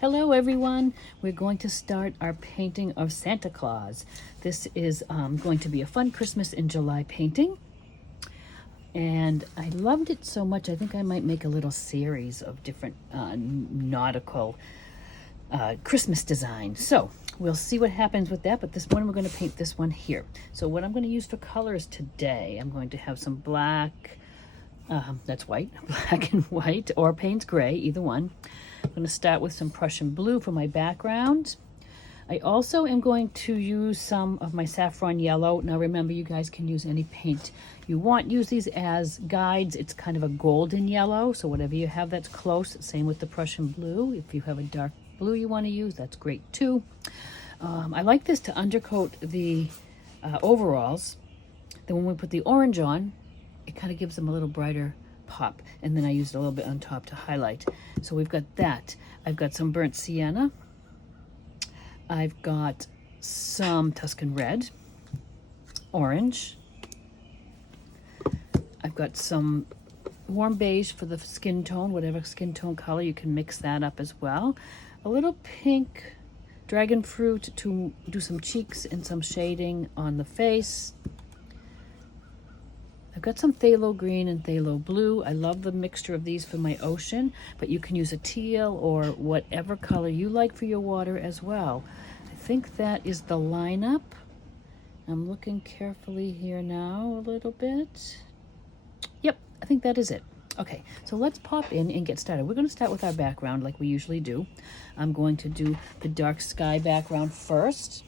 Hello everyone, we're going to start our painting of Santa Claus. This is going to be a fun Christmas in July painting. And I loved it so much, I think I might make a little series of different nautical Christmas designs. So we'll see what happens with that, but this one we're going to paint this one here. So what I'm going to use for colors today, I'm going to have some black, that's white, black and white, or Payne's gray, either one. I'm going to start with some Prussian blue for my background. I also am going to use some of my saffron yellow. Now remember, you guys can use any paint you want. Use these as guides. It's kind of a golden yellow, so whatever you have that's close. Same with the Prussian blue. If you have a dark blue you want to use, that's great too. I like this to undercoat the overalls. Then when we put the orange on, it kind of gives them a little brighter pop, and then I used a little bit on top to highlight. So we've got that. I've got some burnt sienna. I've got some Tuscan red, orange. I've got some warm beige for the skin tone, whatever skin tone color, you can mix that up as well. A little pink dragon fruit to do some cheeks and some shading on the face. I've got some phthalo green and phthalo blue. I love the mixture of these for my ocean, but you can use a teal or whatever color you like for your water as well. I think that is the lineup. I'm looking carefully here now a little bit. Yep, I think that is it. Okay, so let's pop in and get started. We're going to start with our background like we usually do. I'm going to do the dark sky background first.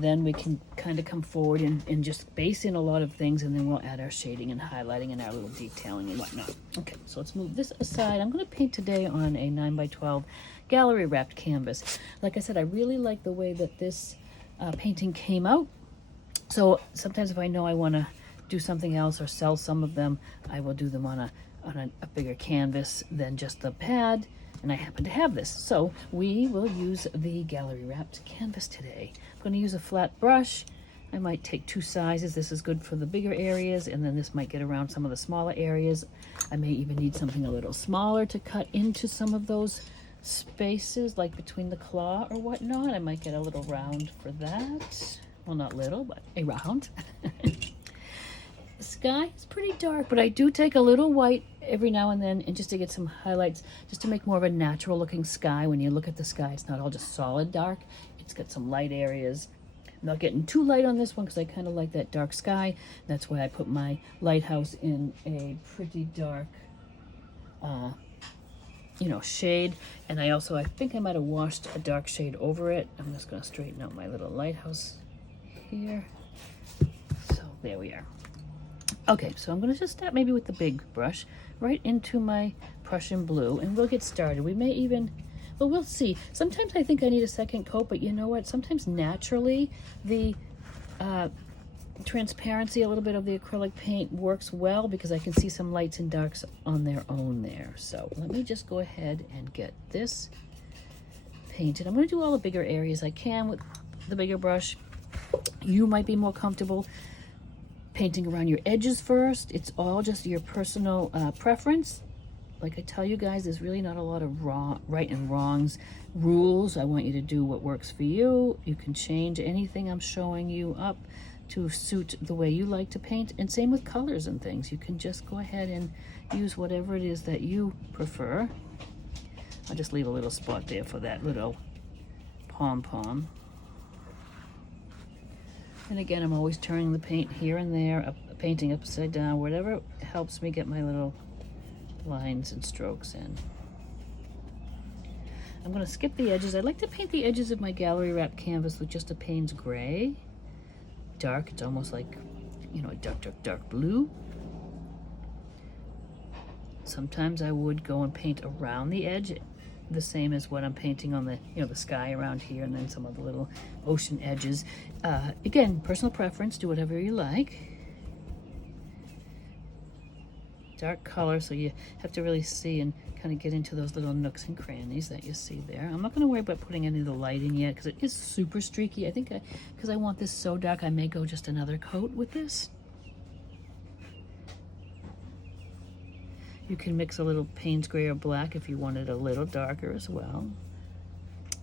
Then we can kind of come forward and just base in a lot of things, and then we'll add our shading and highlighting and our little detailing and whatnot. Okay, so let's move this aside. I'm going to paint today on a 9x12 gallery wrapped canvas. Like I said, I really like the way that this painting came out. So sometimes if I know I want to do something else or sell some of them, I will do them on a bigger canvas than just the pad. And I happen to have this, so we will use the gallery wrapped canvas today. I'm going to use a flat brush. I might take two sizes. This is good for the bigger areas, and then this might get around some of the smaller areas. I may even need something a little smaller to cut into some of those spaces, like between the claw or whatnot. I might get a little round for that. Well, not little, but a round. The sky is pretty dark, but I do take a little white every now and then, and just to get some highlights, just to make more of a natural looking sky. When you look at the sky, it's not all just solid dark. It's got some light areas. I'm not getting too light on this one because I kind of like that dark sky. That's why I put my lighthouse in a pretty dark shade. And I think I might have washed a dark shade over it. I'm just going to straighten out my little lighthouse here. So there we are. Okay, so I'm going to just start maybe with the big brush right into my Prussian blue, and we'll get started. We may even, well, we'll see. Sometimes I think I need a second coat, but you know what? Sometimes naturally the transparency, a little bit of the acrylic paint works well because I can see some lights and darks on their own there. So let me just go ahead and get this painted. I'm going to do all the bigger areas I can with the bigger brush. You might be more comfortable painting around your edges first. It's all just your personal preference. Like I tell you guys, there's really not a lot of right and wrongs rules. I want you to do what works for you. You can change anything I'm showing you up to suit the way you like to paint, and same with colors and things. You can just go ahead and use whatever it is that you prefer. I'll just leave a little spot there for that little pom-pom. And again, I'm always turning the paint here and there, painting upside down, whatever helps me get my little lines and strokes in. I'm going to skip the edges. I like to paint the edges of my gallery wrap canvas with just a Payne's gray. Dark, it's almost like, a dark blue. Sometimes I would go and paint around the edge, the same as what I'm painting on the the sky around here, and then some of the little ocean edges. Again, personal preference, do whatever you like. Dark color, so you have to really see and kind of get into those little nooks and crannies that you see there. I'm not going to worry about putting any of the light in yet because it is super streaky. I think because I want this so dark, I may go just another coat with this. You can mix a little Payne's gray or black if you want it a little darker as well.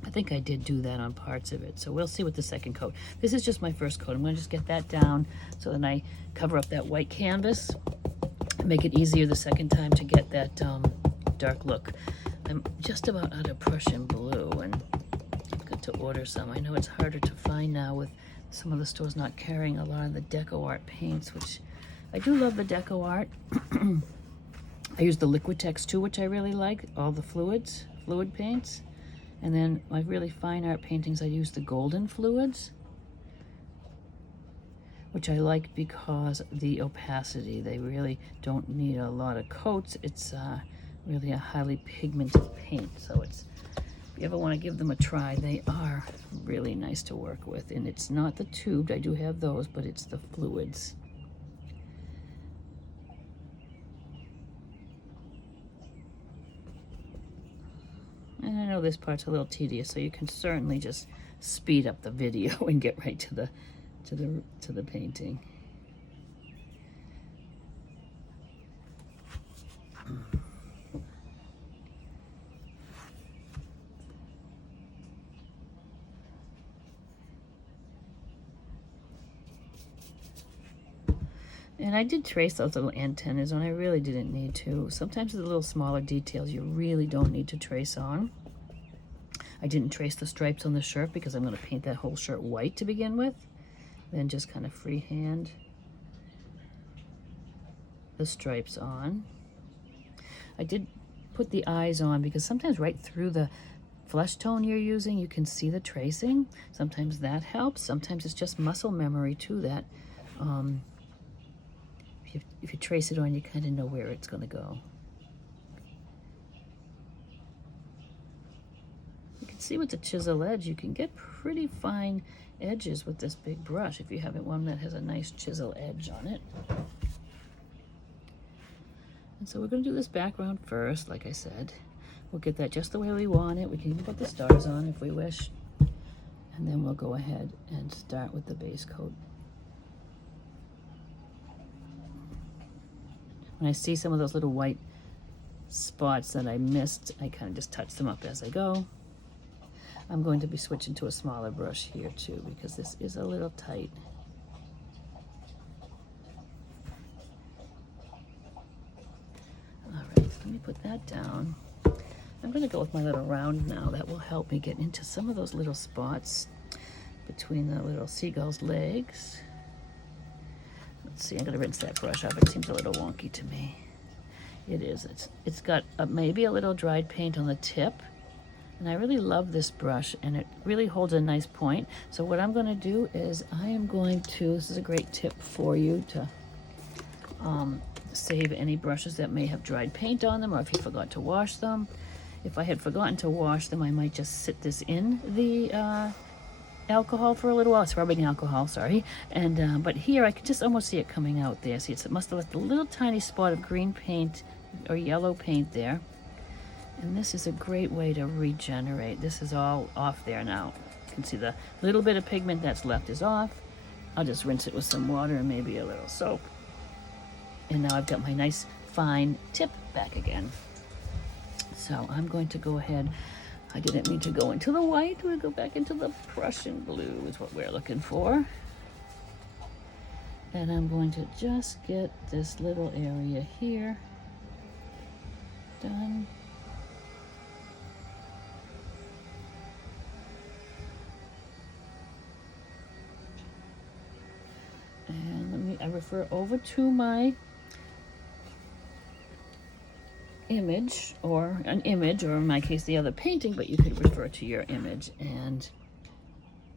I think I did do that on parts of it, so we'll see with the second coat. This is just my first coat. I'm going to just get that down so then I cover up that white canvas and make it easier the second time to get that dark look. I'm just about out of Prussian blue, and I've got to order some. I know it's harder to find now with some of the stores not carrying a lot of the Deco Art paints, which I do love the Deco Art. I use the Liquitex too, which I really like, all the fluid paints. And then my really fine art paintings, I use the golden fluids, which I like because the opacity. They really don't need a lot of coats. It's really a highly pigmented paint. So it's, if you ever want to give them a try, they are really nice to work with. And it's not the tubed, I do have those, but it's the fluids. And I know this part's a little tedious, so you can certainly just speed up the video and get right to the painting. And I did trace those little antennas on. I really didn't need to. Sometimes the little smaller details you really don't need to trace on. I didn't trace the stripes on the shirt because I'm going to paint that whole shirt white to begin with. Then just kind of freehand the stripes on. I did put the eyes on because sometimes right through the flesh tone you're using, you can see the tracing. Sometimes that helps. Sometimes it's just muscle memory too that if you trace it on, you kind of know where it's going to go. You can see with the chisel edge, you can get pretty fine edges with this big brush if you have one that has a nice chisel edge on it. And so we're going to do this background first, like I said. We'll get that just the way we want it. We can even put the stars on if we wish. And then we'll go ahead and start with the base coat. When I see some of those little white spots that I missed, I kind of just touch them up as I go. I'm going to be switching to a smaller brush here too because this is a little tight. All right, let me put that down. I'm going to go with my little round now. That will help me get into some of those little spots between the little seagull's legs. Let's see, I'm going to rinse that brush off. It seems a little wonky to me. It is. It's got maybe a little dried paint on the tip. And I really love this brush, and it really holds a nice point. So what I'm going to do is I am going to, this is a great tip for you to save any brushes that may have dried paint on them or if you forgot to wash them. If I had forgotten to wash them, I might just sit this in the alcohol for a little while. It's rubbing alcohol, sorry. And but here I can just almost see it coming out there. See, it must have left a little tiny spot of green paint or yellow paint there. And this is a great way to regenerate. This is all off there now. You can see the little bit of pigment that's left is off. I'll just rinse it with some water and maybe a little soap. And now I've got my nice fine tip back again. So I'm going to go ahead. I didn't mean to go into the white. We'll go back into the Prussian blue is what we're looking for. And I'm going to just get this little area here done. And I refer over to my image or an image, or in my case the other painting, but you could refer to your image. And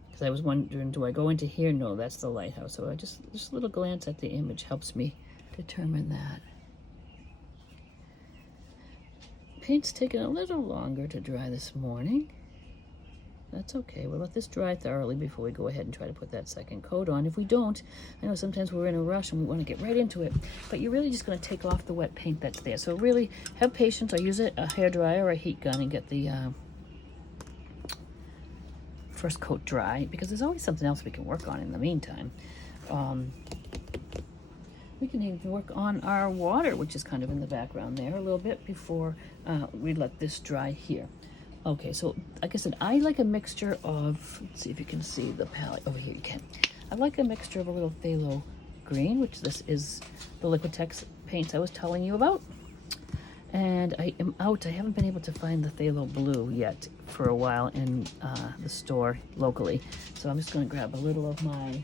because I was wondering, do I go into here? No, that's the lighthouse. So I just a little glance at the image helps me determine that. Paint's taking a little longer to dry this morning. That's okay. We'll let this dry thoroughly before we go ahead and try to put that second coat on. If we don't, I know sometimes we're in a rush and we want to get right into it, but you're really just going to take off the wet paint that's there. So really have patience, or use a hairdryer or a heat gun and get the first coat dry, because there's always something else we can work on in the meantime. We can even work on our water, which is kind of in the background there a little bit before we let this dry here. Okay, so like I said, I like a mixture of, let's see if you can see the palette over here. You can. I like a mixture of a little phthalo green, which this is the Liquitex paints I was telling you about. And I am out. I haven't been able to find the phthalo blue yet for a while in the store locally. So I'm just going to grab a little of my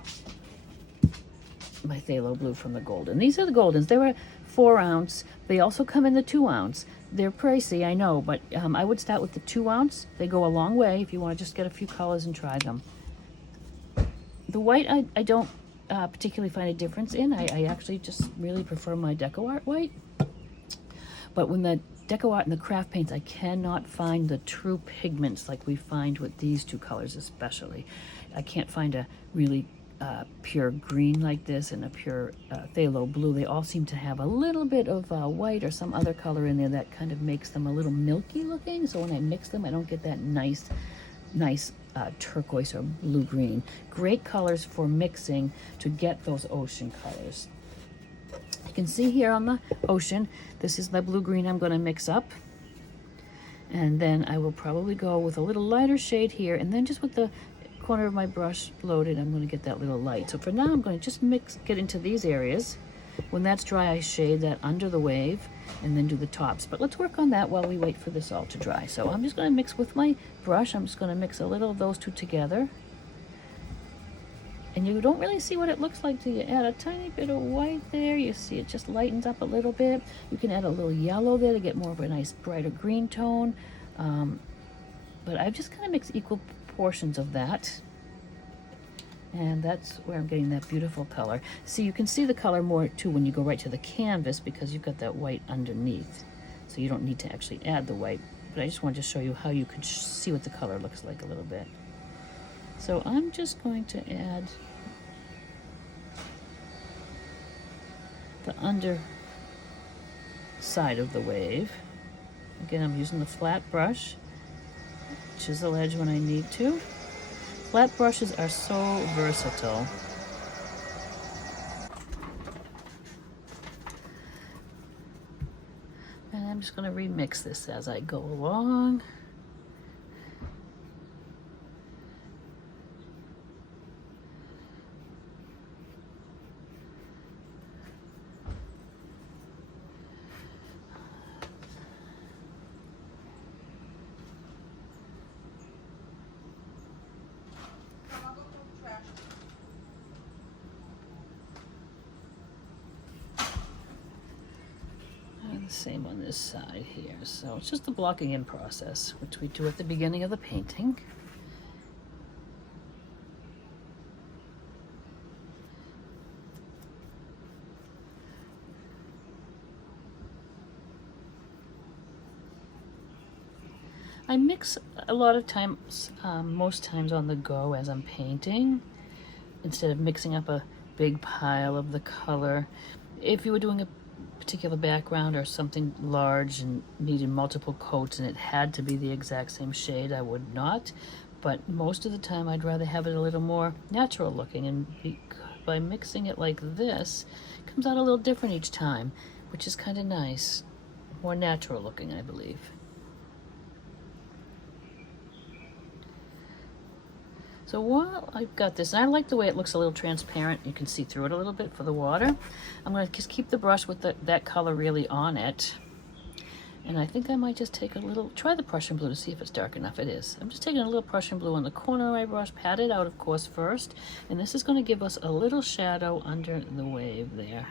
phthalo blue from the Golden. These are the Goldens. They were 4 ounce. They also come in the 2 ounce. They're pricey, I know, but I would start with the 2 ounce. They go a long way if you want to just get a few colors and try them. The white I don't particularly find a difference in. I actually just really prefer my Deco Art white. But when the Deco Art and the craft paints, I cannot find the true pigments like we find with these 2 colors especially. I can't find a really pure green like this and a pure phthalo blue. They all seem to have a little bit of white or some other color in there that kind of makes them a little milky looking. So when I mix them, I don't get that nice turquoise or blue-green. Great colors for mixing to get those ocean colors. You can see here on the ocean, this is the blue-green I'm going to mix up. And then I will probably go with a little lighter shade here, and then just with the corner of my brush loaded, I'm going to get that little light. So for now, I'm going to just get into these areas. When that's dry, I shade that under the wave and then do the tops. But let's work on that while we wait for this all to dry. So I'm just going to mix with my brush. I'm just going to mix a little of those 2 together. And you don't really see what it looks like till you add a tiny bit of white there. You see it just lightens up a little bit. You can add a little yellow there to get more of a nice brighter green tone. But I've just kind of mixed equal portions of that. And that's where I'm getting that beautiful color. See, you can see the color more too when you go right to the canvas because you've got that white underneath. So you don't need to actually add the white. But I just wanted to show you how you could see what the color looks like a little bit. So I'm just going to add the under side of the wave. Again, I'm using the flat brush, chisel edge when I need to. Flat brushes are so versatile. And I'm just going to remix this as I go along. Same on this side here. So it's just the blocking in process, which we do at the beginning of the painting. I mix a lot of times, most times on the go as I'm painting, instead of mixing up a big pile of the color. If you were doing a particular background or something large and needed multiple coats and it had to be the exact same shade, I would not. But most of the time I'd rather have it a little more natural looking, and by mixing it like this, it comes out a little different each time, which is kind of nice. More natural looking, I believe. So while I've got this, and I like the way it looks a little transparent, you can see through it a little bit for the water. I'm going to just keep the brush with that color really on it. And I think I might just take a little, try the Prussian blue to see if it's dark enough. It is. I'm just taking a little Prussian blue on the corner of my brush, pat it out of course first. And this is going to give us a little shadow under the wave there.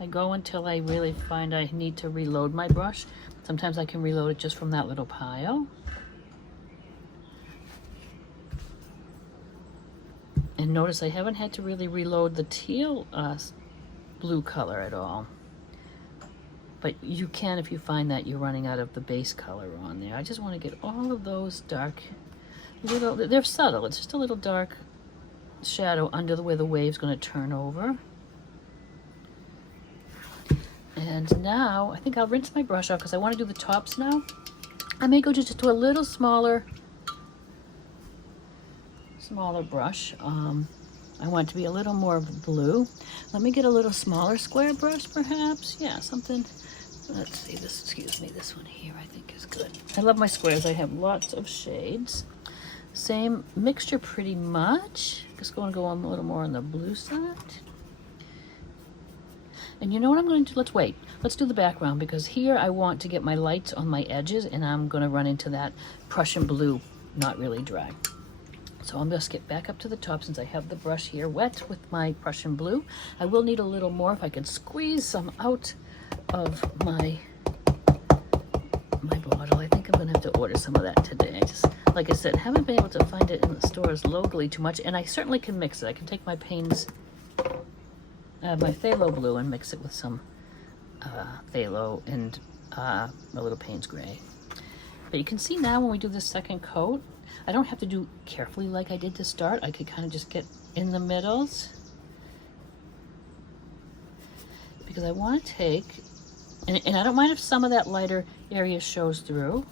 I go until I really find I need to reload my brush. Sometimes I can reload it just from that little pile. And notice I haven't had to really reload the teal blue color at all. But you can if you find that you're running out of the base color on there. I just want to get all of those dark, they're subtle. It's just a little dark shadow under where the wave's going to turn over. And now, I think I'll rinse my brush off because I want to do the tops now. I may go just to a little smaller brush. I want it to be a little more blue. Let me get a little smaller square brush perhaps. Yeah, something Let's see, this, excuse me, this one here I think is good. I love my squares. I have lots of shades. Same mixture pretty much. Just going to go on a little more on the blue side. And you know what I'm going to do? Let's wait. Let's do the background, because here I want to get my lights on my edges, and I'm going to run into that Prussian blue, not really dry. So I'm going to skip back up to the top since I have the brush here wet with my Prussian blue. I will need a little more if I could squeeze some out of my bottle. I think I'm going to have to order some of that today. I just, like I said, haven't been able to find it in the stores locally too much, and I certainly can mix it. I can take my Payne's, my phthalo blue and mix it with some phthalo and a little Payne's gray. But you can see now when we do this second coat, I don't have to do carefully like I did to start. I could kind of just get in the middles, because I want to take, and I don't mind if some of that lighter area shows through,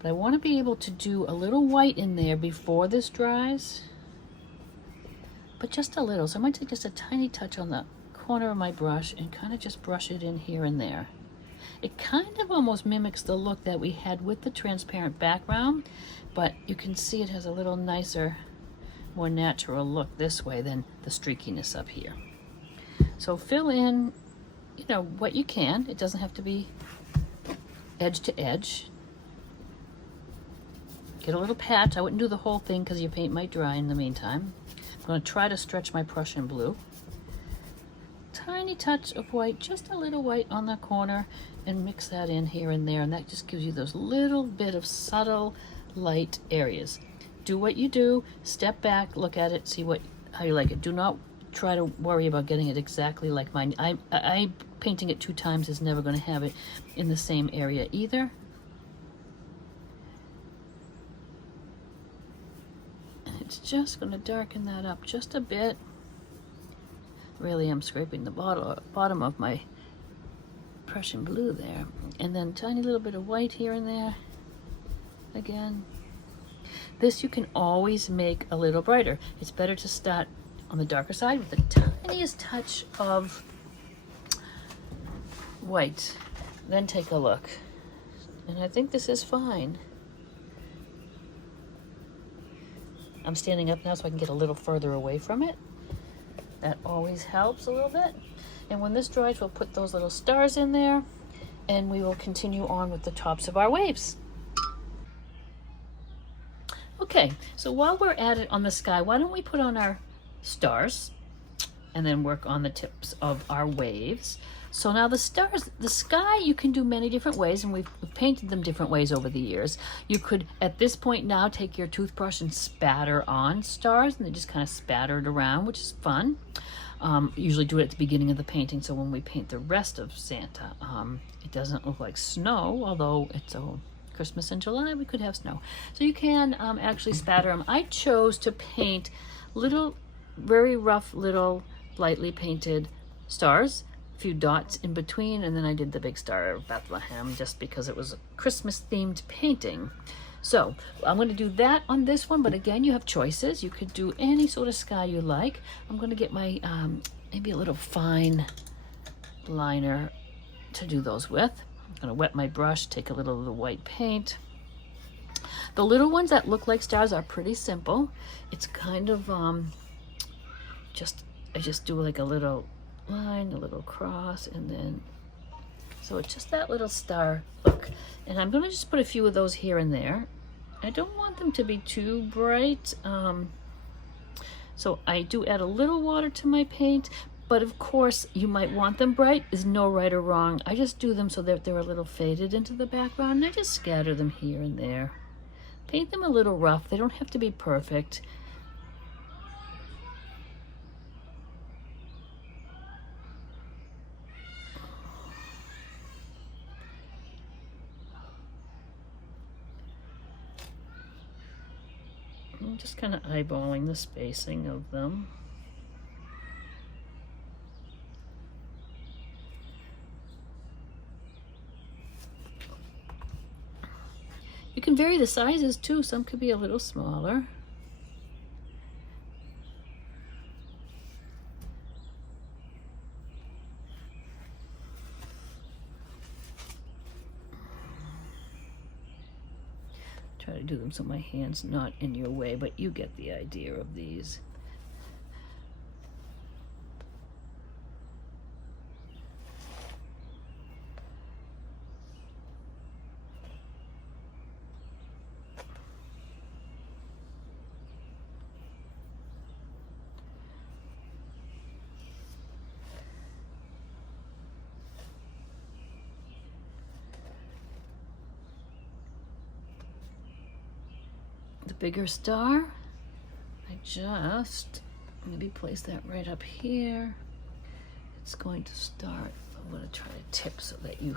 but I want to be able to do a little white in there before this dries, but just a little. So I might take just a tiny touch on the corner of my brush and kind of just brush it in here and there. It kind of almost mimics the look that we had with the transparent background, but you can see it has a little nicer, more natural look this way than the streakiness up here. So fill in, you know, what you can. It doesn't have to be edge to edge. Get a little patch. I wouldn't do the whole thing because your paint might dry in the meantime. I'm going to try to stretch my Prussian blue. Tiny touch of white, just a little white on the corner, and mix that in here and there, and that just gives you those little bit of subtle light areas. Do what you do, step back, look at it, see how you like it. Do not try to worry about getting it exactly like mine. I painting it 2 times is never going to have it in the same area either. And it's just going to darken that up just a bit. Really, I'm scraping the bottom of my Prussian blue there, and then tiny little bit of white here and there. Again, this you can always make a little brighter. It's better to start on the darker side with the tiniest touch of white, then take a look. And I think this is fine. I'm standing up now so I can get a little further away from it. That always helps a little bit. And when this dries, we'll put those little stars in there, and we will continue on with the tops of our waves. Okay, so while we're at it on the sky, why don't we put on our stars and then work on the tips of our waves. So now the stars, the sky, you can do many different ways, and we've painted them different ways over the years. You could, at this point now, take your toothbrush and spatter on stars, and they just kind of spatter it around, which is fun. Usually do it at the beginning of the painting, so when we paint the rest of Santa, it doesn't look like snow, although it's Christmas in July, we could have snow. So you can actually spatter them. I chose to paint little, very rough little, lightly painted stars, a few dots in between, and then I did the big Star of Bethlehem just because it was a Christmas themed painting. So I'm going to do that on this one, but again, you have choices. You could do any sort of sky you like. I'm going to get my maybe a little fine liner to do those with. I'm going to wet my brush, take a little of the white paint. The little ones that look like stars are pretty simple. It's kind of I just do like a little line, a little cross, and then so it's just that little star look. And I'm going to just put a few of those here and there. I don't want them to be too bright, so I do add a little water to my paint, but of course you might want them bright. There's no right or wrong. I just do them so that they're a little faded into the background, and I just scatter them here and there. Paint them a little rough. They don't have to be perfect. I'm just kind of eyeballing the spacing of them. You can vary the sizes too. Some could be a little smaller. Try to do them so my hand's not in your way, but you get the idea of these. The bigger star, I just maybe place that right up here. It's going to start, I'm going to try to tip so that you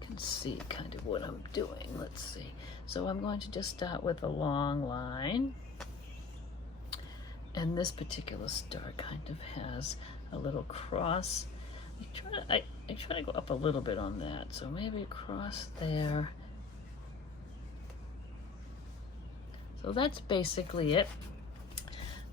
can see kind of what I'm doing. Let's see. So I'm going to just start with a long line. And this particular star kind of has a little cross. I try to go up a little bit on that. So maybe across there. So that's basically it.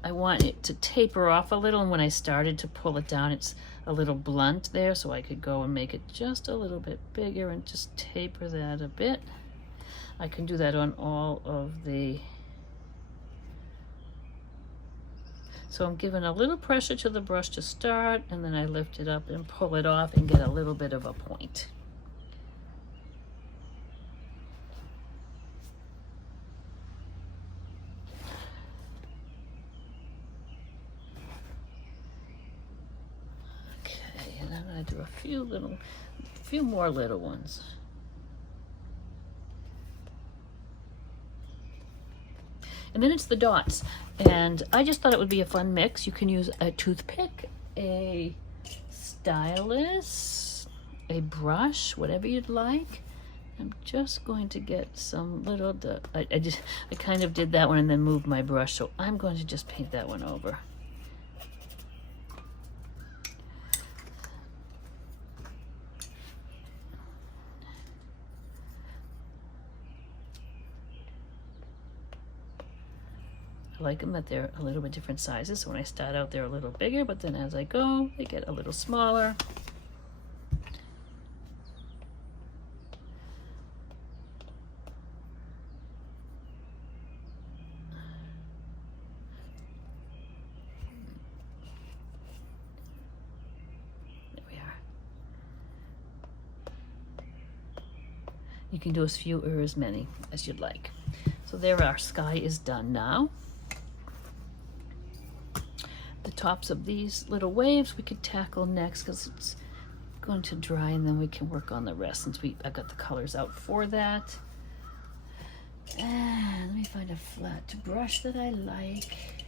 I want it to taper off a little, and when I started to pull it down, it's a little blunt there, so I could go and make it just a little bit bigger and just taper that a bit. I can do that on all of the... So I'm giving a little pressure to the brush to start, and then I lift it up and pull it off and get a little bit of a point. Do a few more little ones. And then it's the dots. And I just thought it would be a fun mix. You can use a toothpick, a stylus, a brush, whatever you'd like. I'm just going to get some little, I kind of did that one and then moved my brush. So I'm going to just paint that one over. I like them that they're a little bit different sizes. So when I start out, they're a little bigger, but then as I go, they get a little smaller. There we are. You can do as few or as many as you'd like. So there, our sky is done now. The tops of these little waves we could tackle next because it's going to dry, and then we can work on the rest since I got the colors out for that. And let me find a flat brush that I like.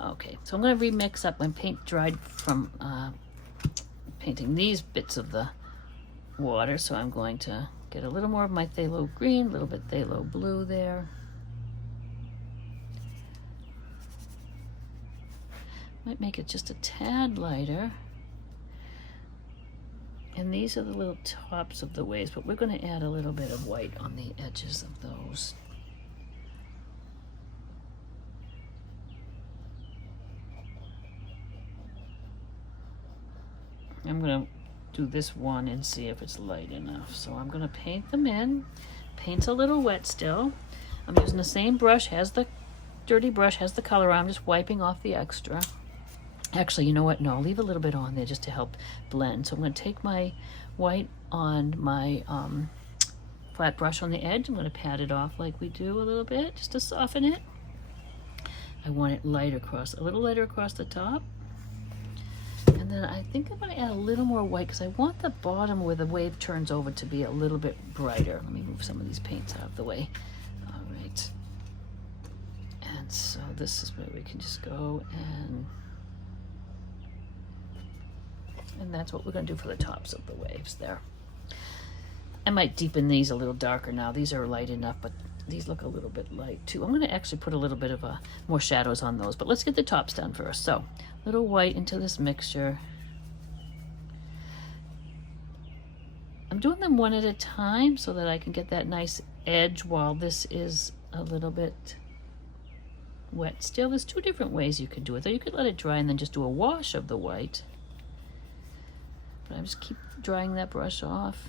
Okay, so I'm going to remix up. My paint dried from painting these bits of the water, so I'm going to get a little more of my phthalo green, a little bit phthalo blue there. Might make it just a tad lighter. And these are the little tops of the waves, but we're going to add a little bit of white on the edges of those. I'm going to do this one and see if it's light enough. So I'm going to paint them in. Paint's a little wet still. I'm using the same brush, has the dirty brush, has the color on. I'm just wiping off the extra. Actually, you know what? No, I'll leave a little bit on there just to help blend. So I'm going to take my white on my flat brush on the edge. I'm going to pat it off like we do a little bit just to soften it. I want it light across, a little lighter across the top. And then I think I'm going to add a little more white because I want the bottom where the wave turns over to be a little bit brighter. Let me move some of these paints out of the way. All right. And so this is where we can just go and that's what we're going to do for the tops of the waves there. I might deepen these a little darker now. These are light enough, but these look a little bit light too. I'm going to actually put a little bit of more shadows on those, but let's get the tops done first. So a little white into this mixture. I'm doing them one at a time so that I can get that nice edge while this is a little bit wet still. There's two different ways you could do it, though. You could let it dry and then just do a wash of the white. But I just keep drying that brush off,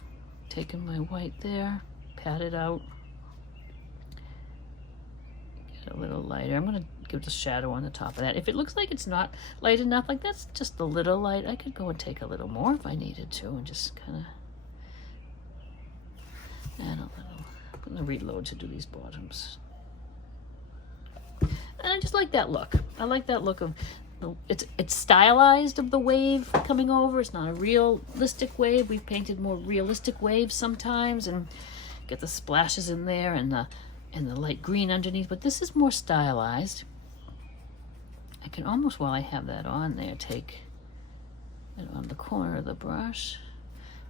taking my white there. pat it out. Get a little lighter. I'm gonna give the shadow on the top of that. If it looks like it's not light enough, like that's just a little light, I could go and take a little more if I needed to and just kind of add a little. I'm gonna reload to do these bottoms. And I just like that look. I like that look of, it's stylized of the wave coming over. It's not a realistic wave. We've painted more realistic waves sometimes and get the splashes in there and the light green underneath, but this is more stylized. I can almost, while I have that on there, take it on the corner of the brush.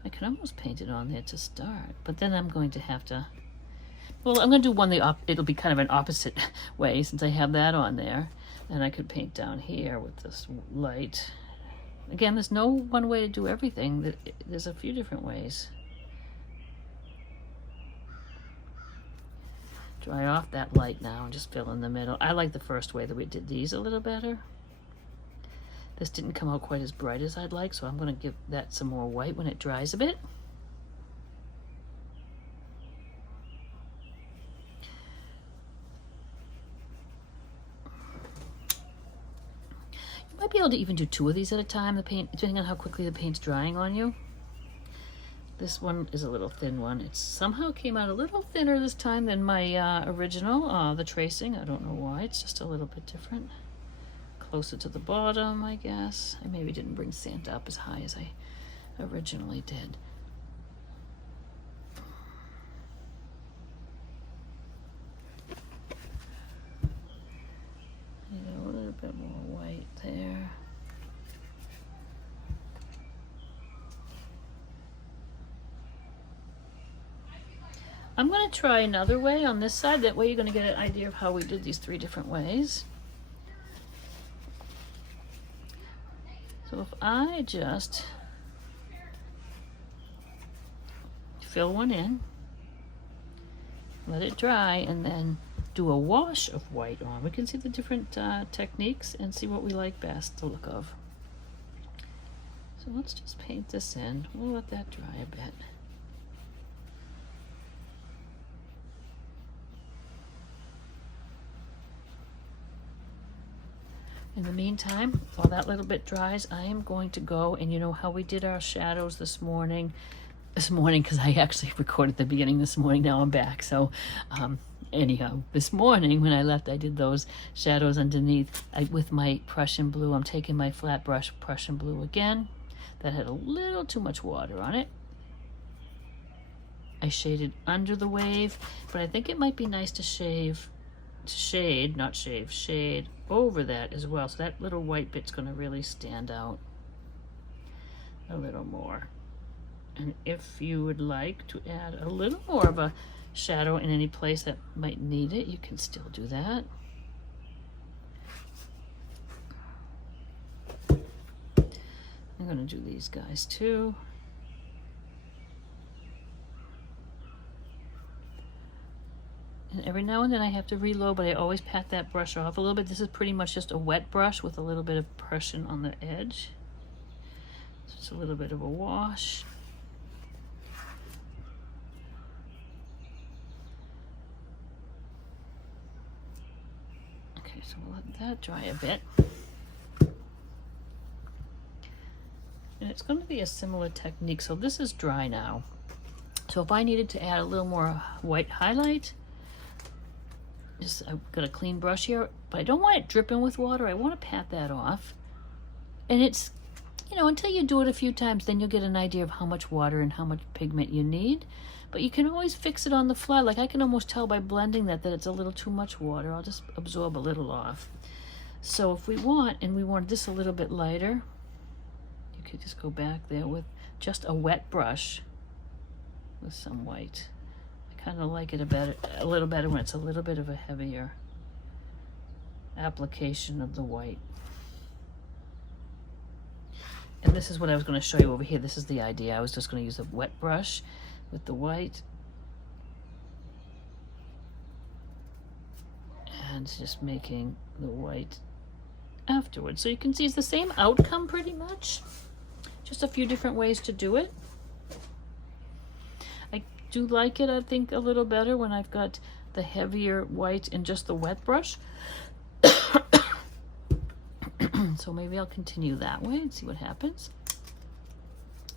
I can almost paint it on there to start, but then I'm going to have to, well, I'm going to do one it'll be kind of an opposite way since I have that on there. And I could paint down here with this light. Again, there's no one way to do everything. There's a few different ways. Dry off that light now and just fill in the middle. I like the first way that we did these a little better. This didn't come out quite as bright as I'd like, so I'm going to give that some more white when it dries a bit. Might be able to even do 2 of these at a time, the paint, depending on how quickly the paint's drying on you. This one is a little thin one. It somehow came out a little thinner this time than my original, the tracing. I don't know why, it's just a little bit different. Closer to the bottom, I guess. I maybe didn't bring Santa up as high as I originally did. A little bit more white there. I'm going to try another way on this side. That way you're going to get an idea of how we did these 3 different ways. So if I just fill one in, let it dry, and then do a wash of white on. We can see the different techniques and see what we like best the look of. So let's just paint this in. We'll let that dry a bit. In the meantime, while that little bit dries, I am going to go, and you know how we did our shadows this morning, because I actually recorded the beginning this morning. Now I'm back. So anyhow, this morning when I left, I did those shadows underneath with my Prussian blue. I'm taking my flat brush Prussian blue again. That had a little too much water on it. I shaded under the wave, but I think it might be nice to shade over that as well. So that little white bit's going to really stand out a little more. And if you would like to add a little more of a shadow in any place that might need it, you can still do that. I'm going to do these guys too. And every now and then I have to reload, but I always pat that brush off a little bit. This is pretty much just a wet brush with a little bit of Prussian on the edge. So it's a little bit of a wash. Okay, so we'll let that dry a bit. And it's going to be a similar technique. So this is dry now. So if I needed to add a little more white highlight, I've got a clean brush here, but I don't want it dripping with water. I want to pat that off. And it's, you know, until you do it a few times, then you'll get an idea of how much water and how much pigment you need. But you can always fix it on the fly. Like I can almost tell by blending that it's a little too much water. I'll just absorb a little off. So if we want, and we want this a little bit lighter, you could just go back there with just a wet brush with some white. Kind of like it a little better when it's a little bit of a heavier application of the white. And this is what I was going to show you over here. This is the idea. I was just going to use a wet brush with the white and just making the white afterwards. So you can see it's the same outcome pretty much, just a few different ways to do it. do like it, I think, a little better when I've got the heavier white and just the wet brush. So maybe I'll continue that way and see what happens.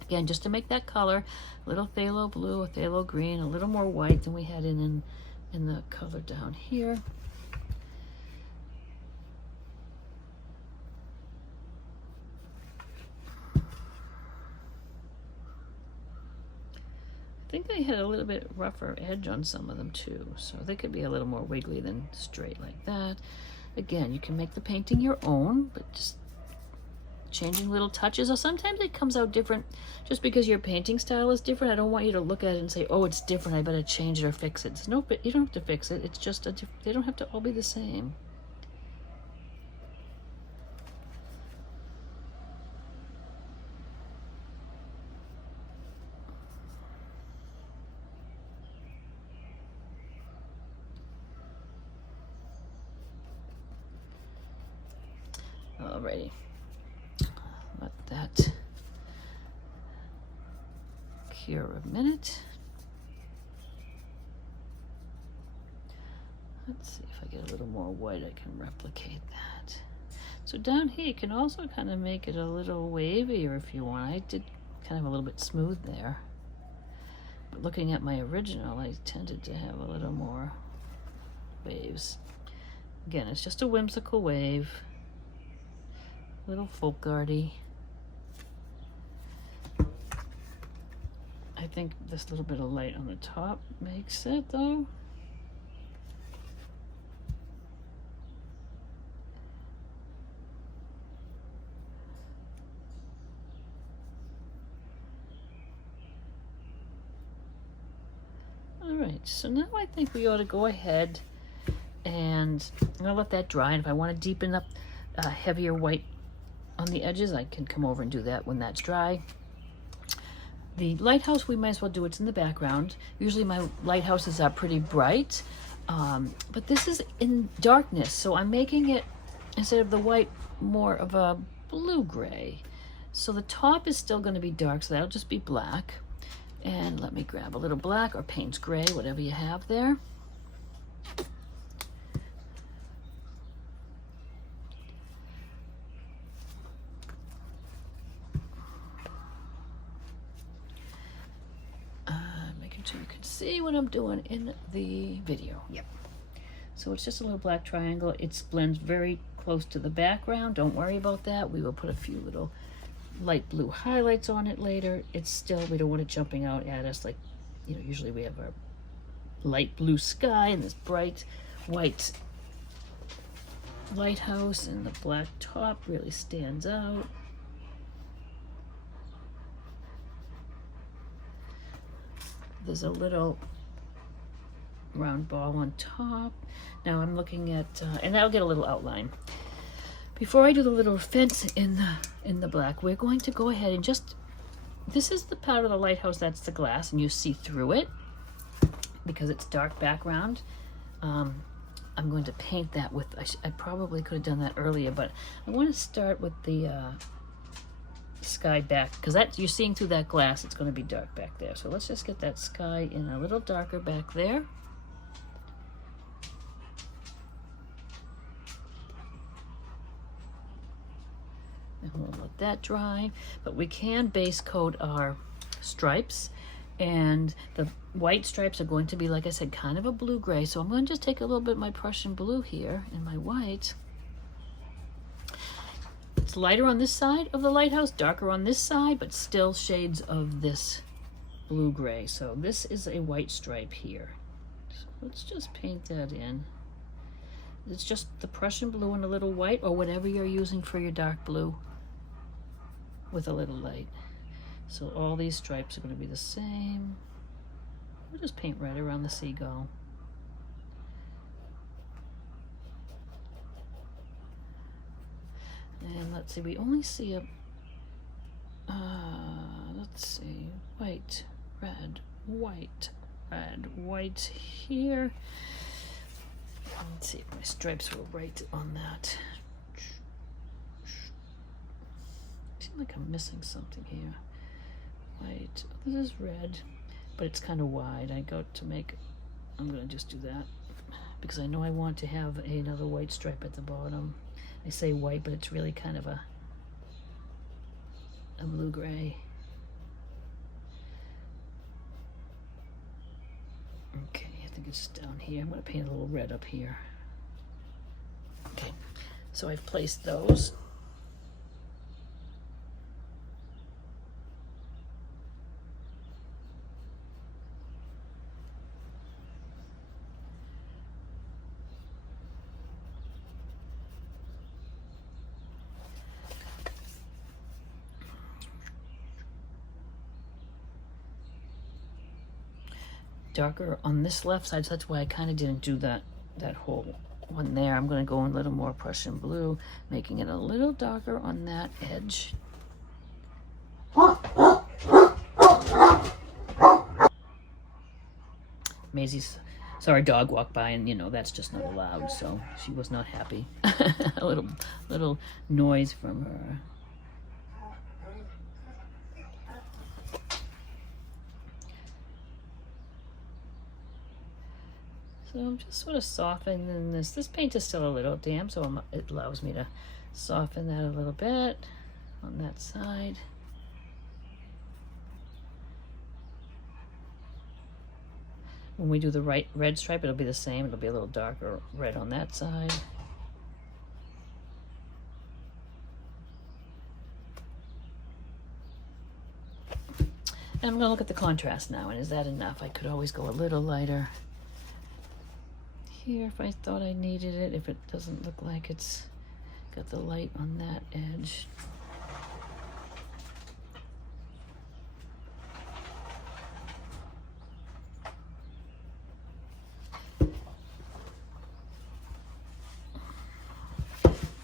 Again, just to make that color, a little phthalo blue, a phthalo green, a little more white than we had in the color down here. I think I had a little bit rougher edge on some of them too, so they could be a little more wiggly than straight like that. Again, you can make the painting your own, but just changing little touches, or sometimes it comes out different just because your painting style is different. I don't want you to look at it and say, oh, it's different, I better change it or fix it. No, but you don't have to fix it. It's just they don't have to all be the same. Alrighty. Let that cure a minute. Let's see if I get a little more white, I can replicate that. So down here, you can also kind of make it a little wavier if you want. I did kind of a little bit smooth there. But looking at my original, I tended to have a little more waves. Again, it's just a whimsical wave. A little folk arty. I think this little bit of light on the top makes it though. All right, so now I think we ought to go ahead and I'm gonna let that dry, and if I want to deepen up heavier white on the edges, I can come over and do that when that's dry. The lighthouse, we might as well do it's in the background. Usually my lighthouses are pretty bright, but this is in darkness, so I'm making it, instead of the white, more of a blue-gray. So the top is still going to be dark, so that'll just be black. And let me grab a little black or Payne's gray, whatever you have there. So you can see what I'm doing in the video. Yep. So it's just a little black triangle. It blends very close to the background. Don't worry about that. We will put a few little light blue highlights on it later. It's still, we don't want it jumping out at us like, you know, usually we have our light blue sky and this bright white lighthouse, and the black top really stands out. There's a little round ball on top. Now I'm looking at, and that'll get a little outline. Before I do the little fence in the black, we're going to go ahead and just, this is the part of the lighthouse that's the glass, and you see through it because it's dark background. I'm going to paint that with, I probably could have done that earlier, but I want to start with the sky back, because that you're seeing through that glass, it's going to be dark back there. So let's just get that sky in a little darker back there. And we'll let that dry, but we can base coat our stripes, and the white stripes are going to be, like I said, kind of a blue-gray. So I'm going to just take a little bit of my Prussian blue here and my white. It's lighter on this side of the lighthouse, darker on this side, but still shades of this blue-gray. So this is a white stripe here. So let's just paint that in. It's just the Prussian blue and a little white, or whatever you're using for your dark blue with a little light. So all these stripes are going to be the same. We'll just paint red around the seagull. And let's see, we only see a, let's see, white, red, white, red, white here. Let's see if my stripes were right on that. Seems like I'm missing something here. White, this is red. but it's kind of wide. I'm gonna just do that because I know I want to have another white stripe at the bottom. I say white, but it's really kind of a blue-gray. Okay, I think it's down here. I'm gonna paint a little red up here. Okay, so I've placed those. Darker on this left side, so that's why I kind of didn't do that whole one there. I'm going to go in a little more Prussian blue, making it a little darker on that edge. Maisie's, so our dog walked by, and you know that's just not allowed, so she was not happy. A little noise from her. So I'm just sort of softening this. This paint is still a little damp, so it allows me to soften that a little bit on that side. When we do the red stripe, it'll be the same. It'll be a little darker red on that side. And I'm going to look at the contrast now, and is that enough? I could always go a little lighter here if I thought I needed it, if it doesn't look like it's got the light on that edge.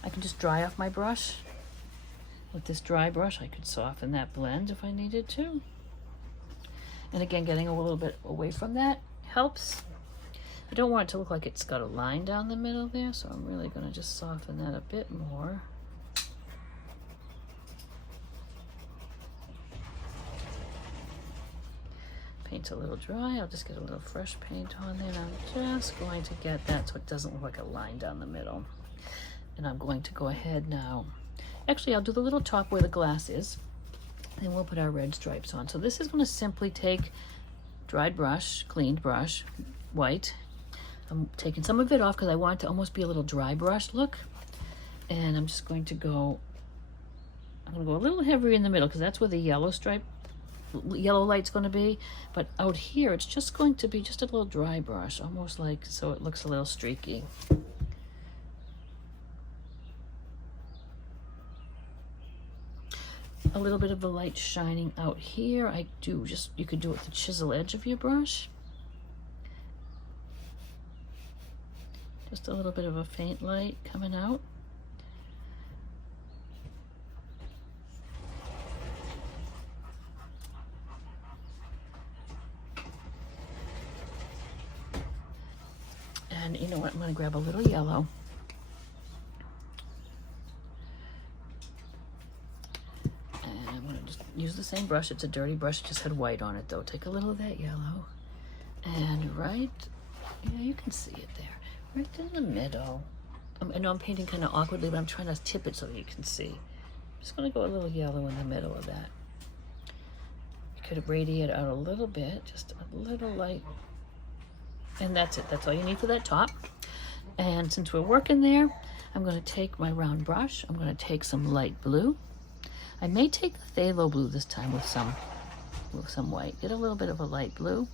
I can just dry off my brush. With this dry brush, I could soften that blend if I needed to. And again, getting a little bit away from that helps. I don't want it to look like it's got a line down the middle there, so I'm really going to just soften that a bit more. Paint's a little dry. I'll just get a little fresh paint on there, and I'm just going to get that so it doesn't look like a line down the middle. And I'm going to go ahead now. Actually, I'll do the little top where the glass is, and we'll put our red stripes on. So this is going to simply take dried brush, cleaned brush, white. I'm taking some of it off because I want it to almost be a little dry brush look. And I'm just going to go, I'm going to go a little heavier in the middle because that's where the yellow stripe, yellow light's going to be. But out here, it's just going to be just a little dry brush, almost like, so it looks a little streaky. A little bit of the light shining out here. You could do it with the chisel edge of your brush. Just a little bit of a faint light coming out. And you know what, I'm going to grab a little yellow. And I'm going to just use the same brush. It's a dirty brush, it just had white on it though. Take a little of that yellow. And you can see it there. Right in the middle. I know I'm painting kind of awkwardly, but I'm trying to tip it so you can see. I'm just going to go a little yellow in the middle of that. You could radiate out a little bit, just a little light. And that's it. That's all you need for that top. And since we're working there, I'm going to take my round brush. I'm going to take some light blue. I may take the phthalo blue this time with some white. Get a little bit of a light blue.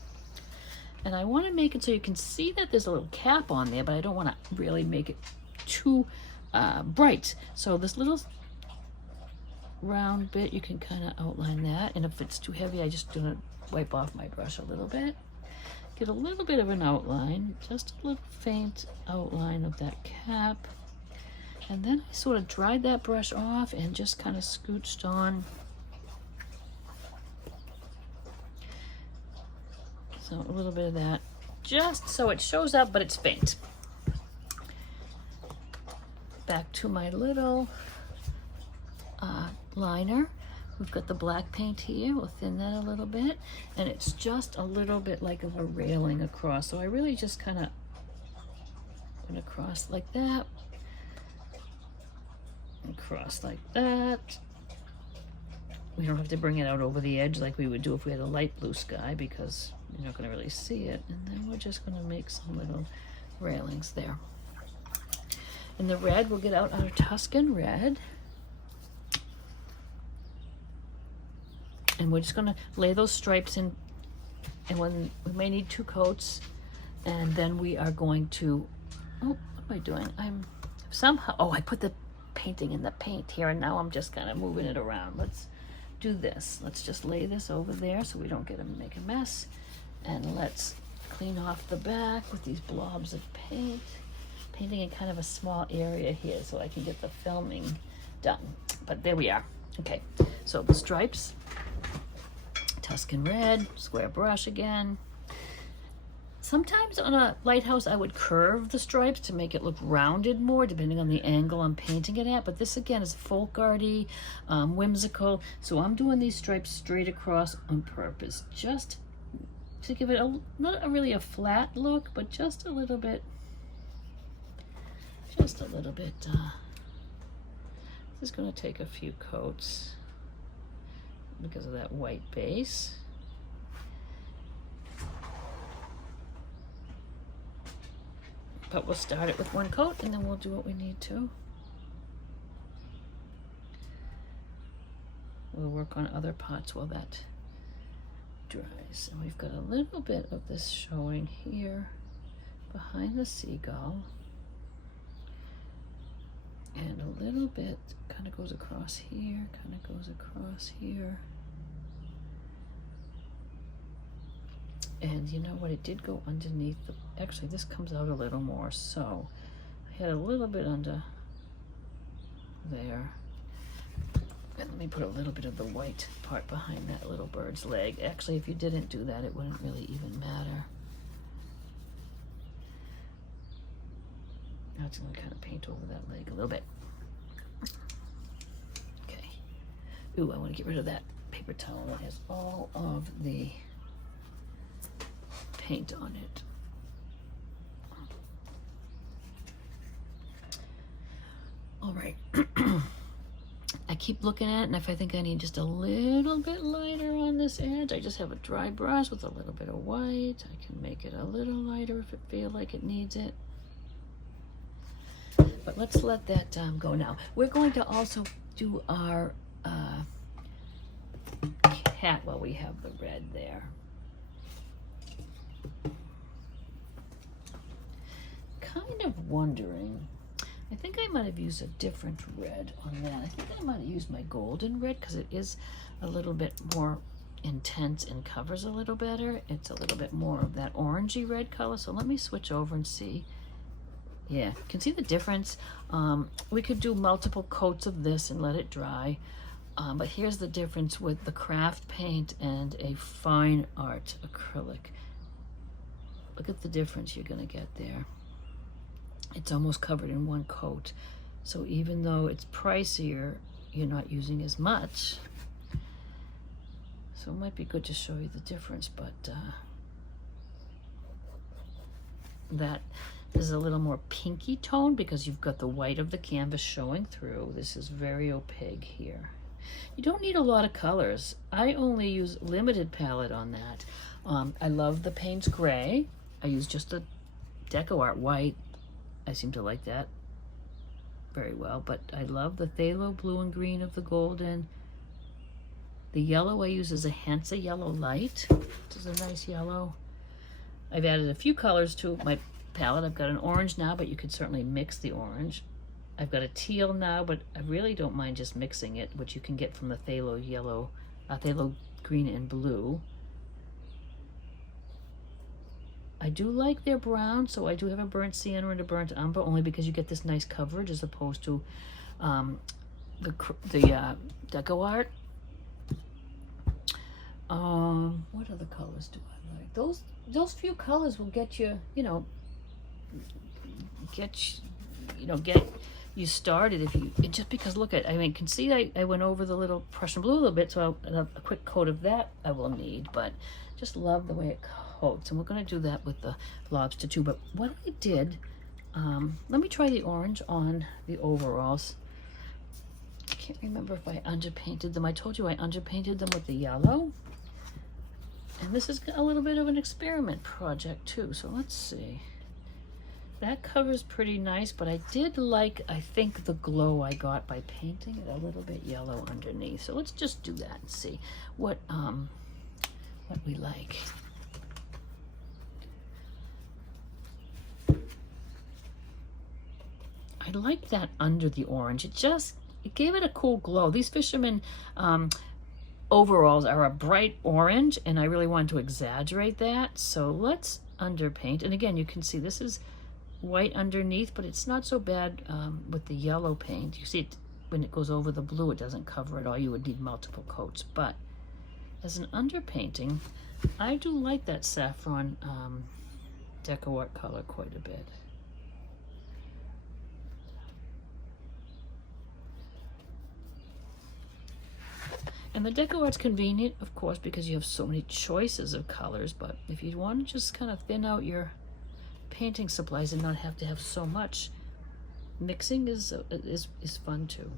And I want to make it so you can see that there's a little cap on there, but I don't want to really make it too bright. So this little round bit, you can kind of outline that. And if it's too heavy, I just do wipe off my brush a little bit. Get a little bit of an outline, just a little faint outline of that cap. And then I sort of dried that brush off and just kind of scooched on. So a little bit of that, just so it shows up, but it's faint. Back to my little liner. We've got the black paint here. We'll thin that a little bit. And it's just a little bit like of a railing across. So I really just kind of went across like that. Across like that. We don't have to bring it out over the edge like we would do if we had a light blue sky, because you're not going to really see it. And then we're just going to make some little railings there. In the red, we'll get out our Tuscan red. And we're just going to lay those stripes in. And when we may need 2 coats. And then we are going to, oh, what am I doing? I'm somehow, oh, I put the painting in the paint here, and now I'm just kind of moving it around. Let's do this. Let's just lay this over there so we don't make a mess. And let's clean off the back with these blobs of paint. Painting in kind of a small area here so I can get the filming done. But there we are. Okay, so the stripes, Tuscan red, square brush again. Sometimes on a lighthouse I would curve the stripes to make it look rounded more, depending on the angle I'm painting it at. But this again is folk arty, whimsical. So I'm doing these stripes straight across on purpose, just to give it not really a flat look, but just a little bit. This is going to take a few coats because of that white base. But we'll start it with 1 coat and then we'll do what we need to. We'll work on other parts while that dries. And we've got a little bit of this showing here behind the seagull. And a little bit kind of goes across here, kind of goes across here. And you know what, it did go underneath the, actually this comes out a little more, so I had a little bit under there. And let me put a little bit of the white part behind that little bird's leg. Actually, if you didn't do that, it wouldn't really even matter. Now it's going to kind of paint over that leg a little bit. Okay. Ooh, I want to get rid of that paper towel that has all of the paint on it. All right. I keep looking at it, and if I think I need just a little bit lighter on this edge, I just have a dry brush with a little bit of white. I can make it a little lighter if it feels like it needs it. But let's let that go now. We're going to also do our cat while we have the red there. Kind of wondering, I think I might have used a different red on that. I think I might have used my golden red because it is a little bit more intense and covers a little better. It's a little bit more of that orangey red color. So let me switch over and see. Yeah, you can see the difference. We could do multiple coats of this and let it dry. But here's the difference with the craft paint and a fine art acrylic. Look at the difference you're gonna get there. It's almost covered in 1 coat. So even though it's pricier, you're not using as much. So it might be good to show you the difference, but that is a little more pinky tone because you've got the white of the canvas showing through. This is very opaque here. You don't need a lot of colors. I only use limited palette on that. I love the Payne's Gray. I use just a Deco Art white. I seem to like that very well, but I love the phthalo blue and green of the golden. The yellow I use is a Hansa Yellow Light, which is a nice yellow. I've added a few colors to my palette. I've got an orange now, but you could certainly mix the orange. I've got a teal now, but I really don't mind just mixing it, which you can get from the phthalo yellow, phthalo green and blue. I do like their brown, so I do have a burnt sienna and a burnt umber, only because you get this nice coverage as opposed to the Deco Art. What other colors do I like? Those few colors will get you, get you started, just because look at, I mean, can see I went over the little Prussian blue a little bit, so a quick coat of that I will need, but just love the way it coats. And we're going to do that with the lobster too. But what I did, let me try the orange on the overalls. I can't remember if I underpainted them. I told you I underpainted them with the yellow. And this is a little bit of an experiment project too, so let's see. That covers pretty nice, but I did like, I think, the glow I got by painting it a little bit yellow underneath. So let's just do that and see what we like. I like that under the orange. It gave it a cool glow. These fishermen overalls are a bright orange, and I really wanted to exaggerate that. So let's underpaint. And again, you can see this is white underneath, but it's not so bad with the yellow paint. You see it when it goes over the blue, it doesn't cover it all. You would need multiple coats. But as an underpainting, I do like that saffron deco art color quite a bit. And the deco art's convenient, of course, because you have so many choices of colors, but if you want to just kind of thin out your painting supplies and not have to have so much, mixing is fun too.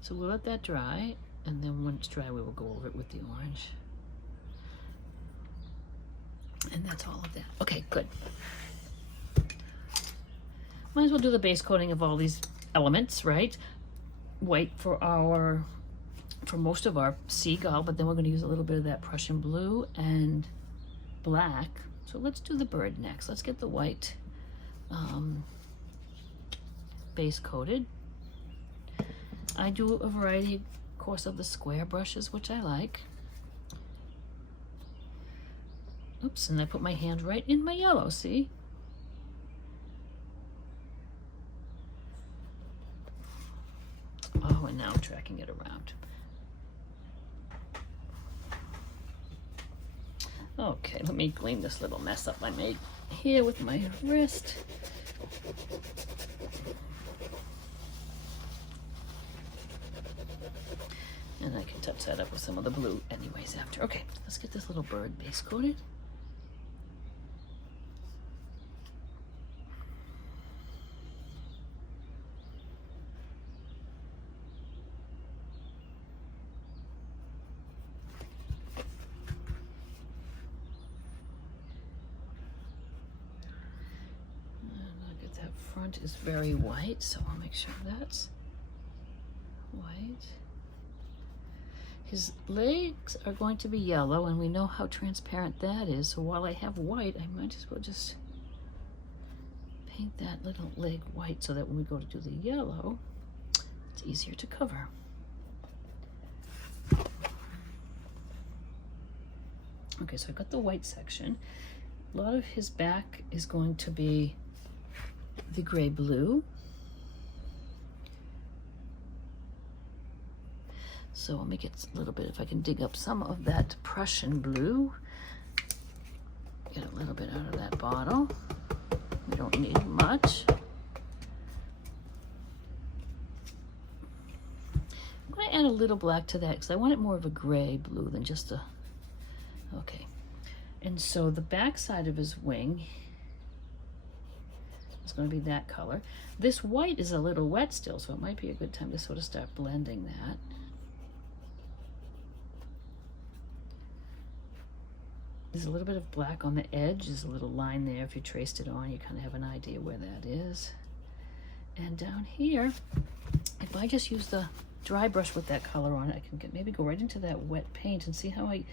So we'll let that dry, and then when it's dry, we will go over it with the orange. And that's all of that. Okay, good. Might as well do the base coating of all these elements, right? White for most of our seagull, but then we're going to use a little bit of that Prussian blue and black. So let's do the bird next. Let's get the white base coated. I do a variety, of course, of the square brushes, which I like. Oops, and I put my hand right in my yellow, see? Oh, and now I'm tracking it around. Okay, let me clean this little mess up I made here with my wrist. And I can touch that up with some of the blue anyways after. Okay, let's get this little bird base coated. Front is very white, so I'll make sure that's white. His legs are going to be yellow, and we know how transparent that is, so while I have white, I might as well just paint that little leg white so that when we go to do the yellow, it's easier to cover. Okay, so I've got the white section. A lot of his back is going to be the gray blue. So I'll make it a little bit, if I can dig up some of that Prussian blue, get a little bit out of that bottle. We don't need much. I'm going to add a little black to that because I want it more of a gray blue than just a, okay. And so the back side of his wing, it's going to be that color. This white is a little wet still, so it might be a good time to sort of start blending that. There's a little bit of black on the edge. There's a little line there. If you traced it on, you kind of have an idea where that is. And down here, if I just use the dry brush with that color on it, I can maybe go right into that wet paint and see how it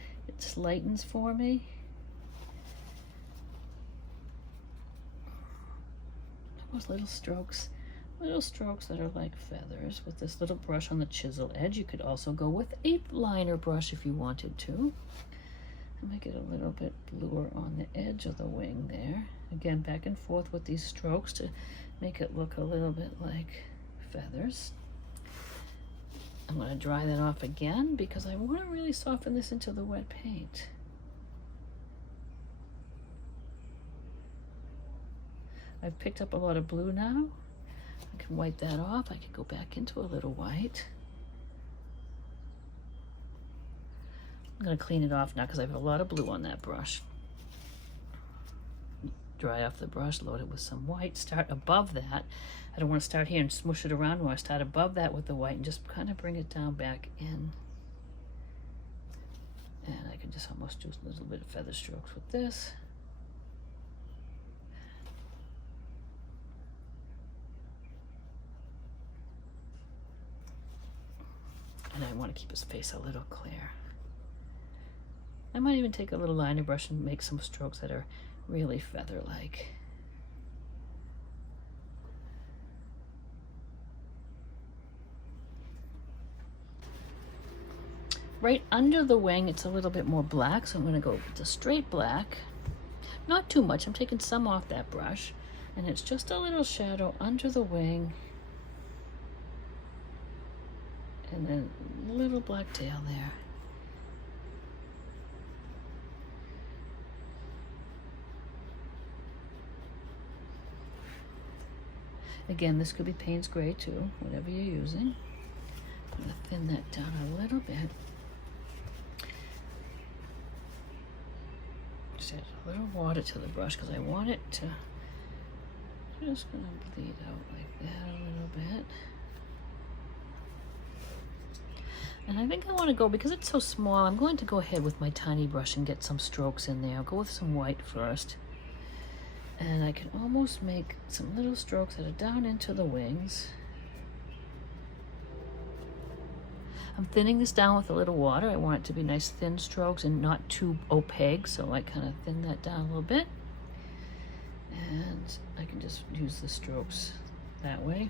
lightens for me. Those little strokes that are like feathers with this little brush on the chisel edge. You could also go with a liner brush if you wanted to. And make it a little bit bluer on the edge of the wing there. Again, back and forth with these strokes to make it look a little bit like feathers. I'm going to dry that off again because I want to really soften this into the wet paint. I've picked up a lot of blue now. I can wipe that off. I can go back into a little white. I'm going to clean it off now because I have a lot of blue on that brush. Dry off the brush, load it with some white, start above that. I don't want to start here and smush it around. I want to start above that with the white and just kind of bring it down back in. And I can just almost do a little bit of feather strokes with this. And I want to keep his face a little clear. I might even take a little liner brush and make some strokes that are really feather-like. Right under the wing, it's a little bit more black, so I'm going to go with the straight black. Not too much. I'm taking some off that brush, and it's just a little shadow under the wing. And then a little black tail there. Again, this could be Payne's Gray too, whatever you're using. I'm going to thin that down a little bit. Just add a little water to the brush because I want it to, just going to bleed out like that a little bit. And I think I want to go, because it's so small, I'm going to go ahead with my tiny brush and get some strokes in there. I'll go with some white first. And I can almost make some little strokes that are down into the wings. I'm thinning this down with a little water. I want it to be nice thin strokes and not too opaque, so I kind of thin that down a little bit. And I can just use the strokes that way.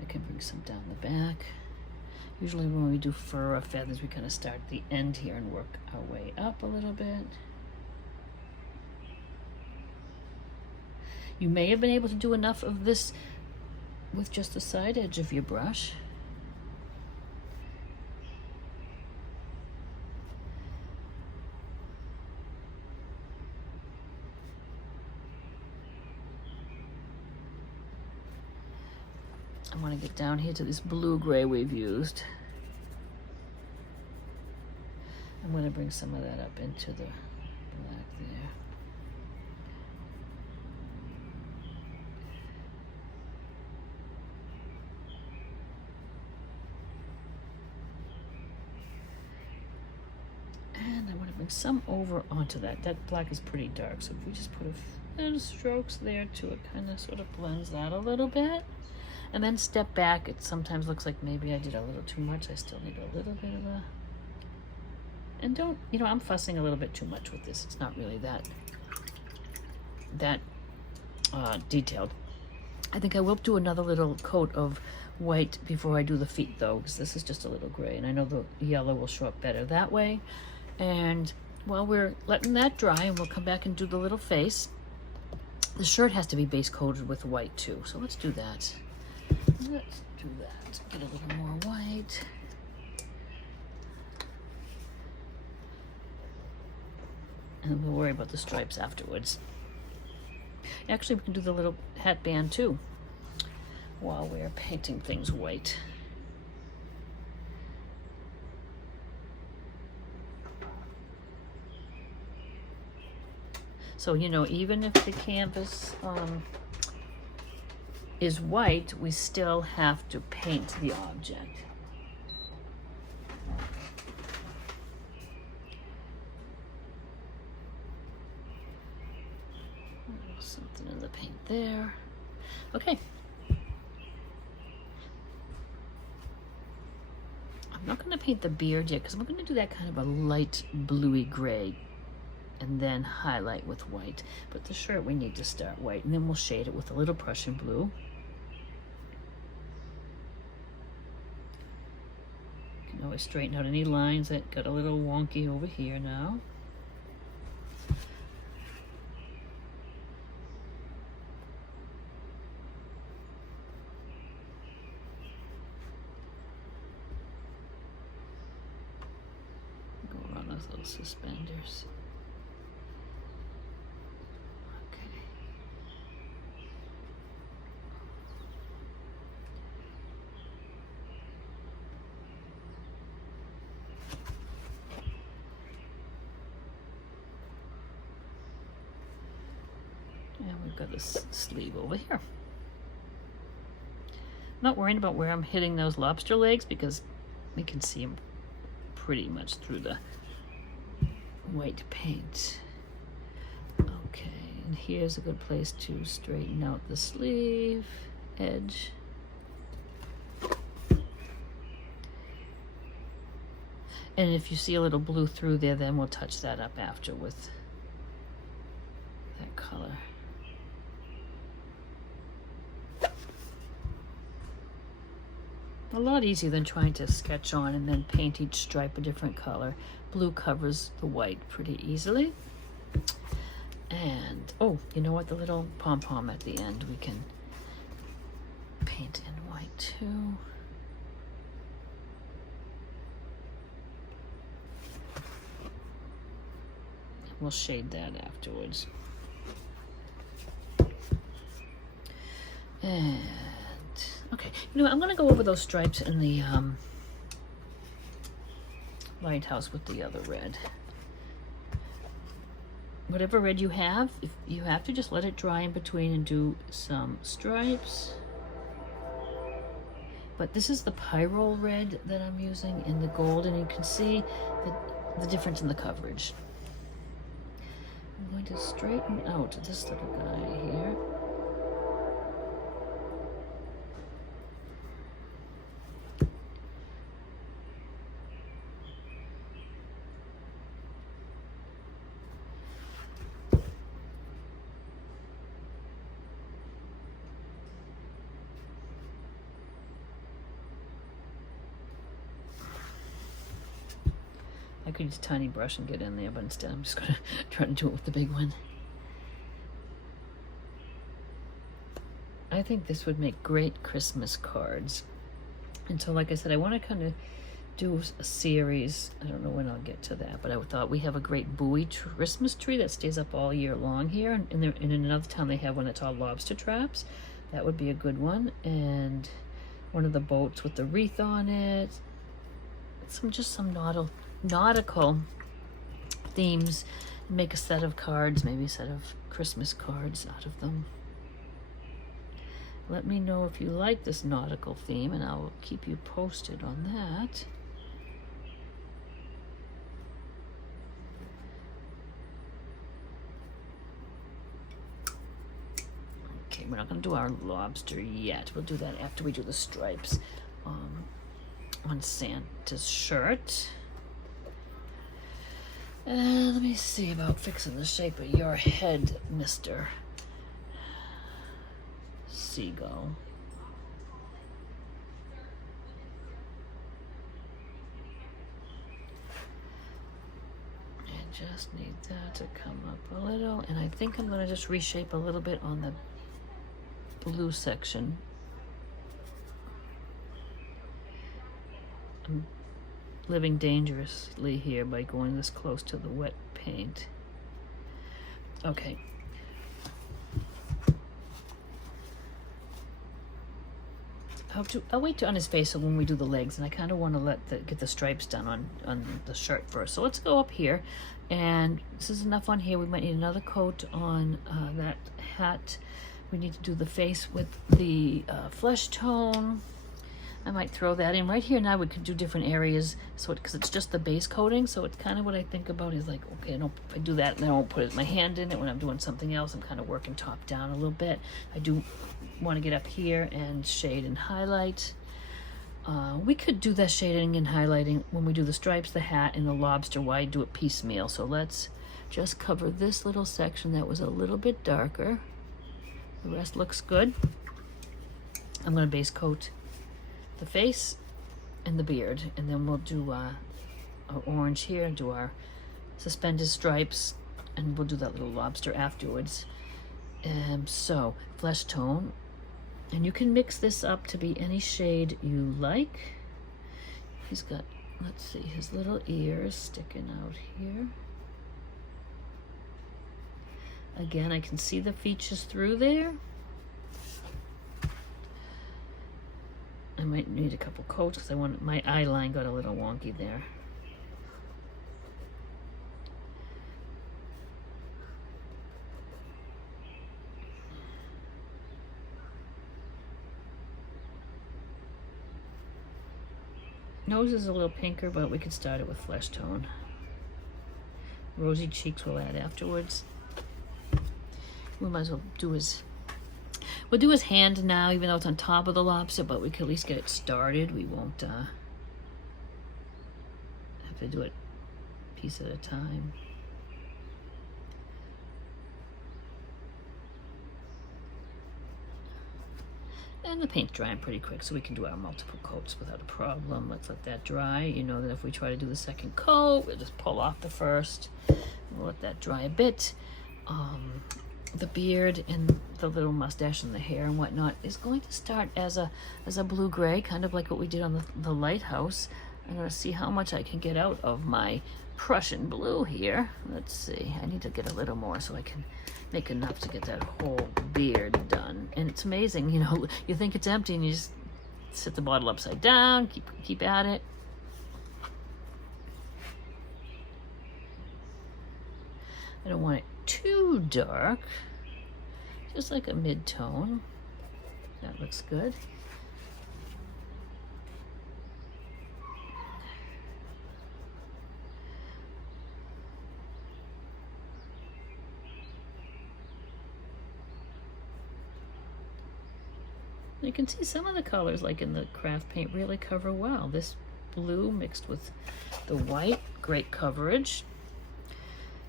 I can bring some down the back. Usually when we do fur or feathers, we kind of start at the end here and work our way up a little bit. You may have been able to do enough of this with just the side edge of your brush. I want to get down here to this blue-gray we've used. I'm going to bring some of that up into the black there. And I want to bring some over onto that. That black is pretty dark, so if we just put a little strokes there too, it kind of sort of blends that a little bit. And then step back. It sometimes looks like maybe I did a little too much. I still need a little bit of a... And don't, you know, I'm fussing a little bit too much with this. It's not really that detailed. I think I will do another little coat of white before I do the feet though, because this is just a little gray, and I know the yellow will show up better that way. And while we're letting that dry, and we'll come back and do the little face, the shirt has to be base coated with white too, so let's do that. Let's do that. Get a little more white. And we'll worry about the stripes afterwards. Actually, we can do the little hat band too while we're painting things white. So, you know, even if the canvas is white, we still have to paint the object. Something in the paint there. Okay. I'm not going to paint the beard yet because I'm going to do that kind of a light bluey gray and then highlight with white. But the shirt we need to start white, and then we'll shade it with a little Prussian blue. You can always straighten out any lines that got a little wonky over here now. with those suspenders. Okay. And we've got this sleeve over here. I'm not worrying about where I'm hitting those lobster legs because we can see them pretty much through the white paint. Okay, and here's a good place to straighten out the sleeve edge. And if you see a little blue through there, then we'll touch that up after with that color. A lot easier than trying to sketch on and then paint each stripe a different color. Blue covers the white pretty easily. And, oh, you know what? The little pom-pom at the end, we can paint in white too. We'll shade that afterwards. And okay, you know what, I'm gonna go over those stripes in the lighthouse with the other red. Whatever red you have, if you have to, just let it dry in between and do some stripes. But this is the Pyrrole red that I'm using in the gold, and you can see the difference in the coverage. I'm going to straighten out this little guy here. I could use a tiny brush and get in there, but instead I'm just going to try to do it with the big one. I think this would make great Christmas cards. And so, like I said, I want to kind of do a series. I don't know when I'll get to that, but I thought we have a great buoy Christmas tree that stays up all year long here. And in another town they have one that's all lobster traps. That would be a good one. And one of the boats with the wreath on it. Just some nautical themes. Make a set of cards, maybe a set of Christmas cards out of them. Let me know if you like this nautical theme, and I'll keep you posted on that. Okay, we're not going to do our lobster yet. We'll do that after we do the stripes on Santa's shirt. And let me see about fixing the shape of your head, Mr. Seagull. I just need that to come up a little, and I think I'm going to just reshape a little bit on the blue section. I'm living dangerously here by going this close to the wet paint. Okay. I'll wait on his face so when we do the legs, and I kind of want to get the stripes done on the shirt first. So let's go up here, and this is enough on here. We might need another coat on that hat. We need to do the face with the flesh tone. I might throw that in right here. Now we could do different areas, so because it's just the base coating. So it's kind of what I think about is like, okay, if I do that, and I won't put my hand in it when I'm doing something else. I'm kind of working top down a little bit. I do want to get up here and shade and highlight. We could do that shading and highlighting when we do the stripes, the hat, and the lobster. Why do it piecemeal? So let's just cover this little section that was a little bit darker. The rest looks good. I'm going to base coat the face and the beard, and then we'll do our orange here, do our suspended stripes, and we'll do that little lobster afterwards. So flesh tone, and you can mix this up to be any shade you like. He's got let's see, his little ears sticking out here. Again, I can see the features through there. I might need a couple coats because I want my eye line got a little wonky there. Nose is a little pinker, but we could start it with flesh tone. Rosy cheeks we'll add afterwards. We might as well do we'll do his hand now, even though it's on top of the lobster, but we can at least get it started. We won't have to do it piece at a time. And the paint's drying pretty quick, so we can do our multiple coats without a problem. Let's let that dry. You know that if we try to do the second coat, we'll just pull off the first. We'll let that dry a bit. The beard and the little mustache and the hair and whatnot is going to start as a blue-gray, kind of like what we did on the lighthouse. I'm going to see how much I can get out of my Prussian blue here. Let's see. I need to get a little more so I can make enough to get that whole beard done. And it's amazing, you know, you think it's empty and you just set the bottle upside down, keep at it. I don't want it too dark, just like a mid-tone. That looks good. You can see some of the colors, like in the craft paint, really cover well. This blue mixed with the white, great coverage.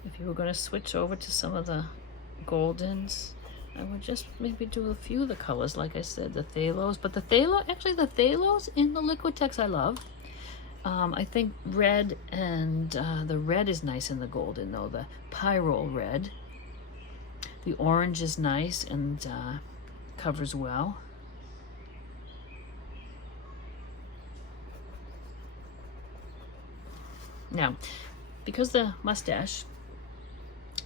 If you were going to switch over to some of the goldens, I would just maybe do a few of the colors, like I said, the phthalos. But the phthalos in the Liquitex I love. I think red and the red is nice in the golden, though. The pyrrole red. The orange is nice and covers well. Now, because the mustache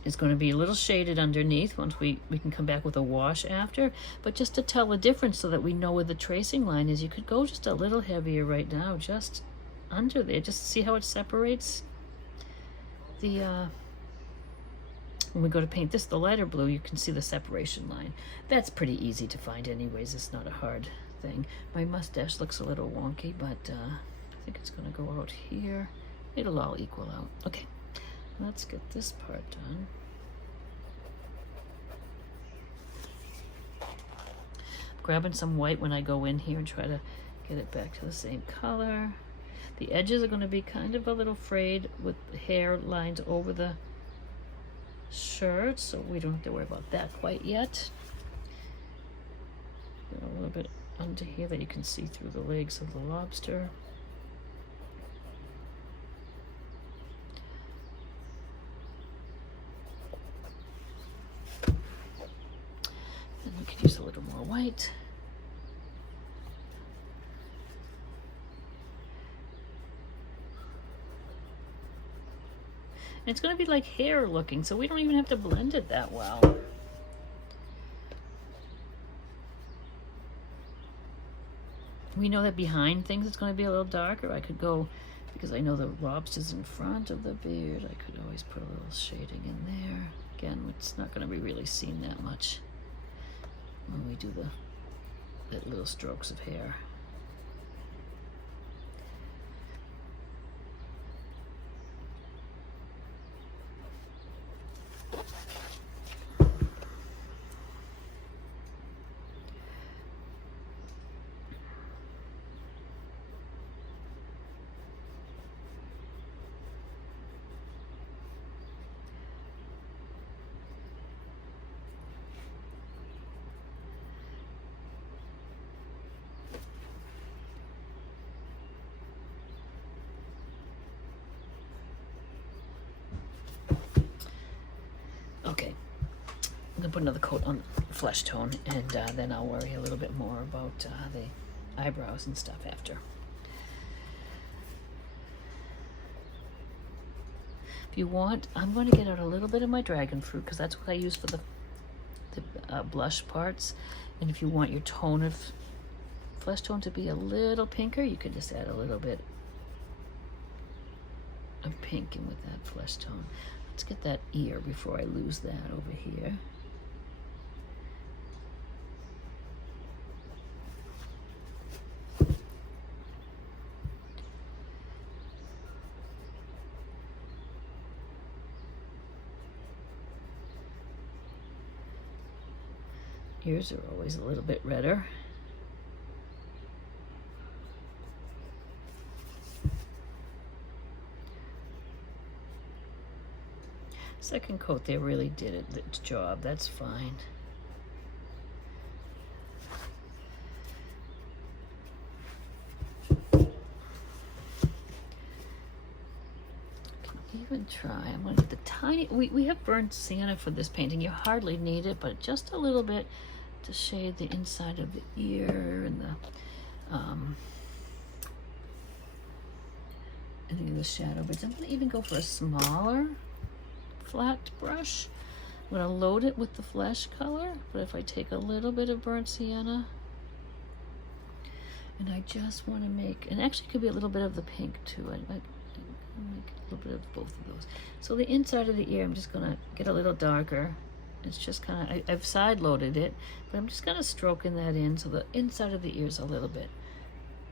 is going to be a little shaded underneath once we can come back with a wash after, but just to tell the difference so that we know where the tracing line is, you could go just a little heavier right now, just under there, just see how it separates the, when we go to paint this, the lighter blue, you can see the separation line. That's pretty easy to find anyways, it's not a hard thing. My mustache looks a little wonky, but I think it's going to go out here. It'll all equal out. Okay, let's get this part done. Grabbing some white when I go in here and try to get it back to the same color. The edges are going to be kind of a little frayed with the hair lines over the shirt, so we don't have to worry about that quite yet. Got a little bit under here that you can see through the legs of the lobster. Use a little more white. And it's going to be like hair looking, so we don't even have to blend it that well. We know that behind things it's going to be a little darker. I could go, because I know the lobster's in front of the beard, I could always put a little shading in there. Again, it's not going to be really seen that much when we do the little strokes of hair. Okay, I'm gonna put another coat on flesh tone, and then I'll worry a little bit more about the eyebrows and stuff after. If you want, I'm going to get out a little bit of my dragon fruit because that's what I use for the blush parts. And if you want your tone of flesh tone to be a little pinker, you can just add a little bit of pink in with that flesh tone. Let's get that ear before I lose that over here. Ears are always a little bit redder. Second coat, they really did its job. That's fine. Even try. I'm going to get the tiny. We have burnt sienna for this painting. You hardly need it, but just a little bit to shade the inside of the ear and the shadow. But I'm going to even go for a smaller flat brush. I'm going to load it with the flesh color. But if I take a little bit of burnt sienna, and I just want to make, and actually it could be a little bit of the pink too. I might make a little bit of both of those. So the inside of the ear, I'm just gonna get a little darker. It's just kind of, I've side loaded it, but I'm just kind of stroking that in so the inside of the ear is a little bit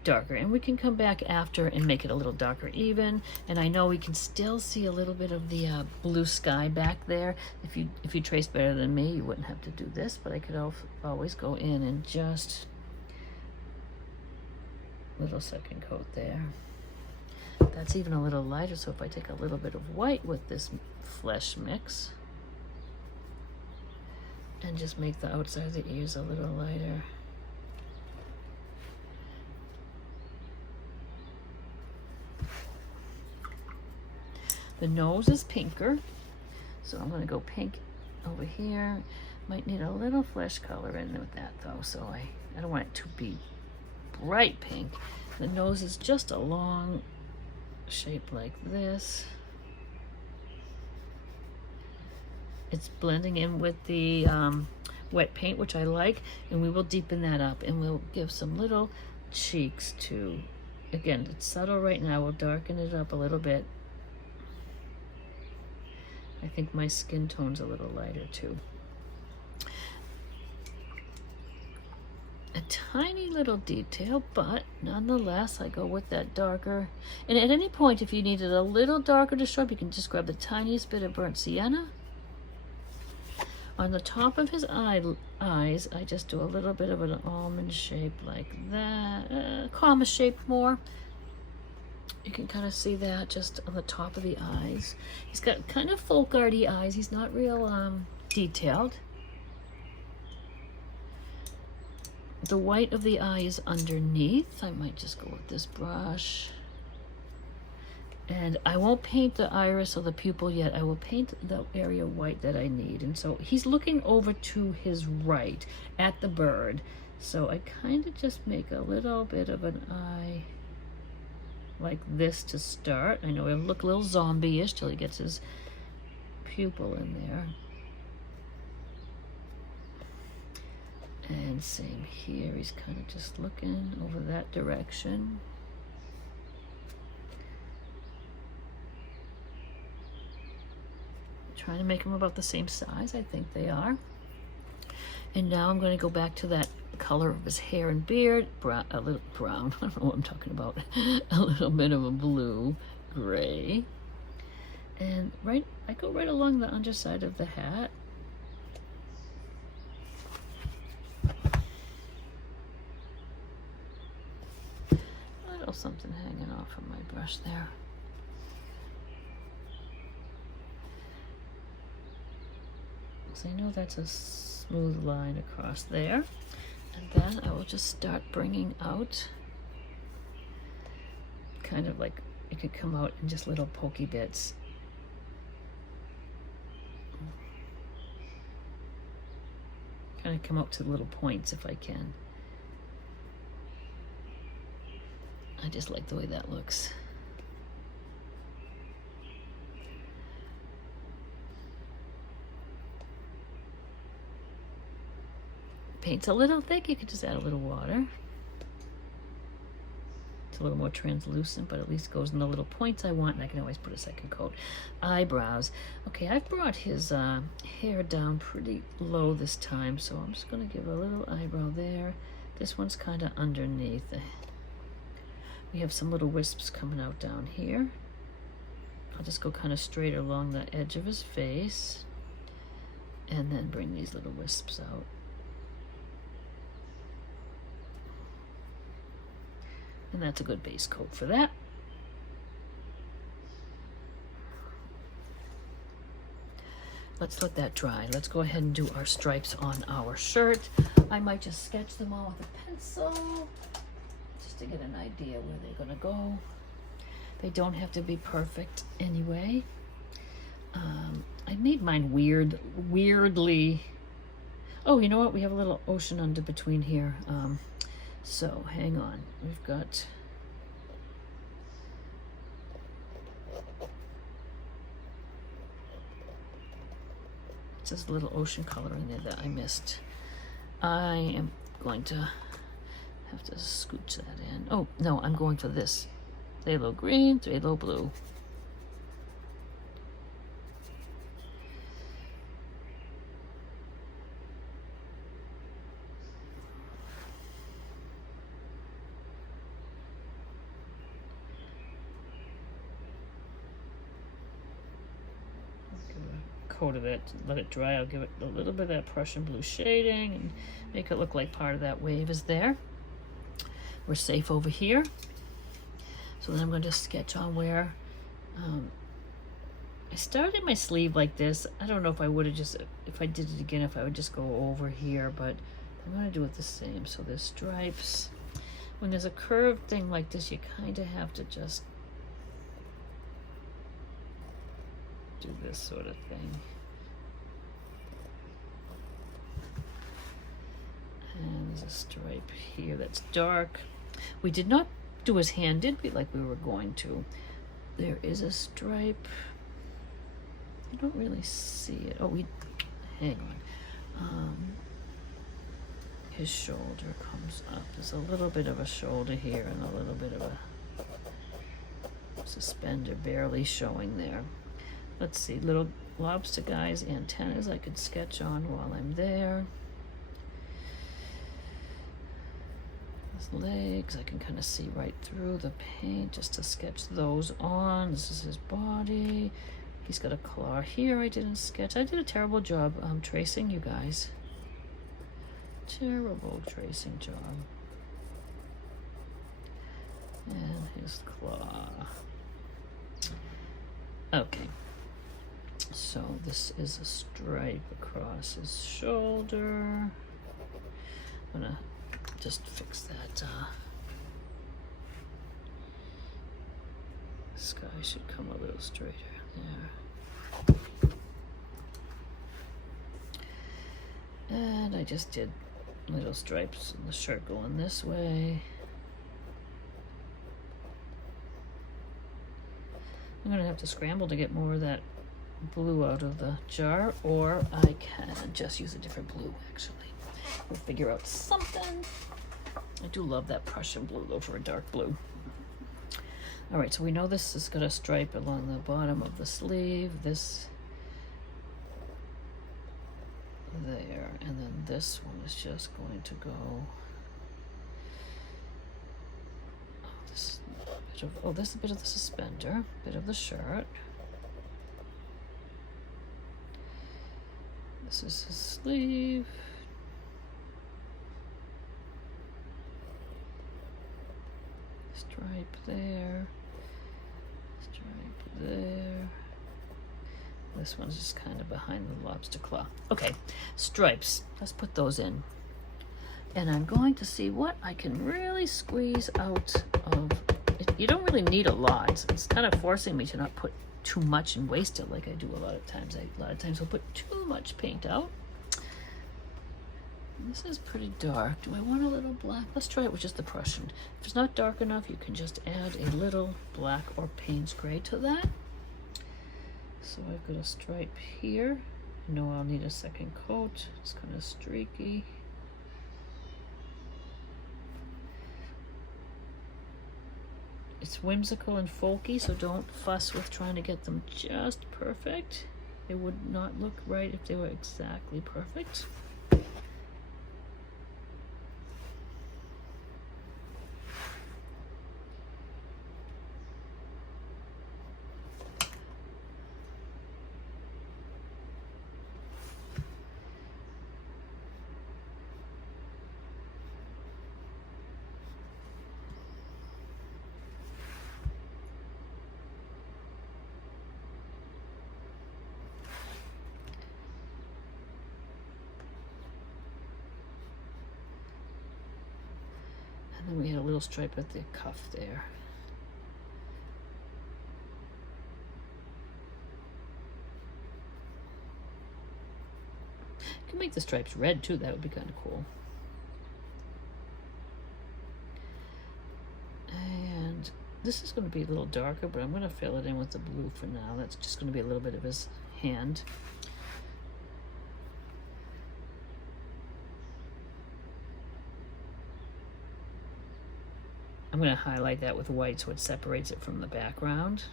darker. And we can come back after and make it a little darker even. And I know we can still see a little bit of the blue sky back there. If you trace better than me, you wouldn't have to do this, but I could always go in and just little second coat there. That's even a little lighter, so if I take a little bit of white with this flesh mix and just make the outside of the ears a little lighter. The nose is pinker, so I'm going to go pink over here. Might need a little flesh color in with that though, so I don't want it to be bright pink. The nose is just a long shape like this. It's blending in with the wet paint, which I like, and we will deepen that up and we'll give some little cheeks to, again, it's subtle right now, we'll darken it up a little bit. I think my skin tone's a little lighter too. A tiny little detail, but nonetheless I go with that darker. And at any point, if you needed a little darker to show up, you can just grab the tiniest bit of burnt sienna. On the top of his eyes, I just do a little bit of an almond shape like that, comma shape more. You can kind of see that just on the top of the eyes. He's got kind of folk arty eyes. He's not real detailed. The white of the eye is underneath. I might just go with this brush. And I won't paint the iris or the pupil yet. I will paint the area white that I need. And so he's looking over to his right at the bird. So I kind of just make a little bit of an eye like this to start. I know it'll look a little zombie-ish till he gets his pupil in there. And same here, he's kind of just looking over that direction. Trying to make them about the same size, I think they are. And now I'm going to go back to that color of his hair and beard, a little brown, I don't know what I'm talking about, a little bit of a blue, gray. And I go right along the underside of the hat. A little something hanging off of my brush there. So I know that's a smooth line across there. And then I will just start bringing out, kind of like it could come out in just little pokey bits. Kind of come out to little points if I can. I just like the way that looks. paint's a little thick, you could just add a little water. It's a little more translucent, but at least goes in the little points I want, and I can always put a second coat. Eyebrows. Okay, I've brought his hair down pretty low this time, so I'm just going to give a little eyebrow there. This one's kind of underneath. We have some little wisps coming out down here. I'll just go kind of straight along the edge of his face, and then bring these little wisps out. And that's a good base coat for that. Let's let that dry. Let's go ahead and do our stripes on our shirt. I might just sketch them all with a pencil, just to get an idea where they're gonna go. They don't have to be perfect anyway. I made mine weirdly. Oh, you know what? We have a little ocean under between here. So hang on, we've got just a little ocean color in there that I missed. I am going to have to scooch that in. Oh, no, I'm going for this. Phthalo green, phthalo blue. Coat of it, let it dry. I'll give it a little bit of that Prussian blue shading and make it look like part of that wave is there. We're safe over here. So then I'm going to sketch on where I started my sleeve like this. I don't know if I would have just, if I did it again, if I would just go over here, but I'm going to do it the same. So there's stripes. When there's a curved thing like this, you kind of have to just do this sort of thing. And there's a stripe here that's dark. We did not do his hand, did we, like we were going to? There is a stripe. I don't really see it. Oh, hang on. His shoulder comes up. There's a little bit of a shoulder here and a little bit of a suspender barely showing there. Let's see, little lobster guy's antennas I could sketch on while I'm there. His legs, I can kind of see right through the paint just to sketch those on. This is his body. He's got a claw here I didn't sketch. I did a terrible job tracing, you guys. Terrible tracing job. And his claw. Okay. So this is a stripe across his shoulder. I'm gonna just fix that. Sky should come a little straighter there. And I just did little stripes in the shirt going this way. I'm gonna have to scramble to get more of that blue out of the jar, or I can just use a different blue actually. We'll figure out something. I do love that Prussian blue though for a dark blue. All right, so we know this has got a stripe along the bottom of the sleeve, this there, and then this one is just going to go, this is a bit of the suspender, bit of the shirt. This is his sleeve. Stripe there. Stripe there. This one's just kind of behind the lobster claw. Okay, stripes. Let's put those in. And I'm going to see what I can really squeeze out of it. You don't really need a lot. It's kind of forcing me to not put too much and waste it like I do a lot of times. A lot of times I'll put too much paint out. This is pretty dark. Do I want a little black? Let's try it with just the Prussian. If it's not dark enough, you can just add a little black or Payne's gray to that. So I've got a stripe here. I know I'll need a second coat. It's kind of streaky. It's whimsical and folky, so don't fuss with trying to get them just perfect. They would not look right if they were exactly perfect. And then we had a little stripe at the cuff there. You can make the stripes red too, that would be kind of cool. And this is going to be a little darker, but I'm going to fill it in with the blue for now. That's just going to be a little bit of his hand. I'm going to highlight that with white so it separates it from the background.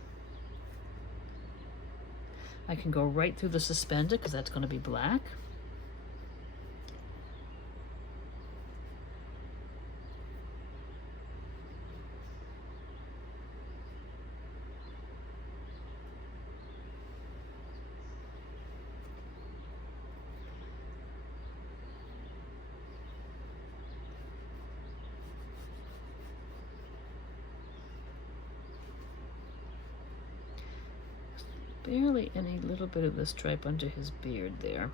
I can go right through the suspender because that's going to be black. Barely any little bit of the stripe under his beard there.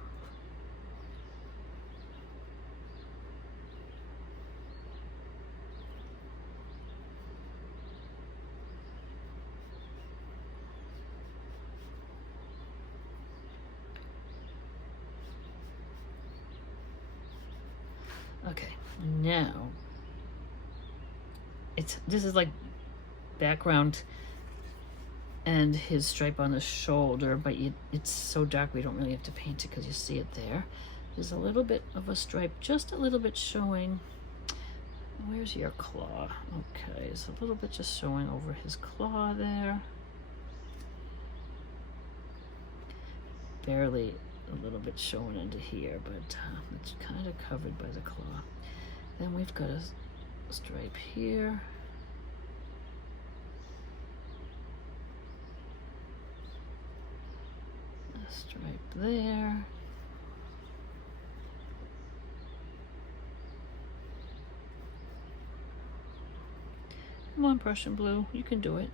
Okay, now this is like background and his stripe on the shoulder, but it's so dark we don't really have to paint it because you see it there. There's a little bit of a stripe, just a little bit showing. Where's your claw? Okay, it's a little bit just showing over his claw there. Barely a little bit showing under here, but it's kind of covered by the claw. Then we've got a stripe here. Stripe there. Come on, Prussian blue, you can do it.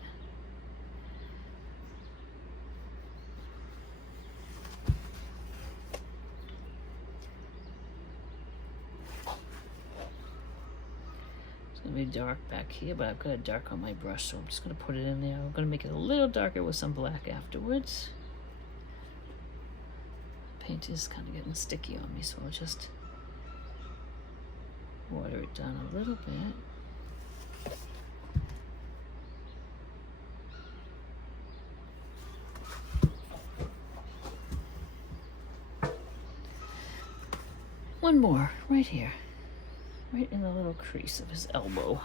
It's gonna be dark back here, but I've got it dark on my brush, so I'm just gonna put it in there. I'm gonna make it a little darker with some black afterwards. Paint is kind of getting sticky on me, so I'll just water it down a little bit. One more, right here, right in the little crease of his elbow.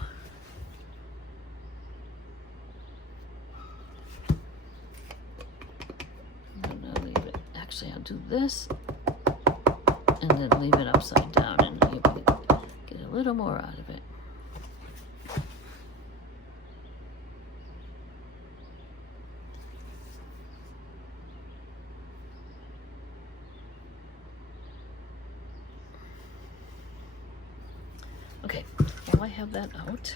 Actually, I'll do this and then leave it upside down and you can get a little more out of it. Okay, while I have that out,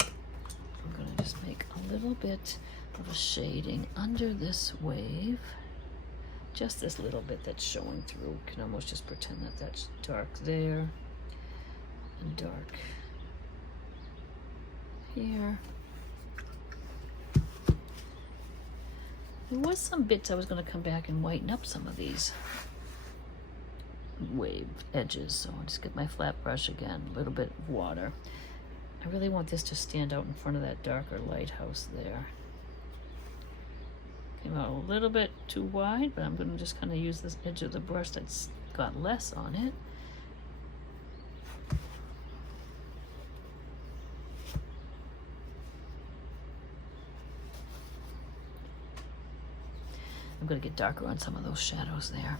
I'm going to just make a little bit of a shading under this wave. Just this little bit that's showing through. You can almost just pretend that that's dark there and dark here. There was some bits I was going to come back and whiten up some of these wave edges, so I'll just get my flat brush again, a little bit of water. I really want this to stand out in front of that darker lighthouse there. Came out a little bit too wide, but I'm going to just kind of use this edge of the brush that's got less on it. I'm gonna get darker on some of those shadows there.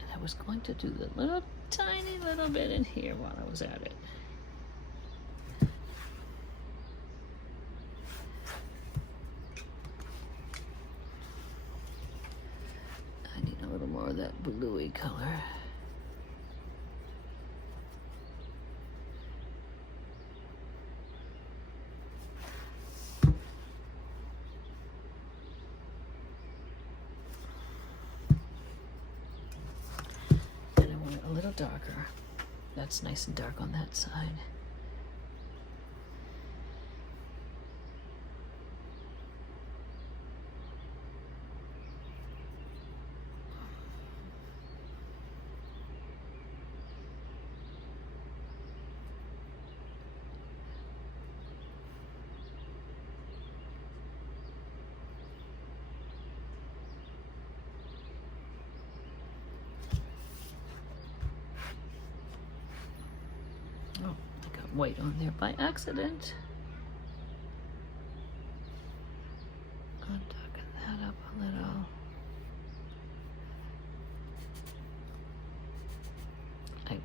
And I was going to do the little tiny little bit in here while I was at it. I need a little more of that bluey color. And I want it a little darker. That's nice and dark on that side. Oh, I got white on there by accident. I'll darken that up a little.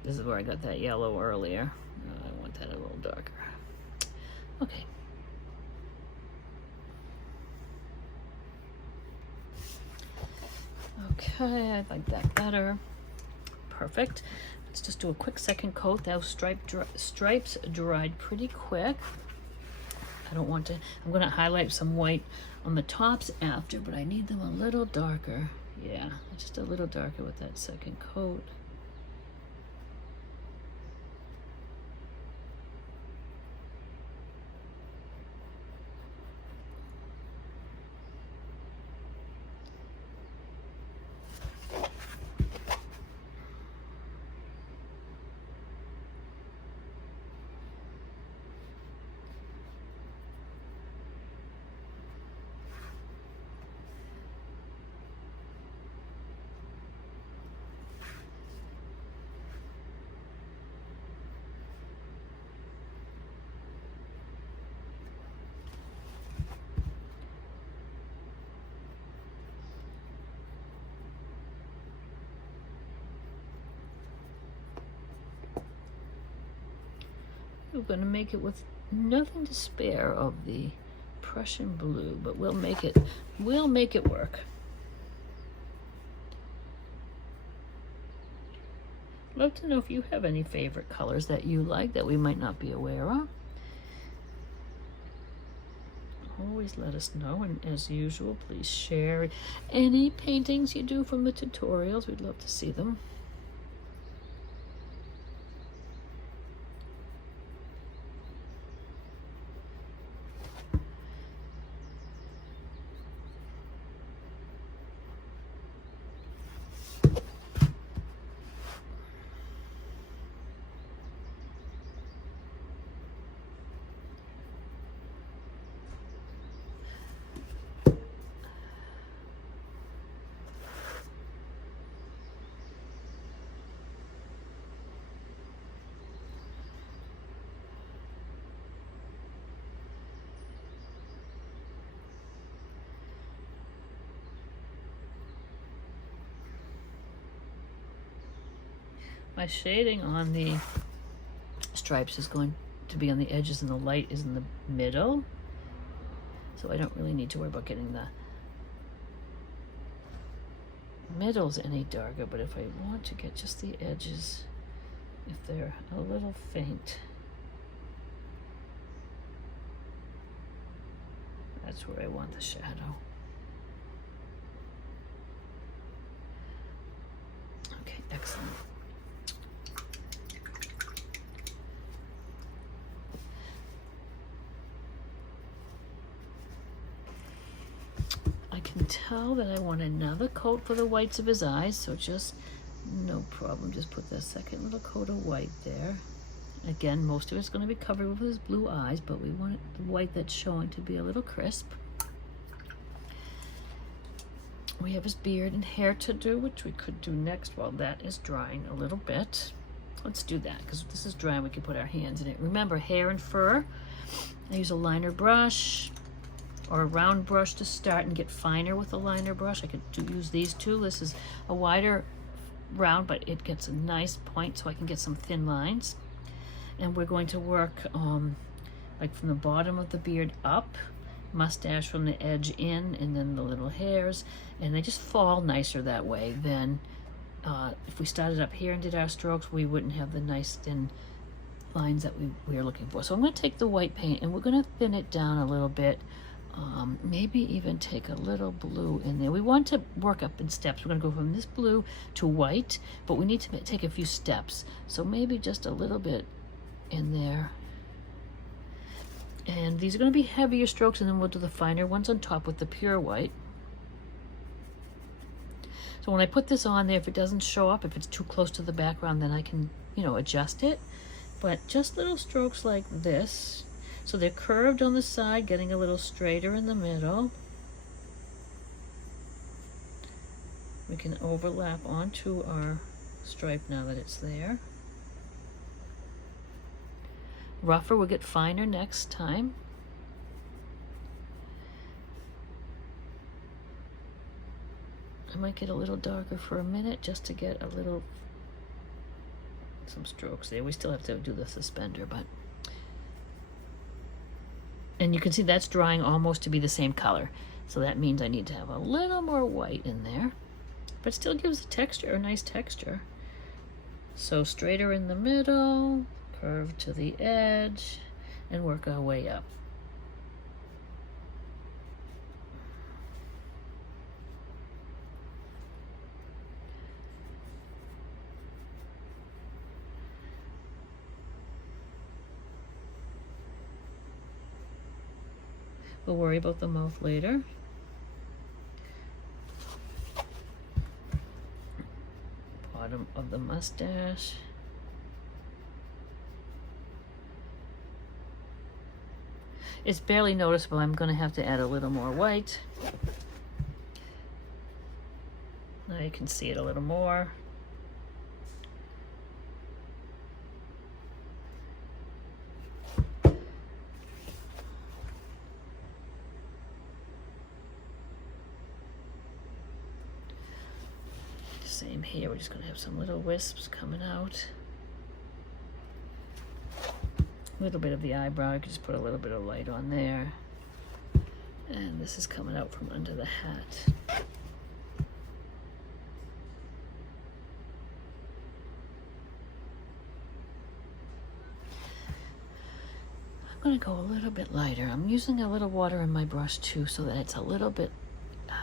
This is where I got that yellow earlier. I want that a little darker. Okay. Okay, I like that better. Perfect. Let's just do a quick second coat. Those stripes dried pretty quick. I don't want to, I'm gonna highlight some white on the tops after, but I need them a little darker. Yeah, just a little darker with that second coat. We're going to make it with nothing to spare of the Prussian blue, but we'll make it work. Love to know if you have any favorite colors that you like that we might not be aware of. Always let us know, and as usual, please share any paintings you do from the tutorials. We'd love to see them. My shading on the stripes is going to be on the edges and the light is in the middle. So I don't really need to worry about getting the middles any darker, but if I want to get just the edges, if they're a little faint, that's where I want the shadow. Okay, excellent. I can tell that I want another coat for the whites of his eyes, so just no problem, just put that second little coat of white there. Again, most of it's going to be covered with his blue eyes, but we want the white that's showing to be a little crisp. We have his beard and hair to do, which we could do next while that is drying a little bit. Let's do that, because this is dry and we can put our hands in it. Remember, hair and fur, I use a liner brush or a round brush to start and get finer with a liner brush. I could use these two. This is a wider round, but it gets a nice point so I can get some thin lines. And we're going to work like from the bottom of the beard up, mustache from the edge in, and then the little hairs, and they just fall nicer that way than if we started up here and did our strokes, we wouldn't have the nice thin lines that we are looking for. So I'm going to take the white paint and we're going to thin it down a little bit, maybe even take a little blue in there. We want to work up in steps. We're going to go from this blue to white, but we need to take a few steps, so maybe just a little bit in there. And these are going to be heavier strokes, and then we'll do the finer ones on top with the pure white. So when I put this on there, if it doesn't show up, if it's too close to the background, then I can, you know, adjust it. But just little strokes like this. So they're curved on the side, getting a little straighter in the middle. We can overlap onto our stripe now that it's there. Rougher will get finer next time. I might get a little darker for a minute just to get a little, some strokes there. We still have to do the suspender, but, and you can see that's drying almost to be the same color. So that means I need to have a little more white in there, but still gives a texture, a nice texture. So straighter in the middle, curve to the edge, and work our way up. We'll worry about the mouth later. Bottom of the mustache. It's barely noticeable. I'm going to have to add a little more white. Now you can see it a little more. Same here, we're just going to have some little wisps coming out. A little bit of the eyebrow, I could just put a little bit of light on there. And this is coming out from under the hat. I'm going to go a little bit lighter. I'm using a little water in my brush too, so that it's a little bit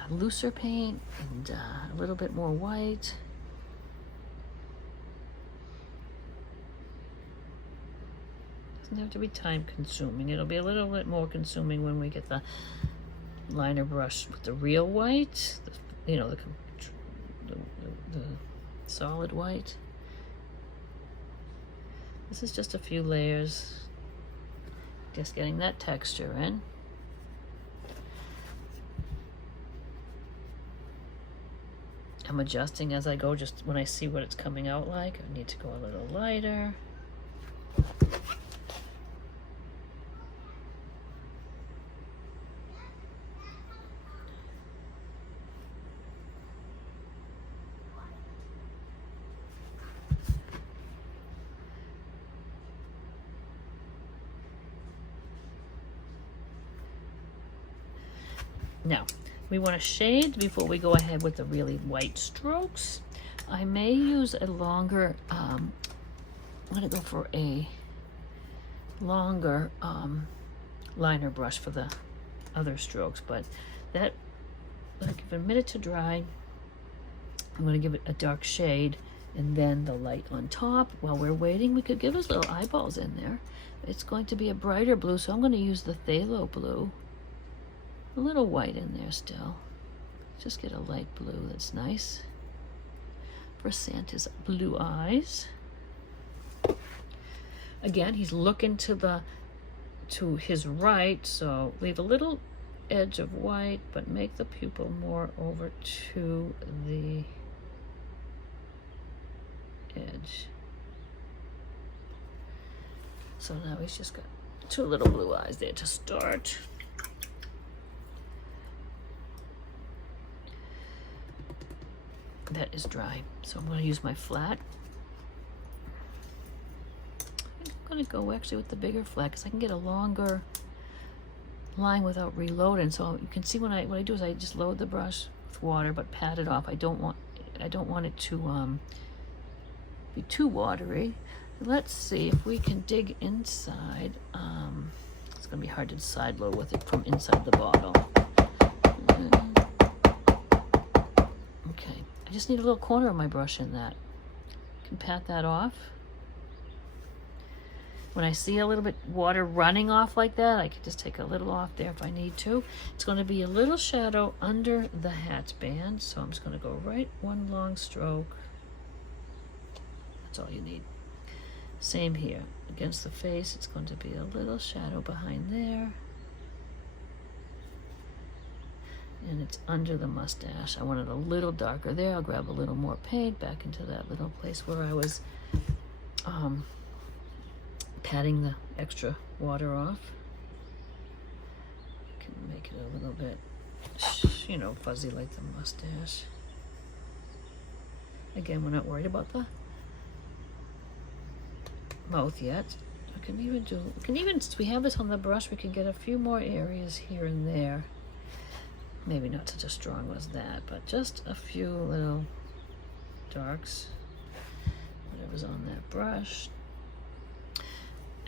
looser paint and a little bit more white. Doesn't have to be time consuming. It'll be a little bit more consuming when we get the liner brush with the real white, you know, the solid white. This is just a few layers, just getting that texture in. I'm adjusting as I go, just when I see what it's coming out like. I need to go a little lighter. Now, we want to shade before we go ahead with the really white strokes. I may use a longer, I'm going to go for a longer liner brush for the other strokes, but that, I'm going to give it a minute to dry. I'm going to give it a dark shade and then the light on top. While we're waiting, we could give us little eyeballs in there. It's going to be a brighter blue, so I'm going to use the phthalo blue. A little white in there still. Just get a light blue that's nice for Santa's blue eyes. Again, he's looking to his right, so leave a little edge of white, but make the pupil more over to the edge. So now he's just got two little blue eyes there to start. That is dry, so I'm going to use my flat. I'm going to go actually with the bigger flat because I can get a longer line without reloading. So you can see what I do is I just load the brush with water but pat it off. I don't want it to be too watery. Let's see if we can dig inside. It's going to be hard to side load with it from inside the bottle. Okay, I just need a little corner of my brush in that. Can pat that off. When I see a little bit water running off like that, I can just take a little off there if I need to. It's going to be a little shadow under the hat band, so I'm just going to go right one long stroke. That's all you need. Same here. Against the face, it's going to be a little shadow behind there. And it's under the mustache. I want it a little darker there. I'll grab a little more paint back into that little place where I was patting the extra water off. Can make it a little bit, you know, fuzzy like the mustache. Again, we're not worried about the mouth yet. Since we have this on the brush, we can get a few more areas here and there. Maybe not such a strong as that, but just a few little darks, whatever's on that brush.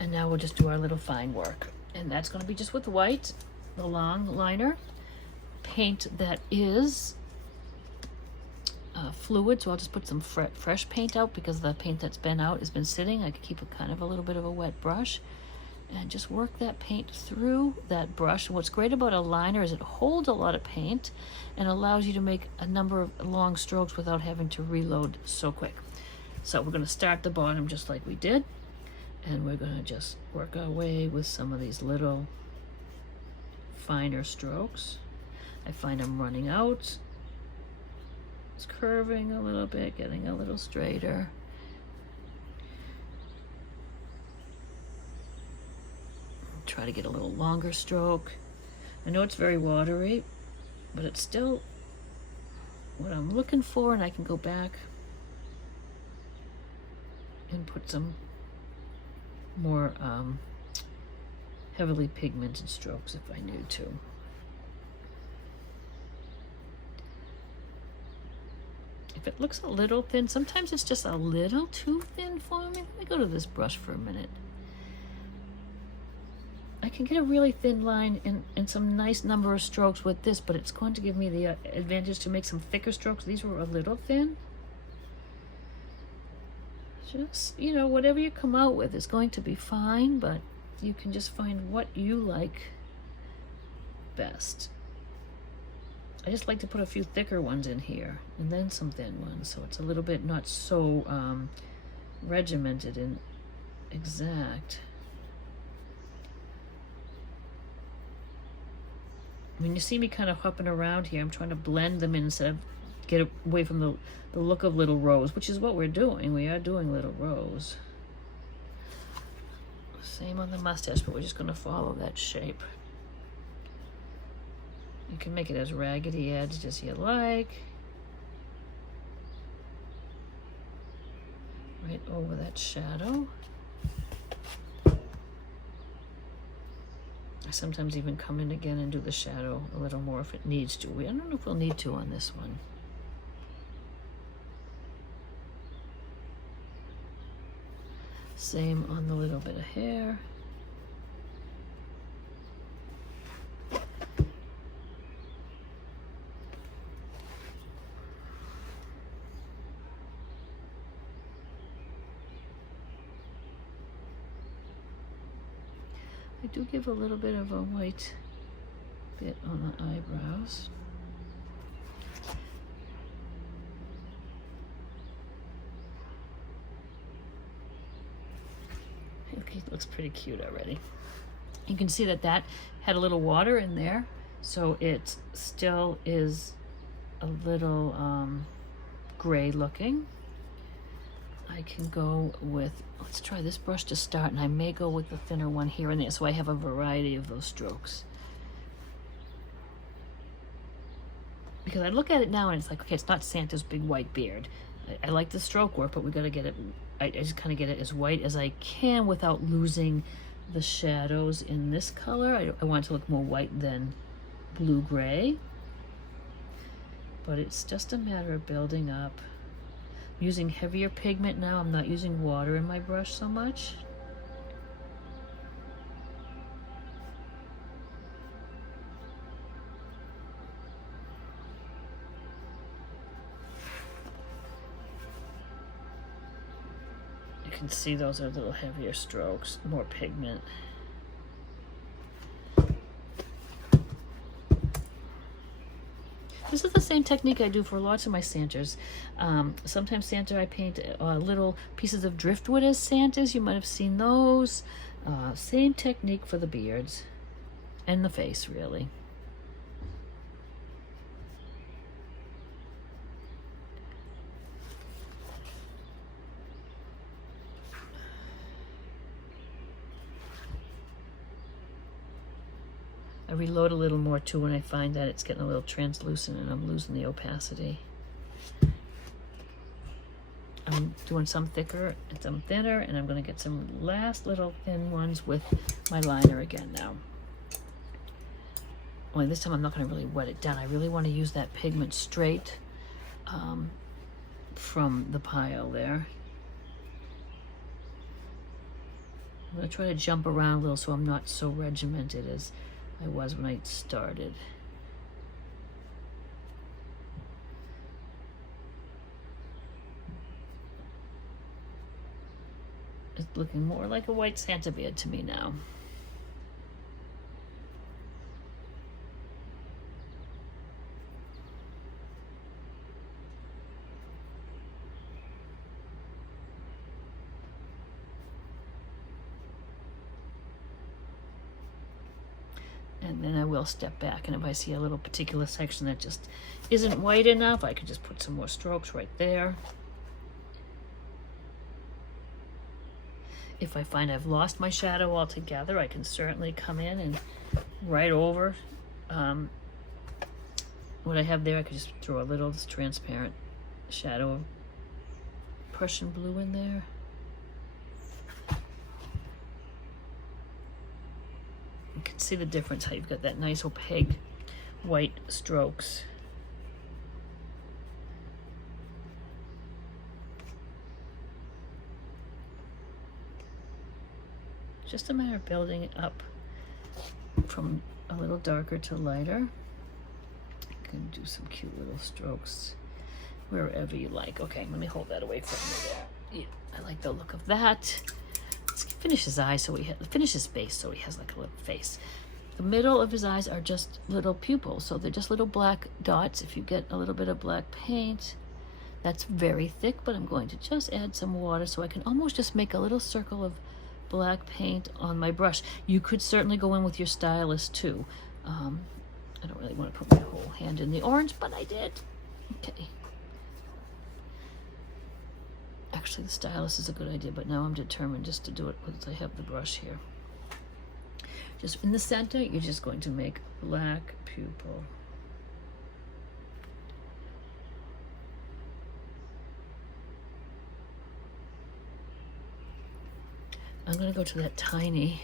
And now we'll just do our little fine work. And that's going to be just with white, the long liner, paint that is fluid, so I'll just put some fresh paint out because the paint that's been out has been sitting. I could keep it kind of a little bit of a wet brush and just work that paint through that brush. And what's great about a liner is it holds a lot of paint and allows you to make a number of long strokes without having to reload so quick. So we're going to start the bottom just like we did, and we're going to just work our way with some of these little finer strokes. I find I'm running out. It's curving a little bit, getting a little straighter. Try to get a little longer stroke. I know it's very watery, but it's still what I'm looking for, and I can go back and put some more heavily pigmented strokes if I need to. If it looks a little thin, sometimes it's just a little too thin for me. Let me go to this brush for a minute. I can get a really thin line and some nice number of strokes with this, but it's going to give me the advantage to make some thicker strokes. These were a little thin. Just, you know, whatever you come out with is going to be fine, but you can just find what you like best. I just like to put a few thicker ones in here and then some thin ones, so it's a little bit not so regimented and exact. When you see me kind of hopping around here, I'm trying to blend them in instead of get away from the look of little rows, which is what we're doing. We are doing little rows. Same on the mustache, but we're just going to follow that shape. You can make it as raggedy edged as you like. Right over that shadow. I sometimes even come in again and do the shadow a little more if it needs to. I don't know if we'll need to on this one. Same on the little bit of hair. I do give a little bit of a white bit on the eyebrows. Okay, it looks pretty cute already. You can see that that had a little water in there, So it still is a little gray looking. I can go with, let's try this brush to start, and I may go with the thinner one here and there, so I have a variety of those strokes. Because I look at it now and it's like, okay, it's not Santa's big white beard. I like the stroke work, but we gotta get it, I just kind of get it as white as I can without losing the shadows in this color. I want it to look more white than blue-gray. But it's just a matter of building up. I'm using heavier pigment now. I'm not using water in my brush so much. You can see those are a little heavier strokes, more pigment. This is the same technique I do for lots of my Santas. Sometimes Santa I paint little pieces of driftwood as Santas. You might have seen those. Same technique for the beards and the face, really. I reload a little more too when I find that it's getting a little translucent and I'm losing the opacity. I'm doing some thicker and some thinner, and I'm going to get some last little thin ones with my liner again now. Only this time I'm not going to really wet it down. I really want to use that pigment straight from the pile there. I'm going to try to jump around a little so I'm not so regimented as I was when I started. It's looking more like a white Santa beard to me now. And then I will step back, and if I see a little particular section that just isn't white enough, I could just put some more strokes right there. If I find I've lost my shadow altogether, I can certainly come in and right over what I have there. I could just throw a little transparent shadow of Prussian blue in there. You can see the difference, how you've got that nice opaque white strokes. Just a matter of building it up from a little darker to lighter. You can do some cute little strokes wherever you like. Okay, let me hold that away from you there. Yeah, I like the look of that. Let's finish his eyes so finish his face so he has like a little face. The middle of his eyes are just little pupils, so they're just little black dots. If you get a little bit of black paint, that's very thick, but I'm going to just add some water so I can almost just make a little circle of black paint on my brush. You could certainly go in with your stylus too. I don't really want to put my whole hand in the orange, but I did. Okay. Actually, the stylus is a good idea, but now I'm determined just to do it because I have the brush here. Just in the center, you're just going to make black pupil. I'm going to go to that tiny,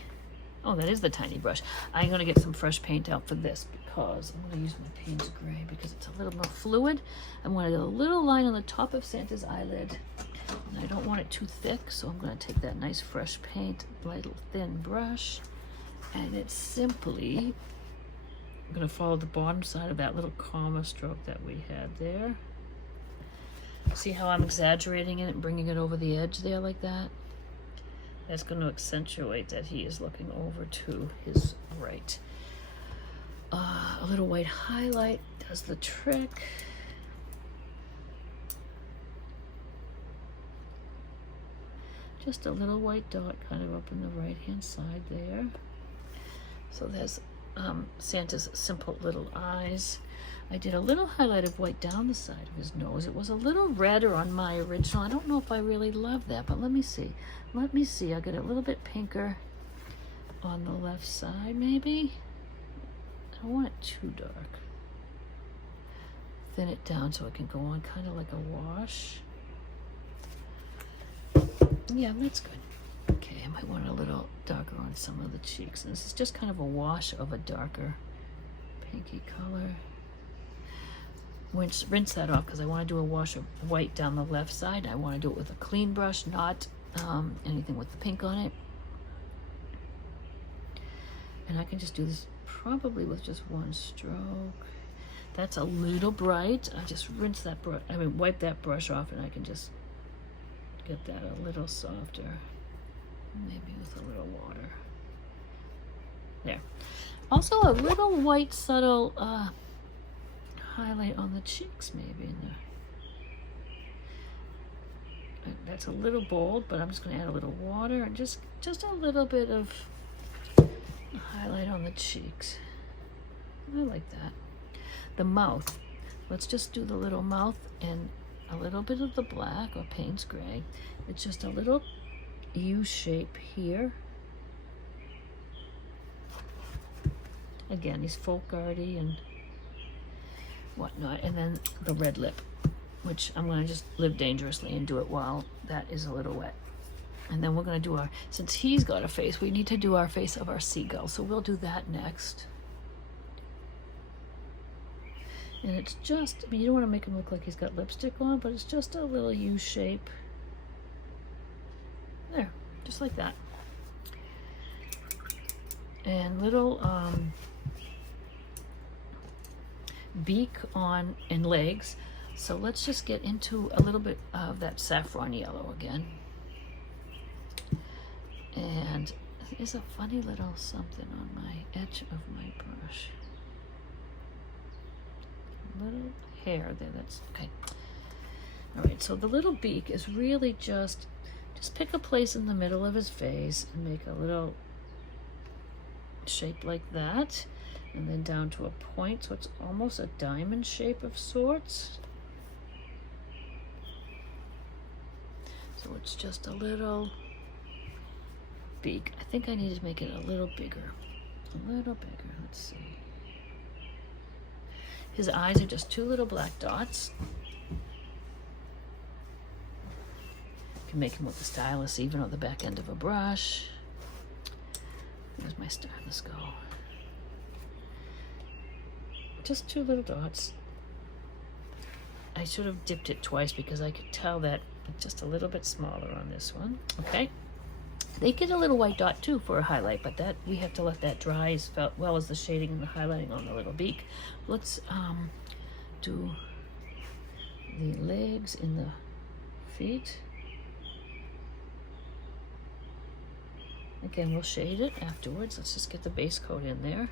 oh, that is the tiny brush. I'm going to get some fresh paint out for this because I'm going to use my Payne's Gray because it's a little more fluid. I want to get a little line on the top of Santa's eyelid, and I don't want it too thick, so I'm going to take that nice fresh paint, light thin brush, and it's simply, I'm going to follow the bottom side of that little comma stroke that we had there. See how I'm exaggerating it and bringing it over the edge there like that? That's going to accentuate that he is looking over to his right. A little white highlight does the trick. Just a little white dot kind of up in the right hand side there. So there's Santa's simple little eyes. I did a little highlight of white down the side of his nose. It was a little redder on my original. I don't know if I really love that, but let me see. Let me see. I'll get a little bit pinker on the left side, maybe. I don't want it too dark. Thin it down so it can go on kind of like a wash. Yeah, that's good. Okay, I might want a little darker on some of the cheeks. And this is just kind of a wash of a darker pinky color. Rinse that off because I want to do a wash of white down the left side. I want to do it with a clean brush, not anything with the pink on it. And I can just do this probably with just one stroke. That's a little bright. I just rinse that brush, wipe that brush off, and I can just get that a little softer. Maybe with a little water. There. Also a little white subtle highlight on the cheeks, maybe in there. That's a little bold, but I'm just going to add a little water and just a little bit of highlight on the cheeks. I like that. The mouth. Let's just do the little mouth and a little bit of the black or Payne's gray. It's just a little U shape here. Again, he's folkardy and whatnot. And then the red lip, which I'm going to just live dangerously and do it while that is a little wet. And then we're going to do our, since he's got a face, we need to do our face of our seagull. So we'll do that next. And it's just, I mean, you don't want to make him look like he's got lipstick on, but it's just a little U shape. There, just like that. And little beak on and legs. So let's just get into a little bit of that saffron yellow again. And there's a funny little something on my edge of my brush. Little hair there, that's okay. All right, so the little beak is really just pick a place in the middle of his face and make a little shape like that, and then down to a point, so it's almost a diamond shape of sorts. So it's just a little beak. I think I need to make it a little bigger. Let's see. His eyes are just two little black dots. You can make him with the stylus, even on the back end of a brush. Where's my stylus go? Just two little dots. I should have dipped it twice because I could tell that it's just a little bit smaller on this one. Okay. They get a little white dot too for a highlight, but that we have to let that dry as well as the shading and the highlighting on the little beak. Let's do the legs in the feet. Again, we'll shade it afterwards. Let's just get the base coat in there.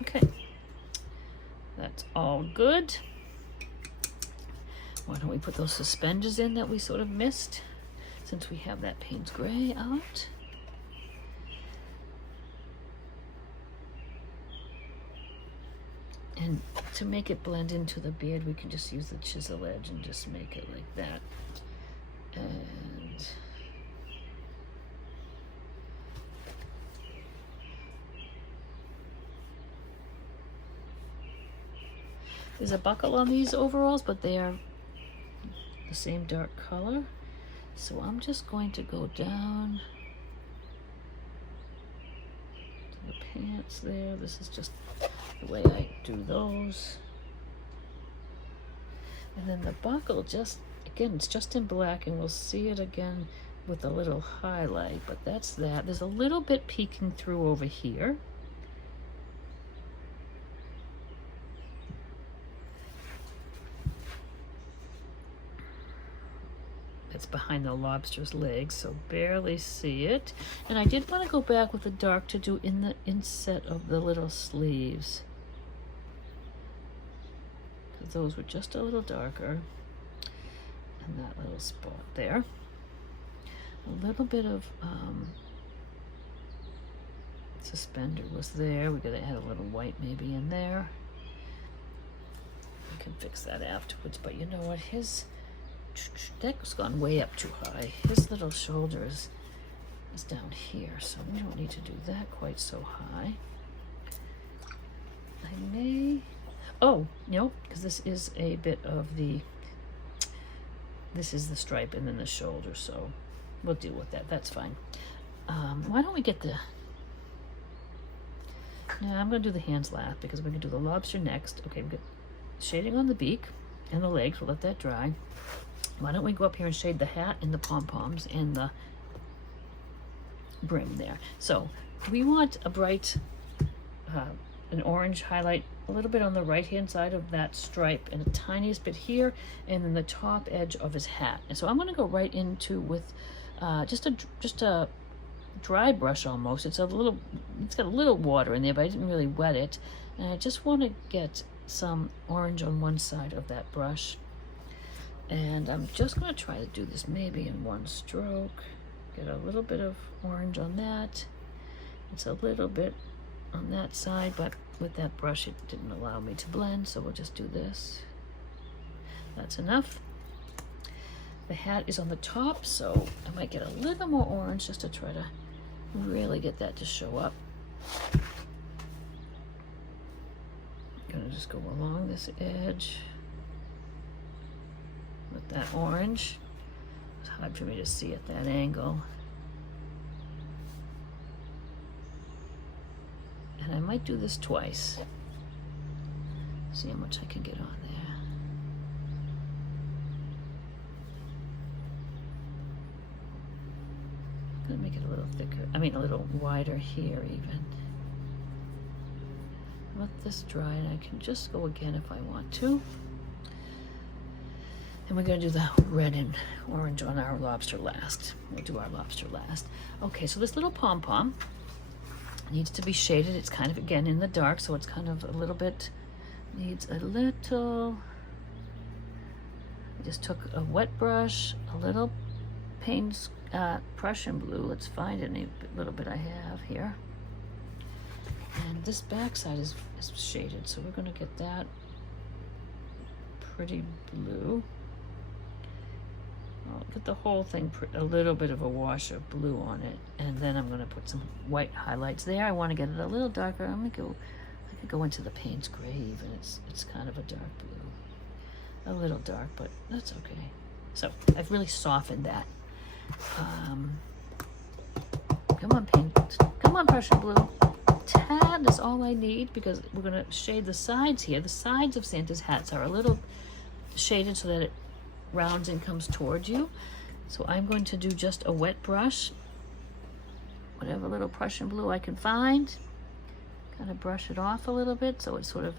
Okay, that's all good. Why don't we put those suspenders in that we sort of missed, since we have that Payne's gray out. And to make it blend into the beard, we can just use the chisel edge and just make it like that. And there's a buckle on these overalls, but they are the same dark color. So I'm just going to go down to the pants there. This is just the way I do those. And then the buckle, just, again, it's just in black, and we'll see it again with a little highlight, but that's that. There's a little bit peeking through over here. it's behind the lobster's legs, so barely see it. And I did want to go back with the dark to do in the inset of the little sleeves. Those were just a little darker. And that little spot there. A little bit of suspender was there. We're gonna add a little white maybe in there. We can fix that afterwards, but you know what, his neck's gone way up too high. His little shoulders is down here, so we don't need to do that quite so high. I may, oh, no, because this is a bit of the, this is the stripe and then the shoulder, so we'll deal with that, that's fine. Why don't we get the, no, I'm gonna do the hands last because we're gonna do the lobster next. Okay, we got shading on the beak and the legs, we'll let that dry. Why don't we go up here and shade the hat and the pom-poms and the brim there. So we want a bright, an orange highlight a little bit on the right hand side of that stripe and a tiniest bit here, and then the top edge of his hat. And so I'm going to go right into with just a dry brush almost. It's got a little water in there, but I didn't really wet it. And I just want to get some orange on one side of that brush. And I'm just going to try to do this maybe in one stroke. Get a little bit of orange on that. It's a little bit on that side, but with that brush it didn't allow me to blend, so we'll just do this. That's enough. The hat is on the top, so I might get a little more orange just to try to really get that to show up. I'm gonna just go along this edge with that orange. It's hard for me to see at that angle. And I might do this twice. See how much I can get on there. I'm gonna make it a little thicker, I mean a little wider here even. Let this dry and I can just go again if I want to. And we're gonna do the red and orange on our lobster last. We'll do our lobster last. Okay, so this little pom-pom needs to be shaded. It's kind of, again, in the dark, so it's kind of a little bit, needs a little, I just took a wet brush, a little Payne's Prussian blue. Let's find any little bit I have here. And this back side is shaded, so we're gonna get that pretty blue. I'll get the whole thing, a little bit of a wash of blue on it, and then I'm going to put some white highlights there. I want to get it a little darker. I could go into the Payne's Gray even. It's kind of a dark blue. A little dark, but that's okay. So I've really softened that. Come on, Payne. Come on, Prussian blue. Tad is all I need because we're going to shade the sides here. The sides of Santa's hats are a little shaded so that it rounds and comes towards you. So I'm going to do just a wet brush, whatever little Prussian blue I can find, kind of brush it off a little bit so it's sort of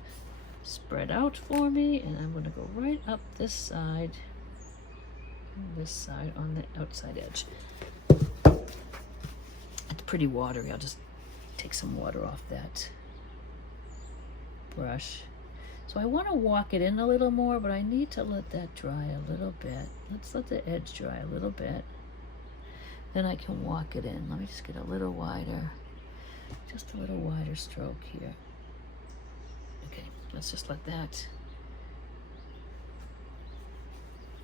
spread out for me, and I'm going to go right up this side on the outside edge. It's pretty watery. I'll just take some water off that brush. So I want to walk it in a little more, but I need to let that dry a little bit. Let's let the edge dry a little bit. Then I can walk it in. Let me just get a little wider, just a little wider stroke here. Okay, let's just let that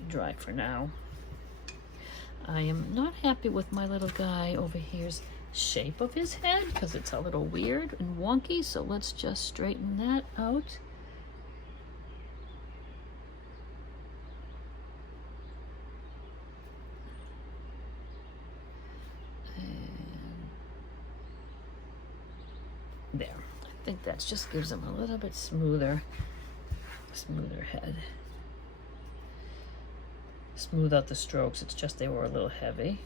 dry for now. I am not happy with my little guy over here's shape of his head because it's a little weird and wonky, so let's just straighten that out. There, I think that just gives them a little bit smoother head. Smooth out the strokes, it's just they were a little heavy.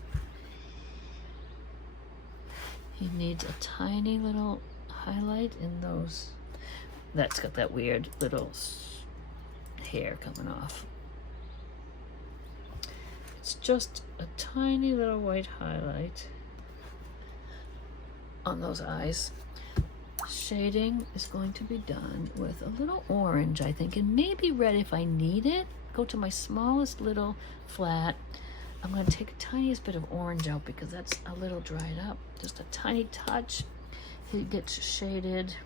He needs a tiny little highlight in those. That's got that weird little hair coming off. it's just a tiny little white highlight on those eyes. Shading is going to be done with a little orange, I think, and maybe red if I need it. Go to my smallest little flat. I'm going to take a tiniest bit of orange out because that's a little dried up. Just a tiny touch. It gets shaded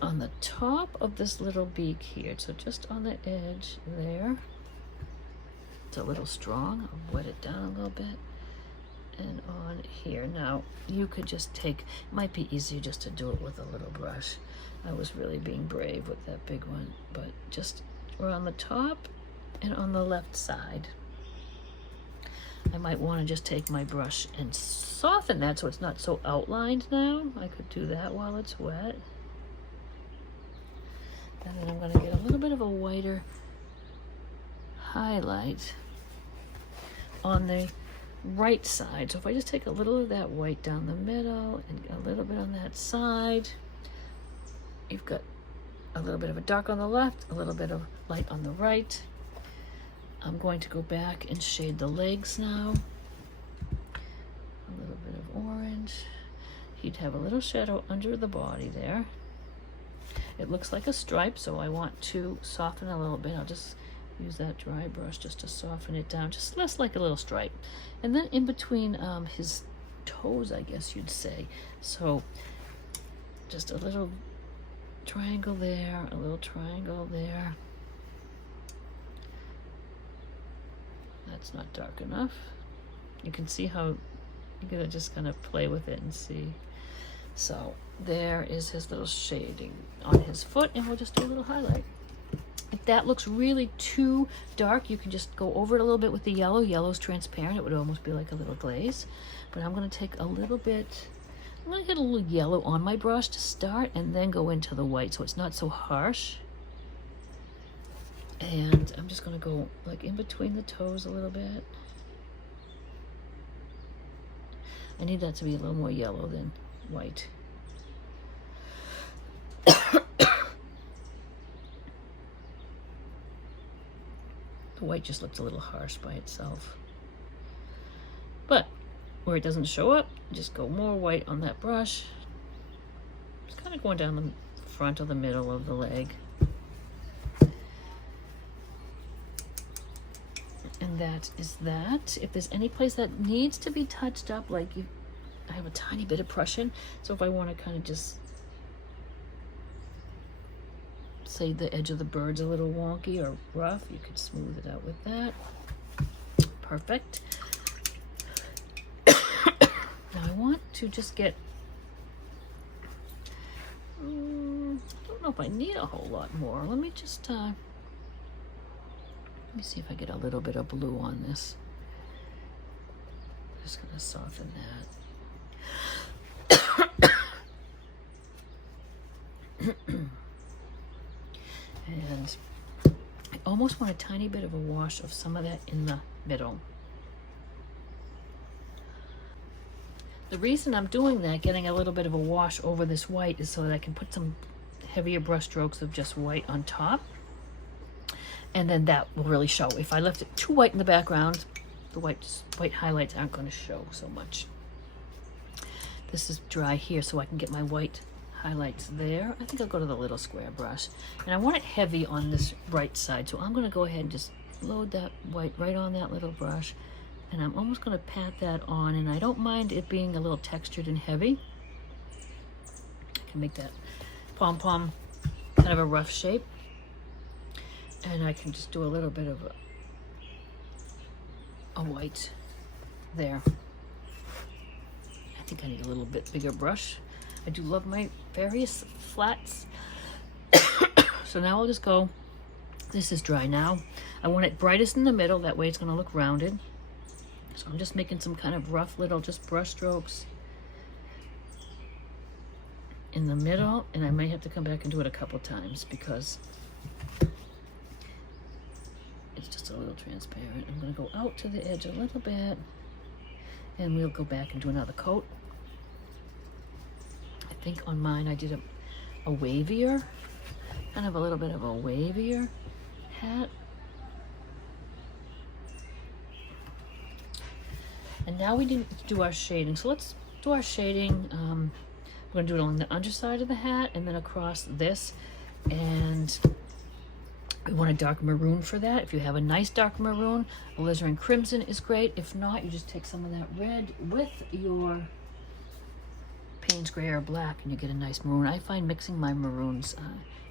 on the top of this little beak here. So just on the edge there. It's a little strong. I'll wet it down a little bit. And on here. Now, you could just take, it might be easier just to do it with a little brush. I was really being brave with that big one, but just we're on the top and on the left side. I might want to just take my brush and soften that so it's not so outlined now. I could do that while it's wet. And then I'm going to get a little bit of a whiter highlight on the right side. So if I just take a little of that white down the middle and a little bit on that side, you've got a little bit of a dark on the left, a little bit of light on the right. I'm going to go back and shade the legs now. A little bit of orange. He'd have a little shadow under the body there. It looks like a stripe, so I want to soften a little bit. I'll just use that dry brush just to soften it down, just less like a little stripe. And then in between his toes, I guess you'd say. So just a little triangle there, a little triangle there. That's not dark enough. You can see how you're gonna just kind of play with it and see. So there is his little shading on his foot, and we'll just do a little highlight. If that looks really too dark, you can just go over it a little bit with the yellow. Yellow's transparent. It would almost be like a little glaze. But I'm going to take a little bit, I'm going to get a little yellow on my brush to start and then go into the white so it's not so harsh. And I'm just going to go like in between the toes a little bit. I need that to be a little more yellow than white. The white just looks a little harsh by itself. But where it doesn't show up, just go more white on that brush. Just kind of going down the front or the middle of the leg. And that is that. If there's any place that needs to be touched up, like I have a tiny bit of Prussian, so if I want to kind of just say the edge of the bird's a little wonky or rough, you could smooth it out with that. Perfect. Now I want to just get, I don't know if I need a whole lot more. Let me just, let me see if I get a little bit of blue on this. I'm just gonna soften that. And I almost want a tiny bit of a wash of some of that in the middle. The reason I'm doing that, getting a little bit of a wash over this white, is so that I can put some heavier brush strokes of just white on top. And then that will really show. If I left it too white in the background, the white highlights aren't going to show so much. This is dry here, so I can get my white highlights there. I think I'll go to the little square brush. And I want it heavy on this right side, so I'm going to go ahead and just load that white right on that little brush. And I'm almost going to pat that on, and I don't mind it being a little textured and heavy. I can make that pom-pom kind of a rough shape. And I can just do a little bit of a white there. I think I need a little bit bigger brush. I do love my various flats. So now I'll just go, this is dry now. I want it brightest in the middle, that way it's going to look rounded. So I'm just making some kind of rough little just brush strokes in the middle, and I might have to come back and do it a couple times because it's just a little transparent. I'm going to go out to the edge a little bit, and we'll go back and do another coat. I think on mine I did a wavier, kind of a little bit of a wavier hat. And now we need to do our shading. So let's do our shading. We're gonna do it on the underside of the hat and then across this. And we want a dark maroon for that. If you have a nice dark maroon, alizarin crimson is great. If not, you just take some of that red with your Payne's gray or black and you get a nice maroon. I find mixing my maroons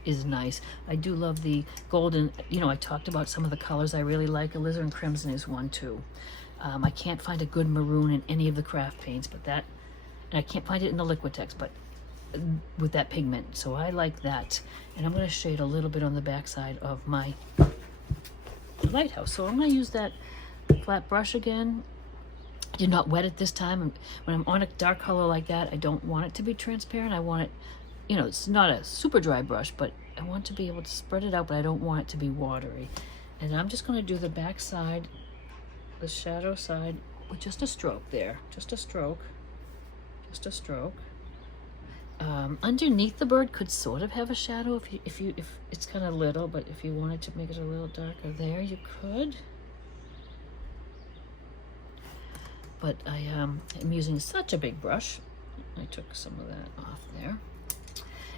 is nice. I do love the golden. You know, I talked about some of the colors I really like. Alizarin crimson is one too. I can't find a good maroon in any of the craft paints, but that, and I can't find it in the Liquitex, but with that pigment. So I like that. And I'm going to shade a little bit on the back side of my lighthouse. So I'm going to use that flat brush again. I did not wet it this time. And when I'm on a dark color like that, I don't want it to be transparent. I want it, you know, it's not a super dry brush, but I want to be able to spread it out, but I don't want it to be watery. And I'm just going to do the back side, the shadow side, with just a stroke there. Just a stroke. Just a stroke. Underneath the bird could sort of have a shadow if it's kind of little, but if you wanted to make it a little darker there, you could. But I am using such a big brush. I took some of that off there.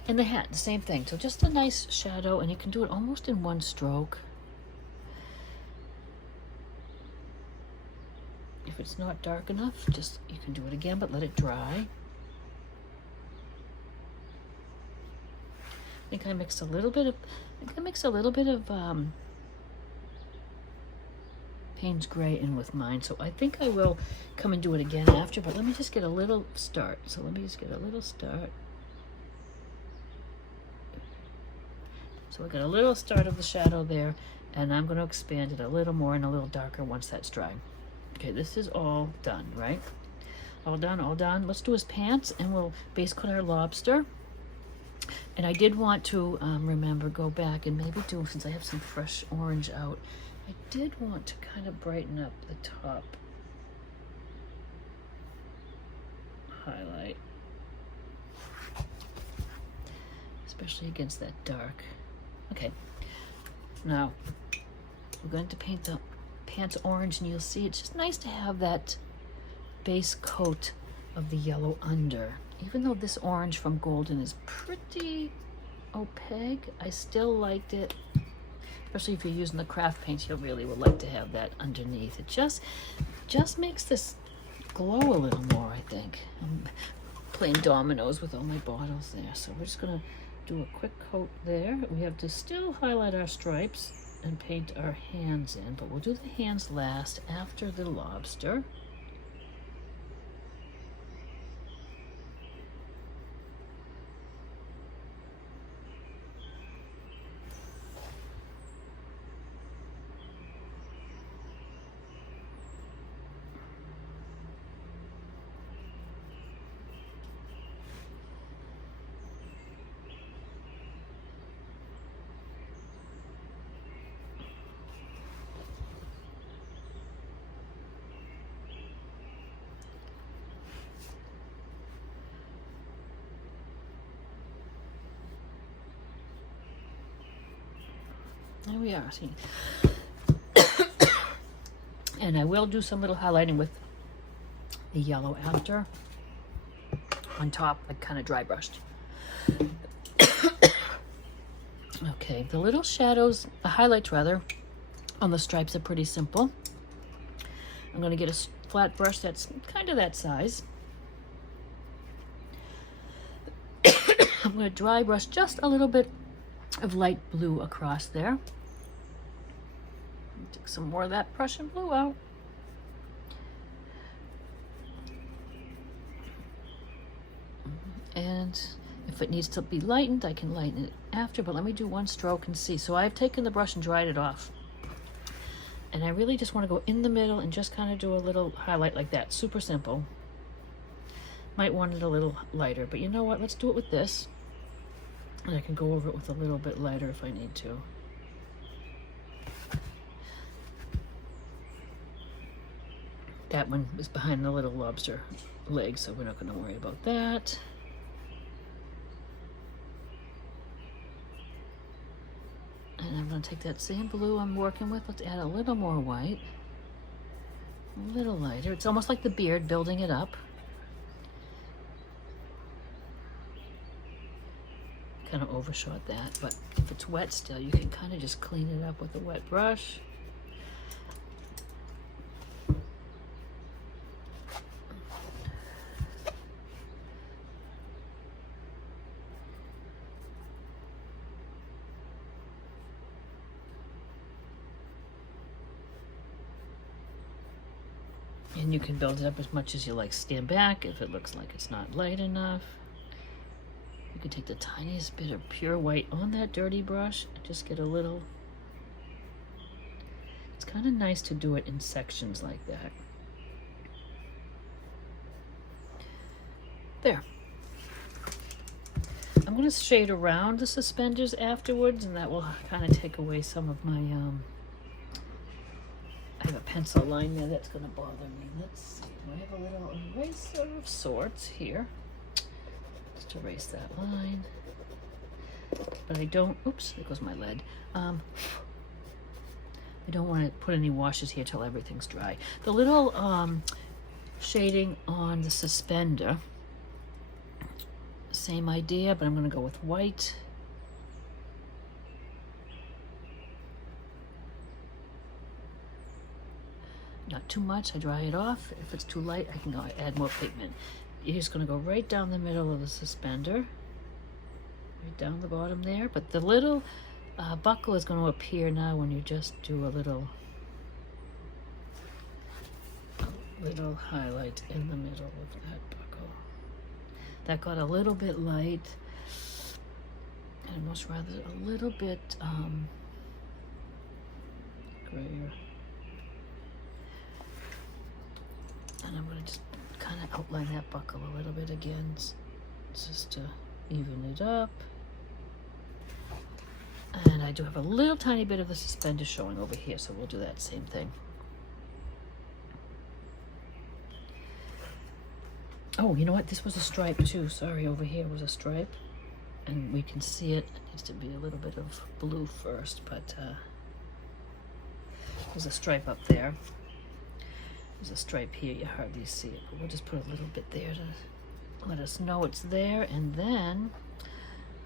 And the hat, the same thing. So just a nice shadow, and you can do it almost in one stroke. If it's not dark enough, just you can do it again, but let it dry. I think I mixed a little bit of Payne's gray in with mine, so I think I will come and do it again after, but let me just get a little start. So let me just get a little start. So I got a little start of the shadow there, and I'm going to expand it a little more and a little darker once that's dry. Okay, this is all done, right? All done, all done. Let's do his pants, and we'll base coat our lobster. And I did want to remember, go back and maybe do, since I have some fresh orange out, I did want to kind of brighten up the top highlight, especially against that dark. Okay, now we're going to paint the pants orange, and you'll see it's just nice to have that base coat of the yellow under. Even though this orange from Golden is pretty opaque, I still liked it. Especially if you're using the craft paints, you really would like to have that underneath. It just makes this glow a little more, I think. I'm playing dominoes with all my bottles there. So we're just gonna do a quick coat there. We have to still highlight our stripes and paint our hands in, but we'll do the hands last after the lobster. There we are, see. And I will do some little highlighting with the yellow after on top, like kind of dry brushed. Okay, the little shadows, the highlights rather, on the stripes are pretty simple. I'm going to get a flat brush that's kind of that size. I'm going to dry brush just a little bit of light blue across there. Take some more of that Prussian blue out. And if it needs to be lightened, I can lighten it after, but let me do one stroke and see. So I've taken the brush and dried it off. And I really just want to go in the middle and just kind of do a little highlight like that. Super simple. Might want it a little lighter, but you know what? Let's do it with this. And I can go over it with a little bit lighter if I need to. That one is behind the little lobster leg, so we're not going to worry about that. And I'm going to take that same blue I'm working with. Let's add a little more white. A little lighter. It's almost like the beard, building it up. Kind of overshot that, but if it's wet still, you can kind of just clean it up with a wet brush. And you can build it up as much as you like. Stand back if it looks like it's not light enough. You can take the tiniest bit of pure white on that dirty brush and just get a little. It's kind of nice to do it in sections like that. There. I'm going to shade around the suspenders afterwards, and that will kind of take away some of my I have a pencil line there that's going to bother me. Let's see. I have a little eraser of sorts here. Just erase that line. But I don't, oops, there goes my lead. I don't want to put any washes here till everything's dry. The little shading on the suspender, same idea, but I'm going to go with white. Not too much, I dry it off. If it's too light, I can go add more pigment. You're just gonna go right down the middle of the suspender, right down the bottom there. But the little buckle is gonna appear now when you just do a little highlight in the middle of that buckle. That got a little bit light, and I'd almost rather a little bit grayer. And I'm going to just kind of outline that buckle a little bit again, just to even it up. And I do have a little tiny bit of the suspender showing over here, so we'll do that same thing. Oh, you know what? This was a stripe too. Sorry, over here was a stripe. And we can see it. It needs to be a little bit of blue first, but there's a stripe up there. There's a stripe here, you hardly see it, but we'll just put a little bit there to let us know it's there. And then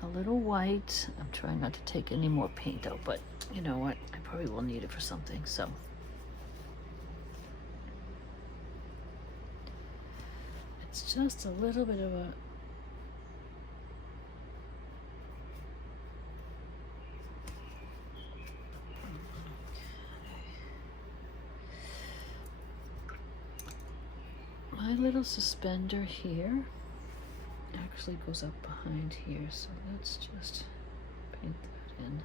a little white. I'm trying not to take any more paint out, but you know what? I probably will need it for something, so. It's just a little bit of a my little suspender here actually goes up behind here, so let's just paint that in.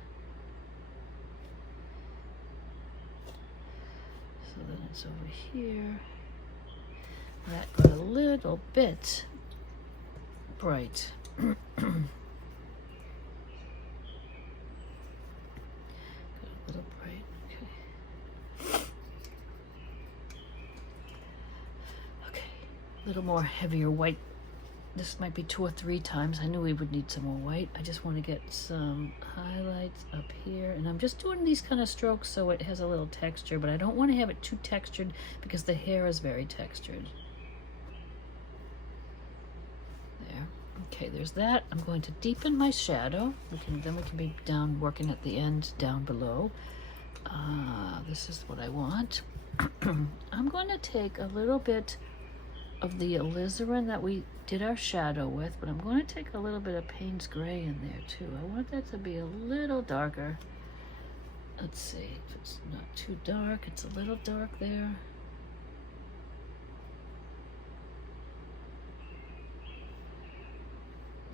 So then it's over here. That got a little bit bright. Got a little bright, okay. Okay, a little more heavier white. This might be 2 or 3 times. I knew we would need some more white. I just want to get some highlights up here. And I'm just doing these kind of strokes so it has a little texture, but I don't want to have it too textured because the hair is very textured. There. Okay, there's that. I'm going to deepen my shadow. Then we can be down working at the end down below. This is what I want. I'm going to take a little bit of the alizarin that we did our shadow with, but I'm going to take a little bit of Payne's Gray in there too. I want that to be a little darker. Let's see if it's not too dark. It's a little dark there.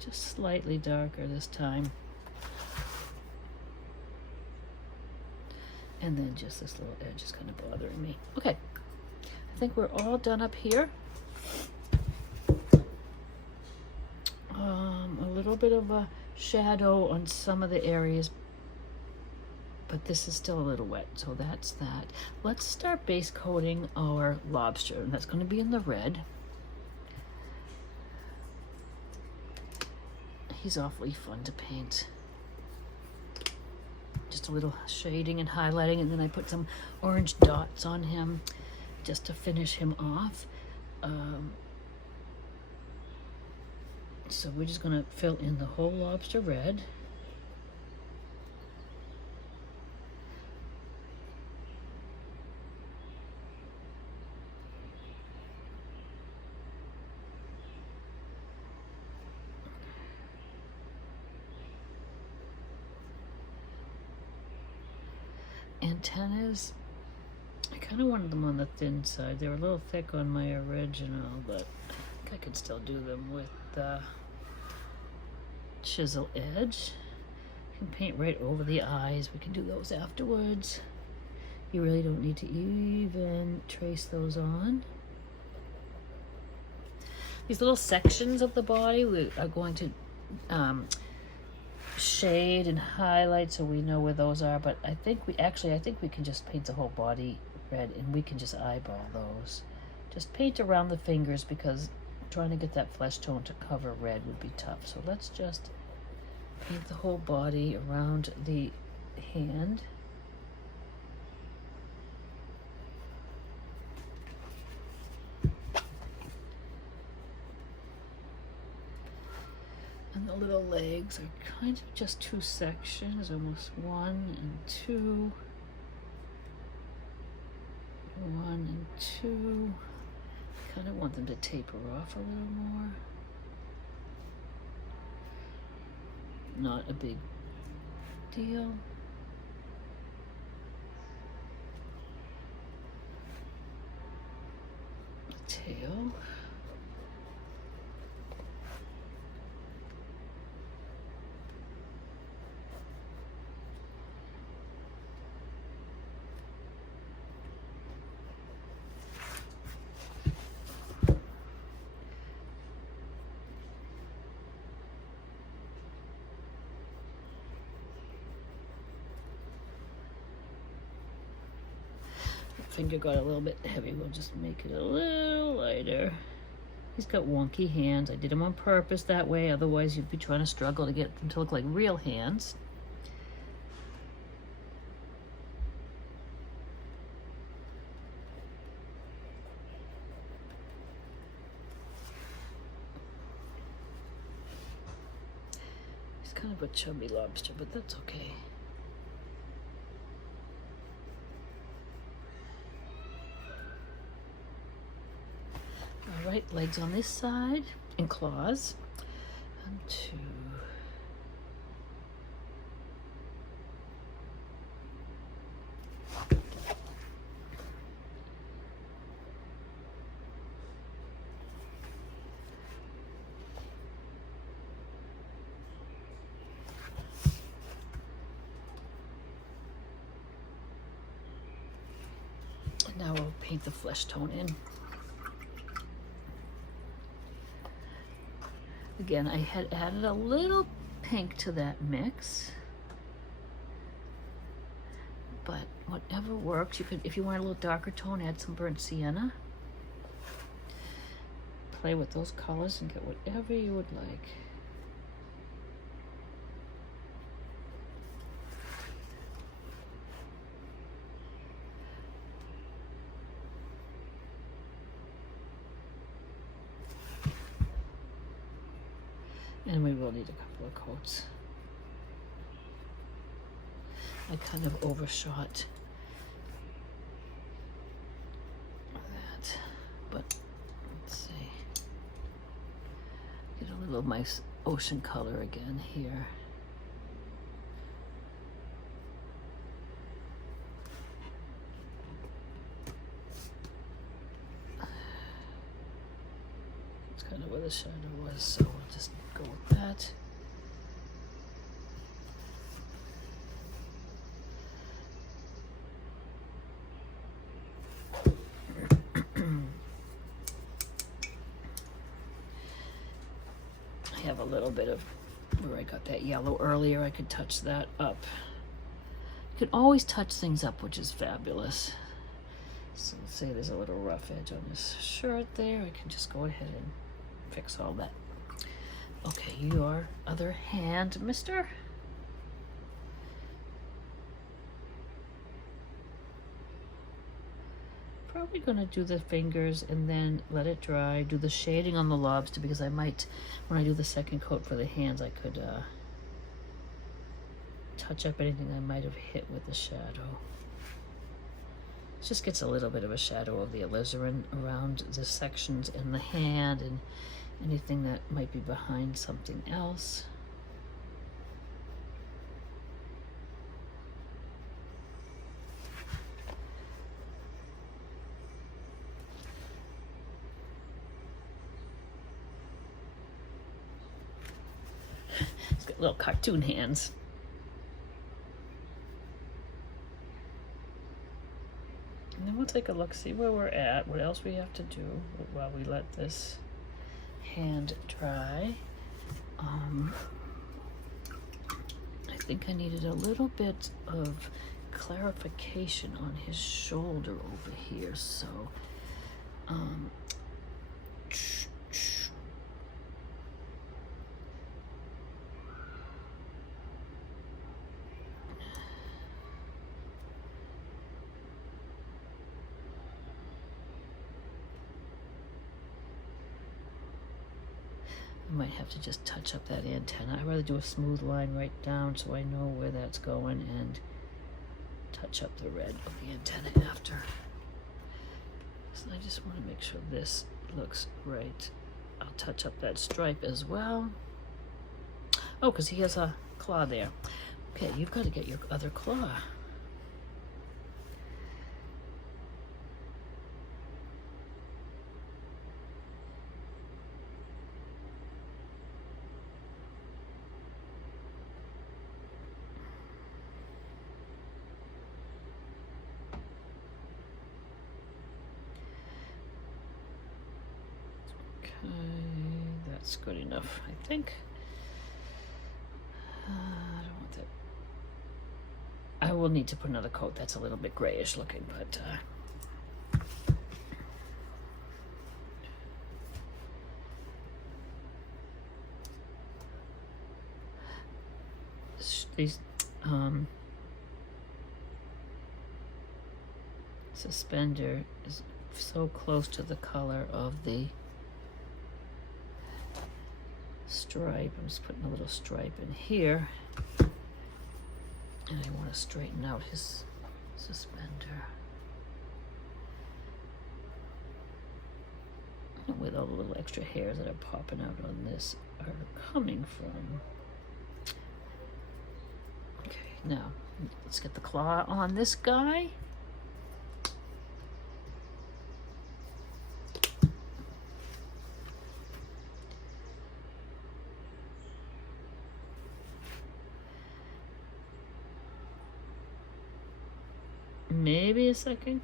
Just slightly darker this time. And then just this little edge is kind of bothering me. Okay, I think we're all done up here. A little bit of a shadow on some of the areas, but this is still a little wet, so that's that. Let's start base coating our lobster, and that's going to be in the red. He's awfully fun to paint. Just a little shading and highlighting, and then I put some orange dots on him. just to finish him off. So we're just gonna fill in the whole lobster red. Antennas, I kind of wanted them on the thin side. They were a little thick on my original, but I think I could still do them with the chisel edge. You can paint right over the eyes. We can do those afterwards. You really don't need to even trace those on. These little sections of the body we are going to shade and highlight so we know where those are, but I think we can just paint the whole body red and we can just eyeball those. Just paint around the fingers because trying to get that flesh tone to cover red would be tough. So let's just paint the whole body around the hand. And the little legs are kind of just two sections, almost 1 and 2. 1 and 2. Kind of want them to taper off a little more. Not a big deal. The tail. Finger got a little bit heavy. We'll just make it a little lighter. He's got wonky hands. I did them on purpose that way, otherwise you'd be trying to struggle to get them to look like real hands. He's kind of a chubby lobster, but that's okay. All right, legs on this side and claws. 1, 2. And now we'll paint the flesh tone in. Again, I had added a little pink to that mix, but whatever works. You could, if you want a little darker tone, add some burnt sienna. Play with those colors and get whatever you would like. And we will need a couple of coats. I kind of overshot that, but let's see. Get a little nice ocean color again here. It's kind of where the shadow was, so we'll just go with that. I have a little bit of where I got that yellow earlier. I could touch that up. You can always touch things up, which is fabulous. So let's say there's a little rough edge on this shirt there. I can just go ahead and fix all that. Okay, your other hand, mister. probably going to do the fingers and then let it dry, do the shading on the lobster, because I might, when I do the second coat for the hands, I could touch up anything I might have hit with the shadow. It just gets a little bit of a shadow of the alizarin around the sections in the hand and anything that might be behind something else. It's got little cartoon hands. And then we'll take a look, see where we're at, what else we have to do while we let this hand dry. I think I needed a little bit of clarification on his shoulder over here, so I might have to just touch up that antenna. I'd rather do a smooth line right down so I know where that's going and touch up the red of the antenna after. So I just want to make sure this looks right. I'll touch up that stripe as well. Oh, because he has a claw there. Okay, you've got to get your other claw. That's good enough, I think. I don't want that. I will need to put another coat. That's a little bit grayish looking, but these suspender is so close to the color of the stripe. I'm just putting a little stripe in here, and I want to straighten out his suspender. And where all the little extra hairs that are popping out on this are coming from. Okay, now let's get the claw on this guy. Maybe a second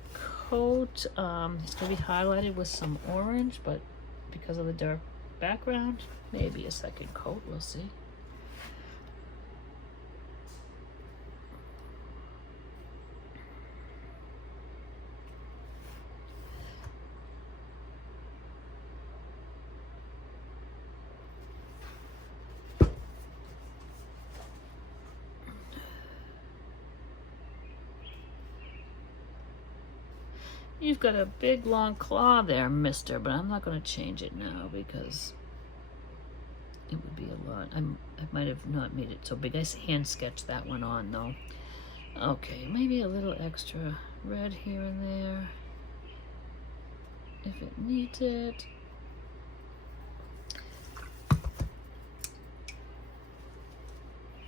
coat. It's going to be highlighted with some orange, but because of the dark background, maybe a second coat. We'll see. You've got a big long claw there, mister, but I'm not going to change it now because it would be a lot. I might have not made it so big. I hand sketched that one on though. Okay, maybe a little extra red here and there if it needs it.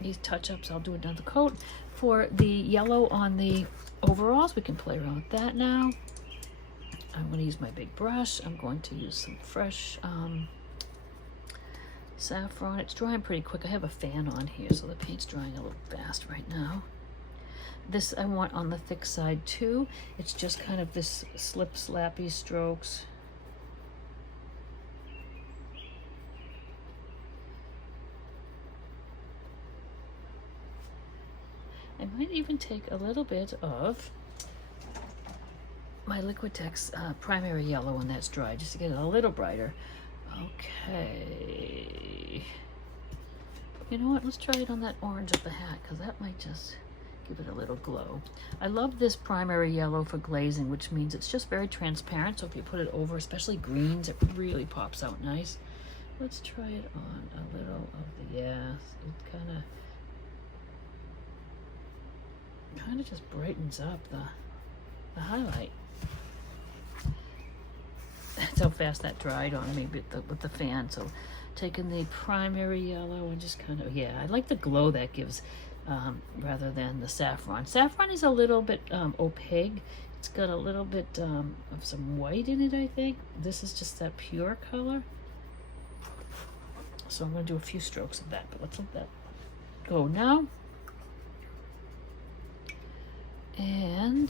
These touch-ups, I'll do another coat. For the yellow on the overalls, we can play around with that now. I'm going to use my big brush. I'm going to use some fresh saffron. It's drying pretty quick. I have a fan on here, so the paint's drying a little fast right now. This I want on the thick side too. It's just kind of this slip slappy strokes. I might even take a little bit of my Liquitex primary yellow when that's dry, just to get it a little brighter. Okay. You know what? Let's try it on that orange of the hat, because that might just give it a little glow. I love this primary yellow for glazing, which means it's just very transparent. So if you put it over, especially greens, it really pops out nice. Let's try it on a little of the, yeah, it kind of just brightens up the highlight. That's how fast that dried on me with the fan. So taking the primary yellow and just kind of, yeah, I like the glow that gives rather than the saffron. Saffron is a little bit opaque. It's got a little bit of some white in it, I think. This is just that pure color. So I'm going to do a few strokes of that, but let's let that go now. And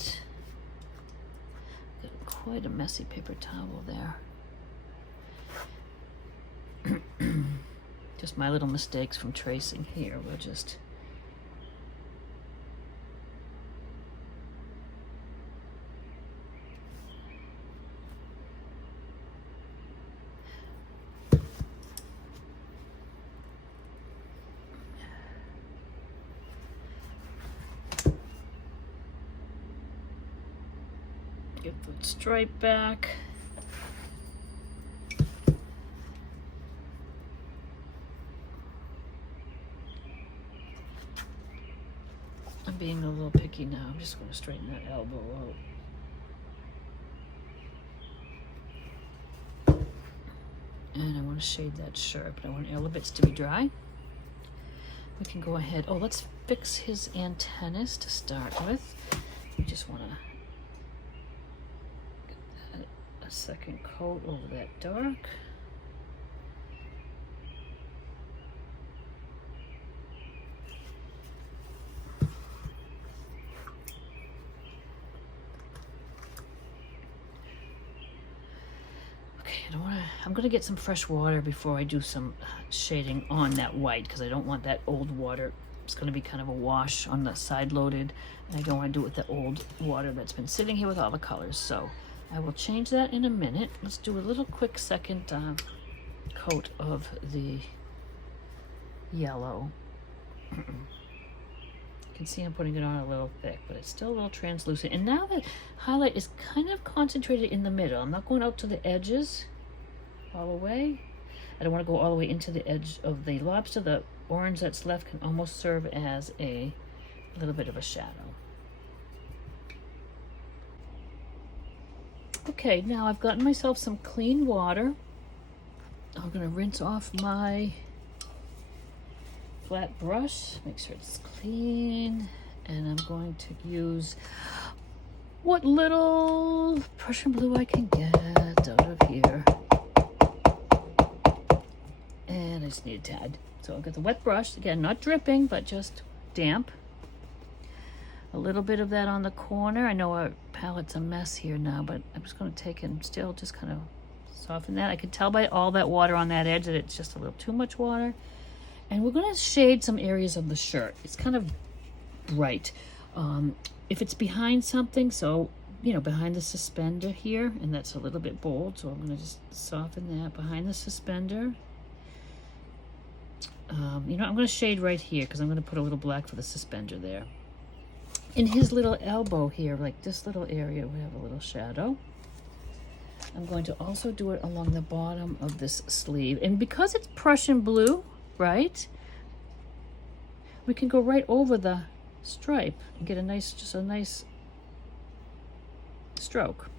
got quite a messy paper towel there. Just my little mistakes from tracing here. We'll just get the stripe back. I'm being a little picky now. I'm just going to straighten that elbow out. And I want to shade that shirt, but I want air bits to be dry. We can go ahead. Oh, let's fix his antennas to start with. We just want to get a second coat over that dark. I'm going to get some fresh water before I do some shading on that white, because I don't want that old water. It's going to be kind of a wash on the side loaded, and I don't want to do it with the old water that's been sitting here with all the colors. So I will change that in a minute. Let's do a little quick second coat of the yellow. You can see I'm putting it on a little thick, but it's still a little translucent. And now the highlight is kind of concentrated in the middle. I'm not going out to the edges all the way. I don't want to go all the way into the edge of the lobster. The orange that's left can almost serve as a little bit of a shadow. Okay, now I've gotten myself some clean water. I'm going to rinse off my flat brush, make sure it's clean, and I'm going to use what little Prussian blue I can get out of here. And I just need a tad. So I've got the wet brush, again, not dripping, but just damp. A little bit of that on the corner. I know our palette's a mess here now, but I'm just going to take and still just kind of soften that. I can tell by all that water on that edge that it's just a little too much water. And we're going to shade some areas of the shirt. It's kind of bright. If it's behind something, so, you know, behind the suspender here, and that's a little bit bold, so I'm going to just soften that behind the suspender. You know, I'm going to shade right here because I'm going to put a little black for the suspender there. In his little elbow here, like this little area, we have a little shadow. I'm going to also do it along the bottom of this sleeve. And because it's Prussian blue, right, we can go right over the stripe and get a nice, just a nice stroke.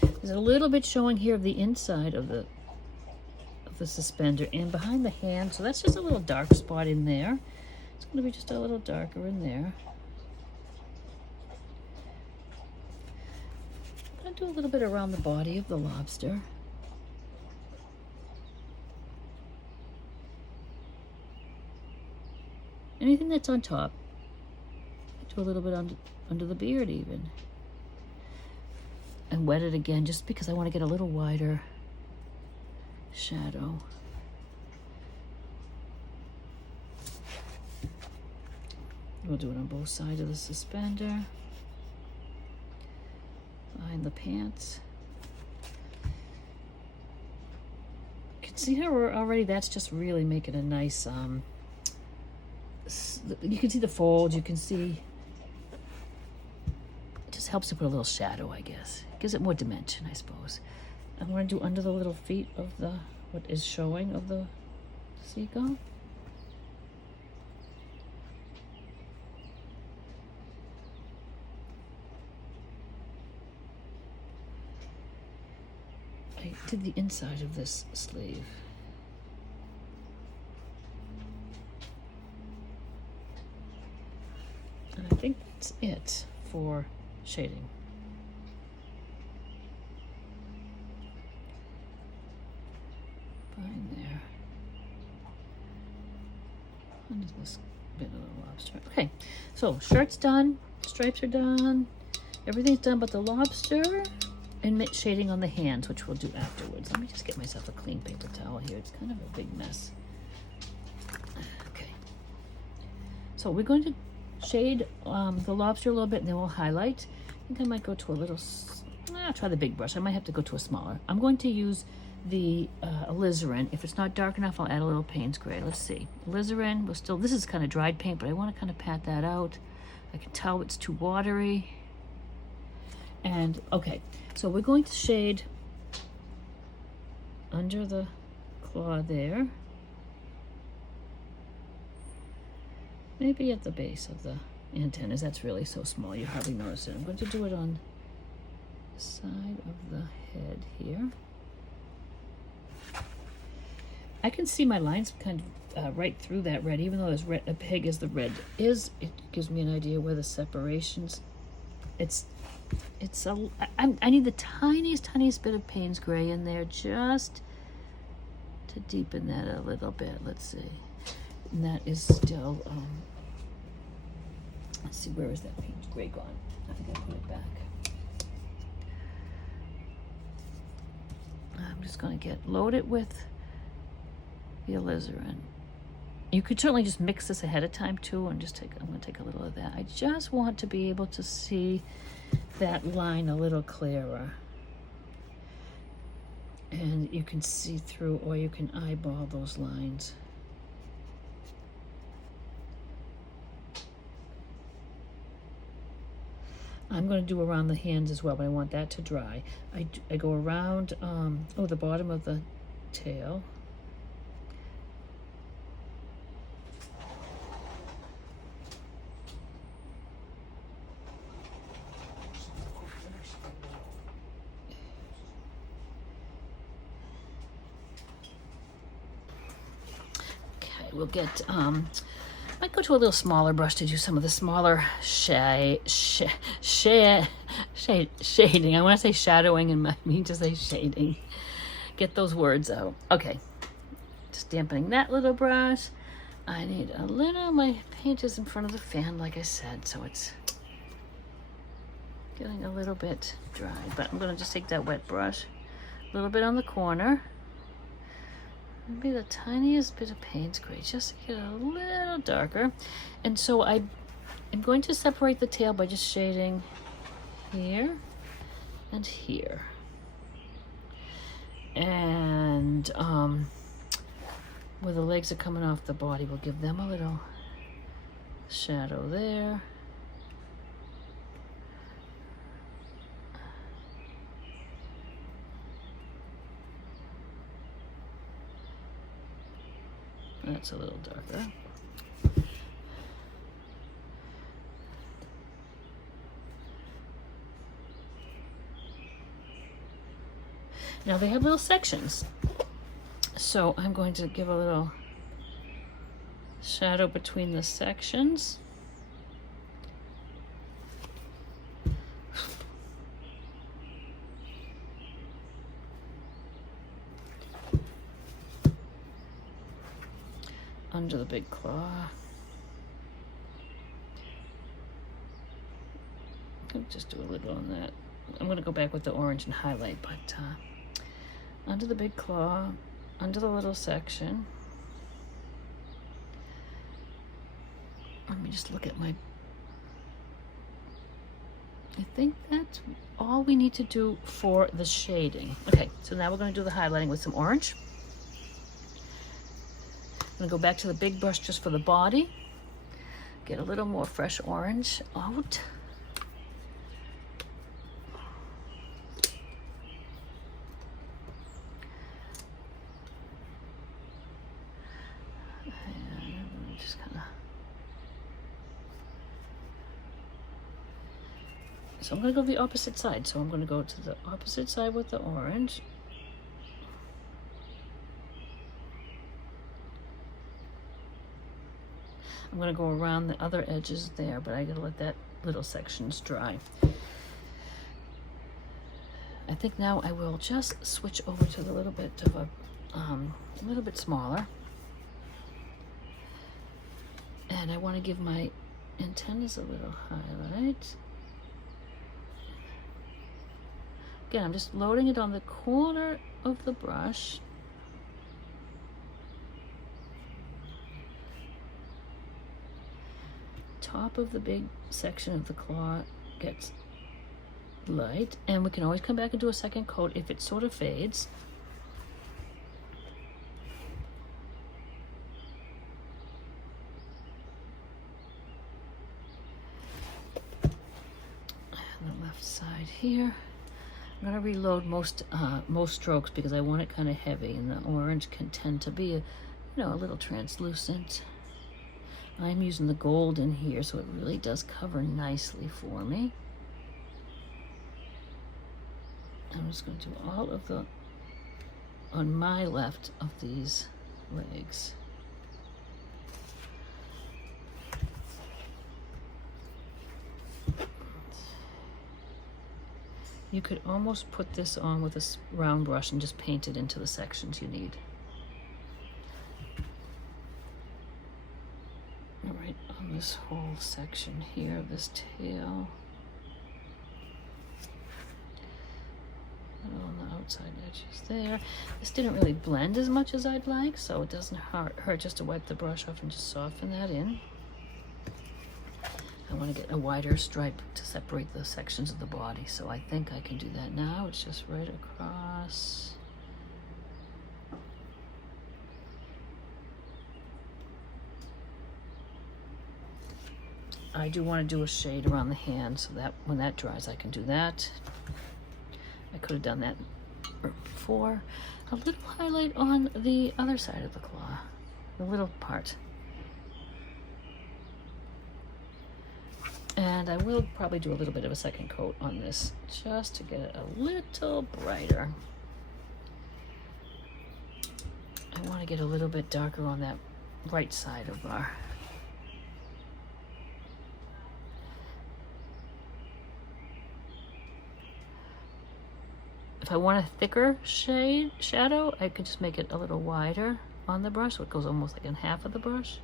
There's a little bit showing here of the inside of the suspender and behind the hand, so that's just a little dark spot in there. It's going to be just a little darker in there. I'm going to do a little bit around the body of the lobster. Anything that's on top. Do a little bit under the beard even. And wet it again just because I want to get a little wider shadow. We'll do it on both sides of the suspender. Behind the pants. You can see how we're already, that's just really making a nice you can see the folds, you can see, it just helps to put a little shadow, I guess. It gives it more dimension, I suppose. I'm going to do under the little feet of the, what is showing of the seagull. I did the inside of this sleeve. And I think that's it for shading. Fine there. Under this bit of the lobster. Okay, so shirt's done, stripes are done, everything's done but the lobster, and shading on the hands, which we'll do afterwards. Let me just get myself a clean paper towel here. It's kind of a big mess. Okay. So we're going to shade the lobster a little bit, and then we'll highlight. I think I might go to a little, I'll try the big brush. I might have to go to a smaller. I'm going to use the alizarin. If it's not dark enough, I'll add a little Payne's Gray. Let's see. Alizarin was still, this is kind of dried paint, but I want to kind of pat that out. I can tell it's too watery. And okay, so we're going to shade under the claw there. Maybe at the base of the antennas. That's really so small you hardly notice it. I'm going to do it on the side of the head here. I can see my lines kind of right through that red, even though as big as the red is. It gives me an idea where the separations. I need the tiniest bit of Payne's Gray in there just to deepen that a little bit. Let's see. And that is still, let's see, where is that Payne's Gray gone? I think I put it back. I'm just going to load it with the alizarin. You could certainly just mix this ahead of time too, and I'm going to take a little of that. I just want to be able to see that line a little clearer. And you can see through, or you can eyeball those lines. I'm going to do around the hands as well, but I want that to dry. I go around, the bottom of the tail. Okay, we'll get, might go to a little smaller brush to do some of the smaller shading. I want to say shadowing and I mean to say shading. Get those words out. Okay, just dampening that little brush. I need a little, my paint is in front of the fan like I said, so it's getting a little bit dry, but I'm going to just take that wet brush, a little bit on the corner. Maybe the tiniest bit of Payne's Gray just to get a little darker. And so I am going to separate the tail by just shading here and here. And where the legs are coming off the body, we'll give them a little shadow there. That's a little darker. Now they have little sections. So I'm going to give a little shadow between the sections. Under the big claw. I'll just do a little on that. I'm going to go back with the orange and highlight, but under the big claw, under the little section. Let me just look at my... I think that's all we need to do for the shading. Okay, so now we're going to do the highlighting with some orange. I'm going to go back to the big brush just for the body. get a little more fresh orange out. And just kind of. So I'm going to go the opposite side. So I'm going to go to the opposite side with the orange. I'm going to go around the other edges there, but I got to let that little sections dry. I think now I will just switch over to the little bit of a little bit smaller. And I want to give my antennas a little highlight. Again, I'm just loading it on the corner of the brush. Top of the big section of the claw gets light, and we can always come back and do a second coat if it sort of fades. And the left side here. I'm going to reload most strokes because I want it kind of heavy, and the orange can tend to be a little translucent. I'm using the gold in here, so it really does cover nicely for me. I'm just going to do all of the, on my left of these legs. You could almost put this on with a round brush and just paint it into the sections you need. All right, on this whole section here of this tail. And on the outside edges there. This didn't really blend as much as I'd like, so it doesn't hurt just to wipe the brush off and just soften that in. I want to get a wider stripe to separate the sections of the body, so I think I can do that now. It's just right across. I do want to do a shade around the hand so that when that dries I can do that. I could have done that before. A little highlight on the other side of the claw, the little part. And I will probably do a little bit of a second coat on this just to get it a little brighter. I want to get a little bit darker on that right side of our If I want a thicker shadow, I could just make it a little wider on the brush, so it goes almost like in half of the brush.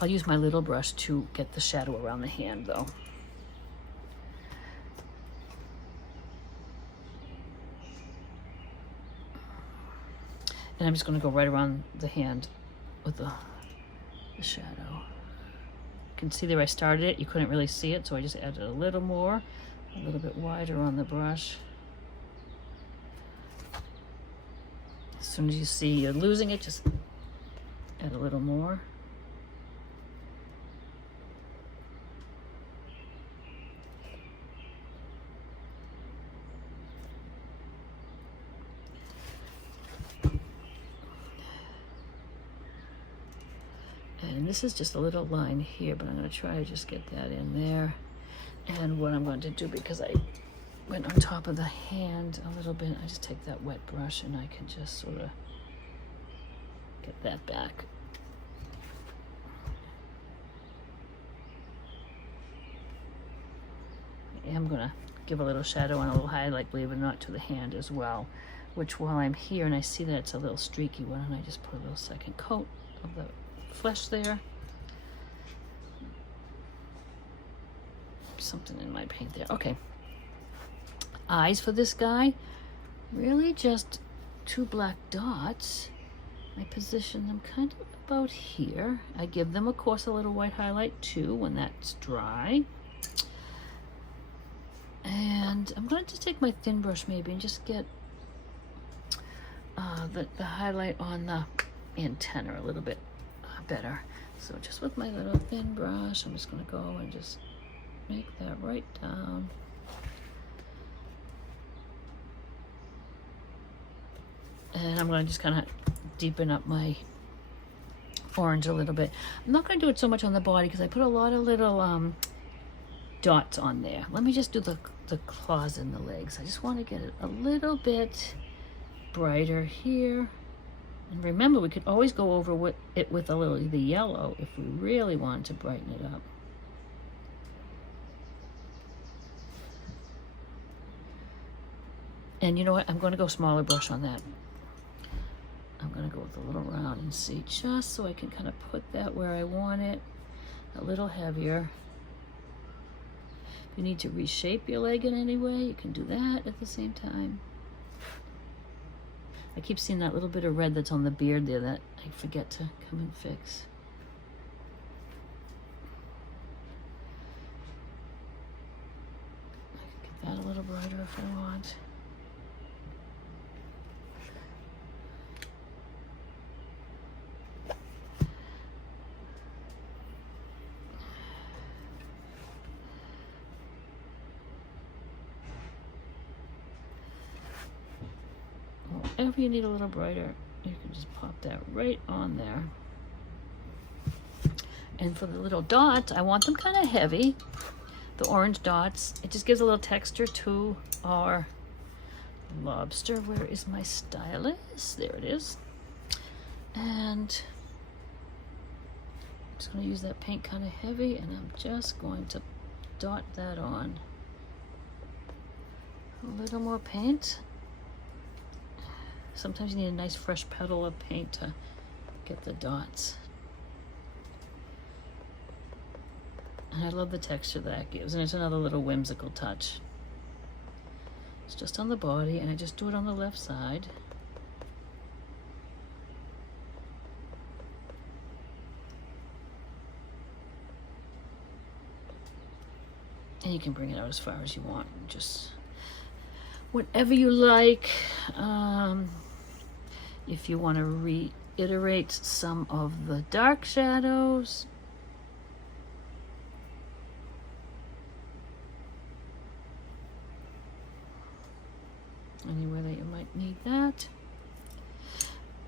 I'll use my little brush to get the shadow around the hand though. And I'm just going to go right around the hand with the shadow. You can see there I started it. You couldn't really see it, so I just added a little more, a little bit wider on the brush. As soon as you see you're losing it, just add a little more. And this is just a little line here, but I'm going to try to just get that in there. And what I'm going to do, because I went on top of the hand a little bit, I just take that wet brush and I can just sort of get that back. I am going to give a little shadow and a little highlight, believe it or not, to the hand as well, which while I'm here and I see that it's a little streaky, why don't I just put a little second coat of the flesh there. Something in my paint there. Okay. Eyes for this guy, really just 2 black dots. I position them kind of about here. I give them, of course, a little white highlight too when that's dry. And I'm going to just take my thin brush maybe and just get the highlight on the antenna a little bit better. So just with my little thin brush, I'm just going to go and just make that right down. And I'm going to just kind of deepen up my orange a little bit. I'm not going to do it so much on the body because I put a lot of little dots on there. Let me just do the claws and the legs. I just want to get it a little bit brighter here. And remember, we could always go over with a little of the yellow if we really wanted to brighten it up. And you know what? I'm going to go smaller brush on that. I'm going to go with a little round and see, just so I can kind of put that where I want it, a little heavier. If you need to reshape your leg in any way, you can do that at the same time. I keep seeing that little bit of red that's on the beard there that I forget to come and fix. I can get that a little brighter if I want. Wherever you need a little brighter, you can just pop that right on there. And for the little dots, I want them kind of heavy. The orange dots, it just gives a little texture to our lobster. Where is my stylus? There it is. And I'm just going to use that paint kind of heavy, and I'm just going to dot that on. A little more paint. Sometimes you need a nice fresh petal of paint to get the dots. And I love the texture that gives, and it's another little whimsical touch. It's just on the body, and I just do it on the left side. And you can bring it out as far as you want, just whatever you like. If you want to reiterate some of the dark shadows, anywhere that you might need that.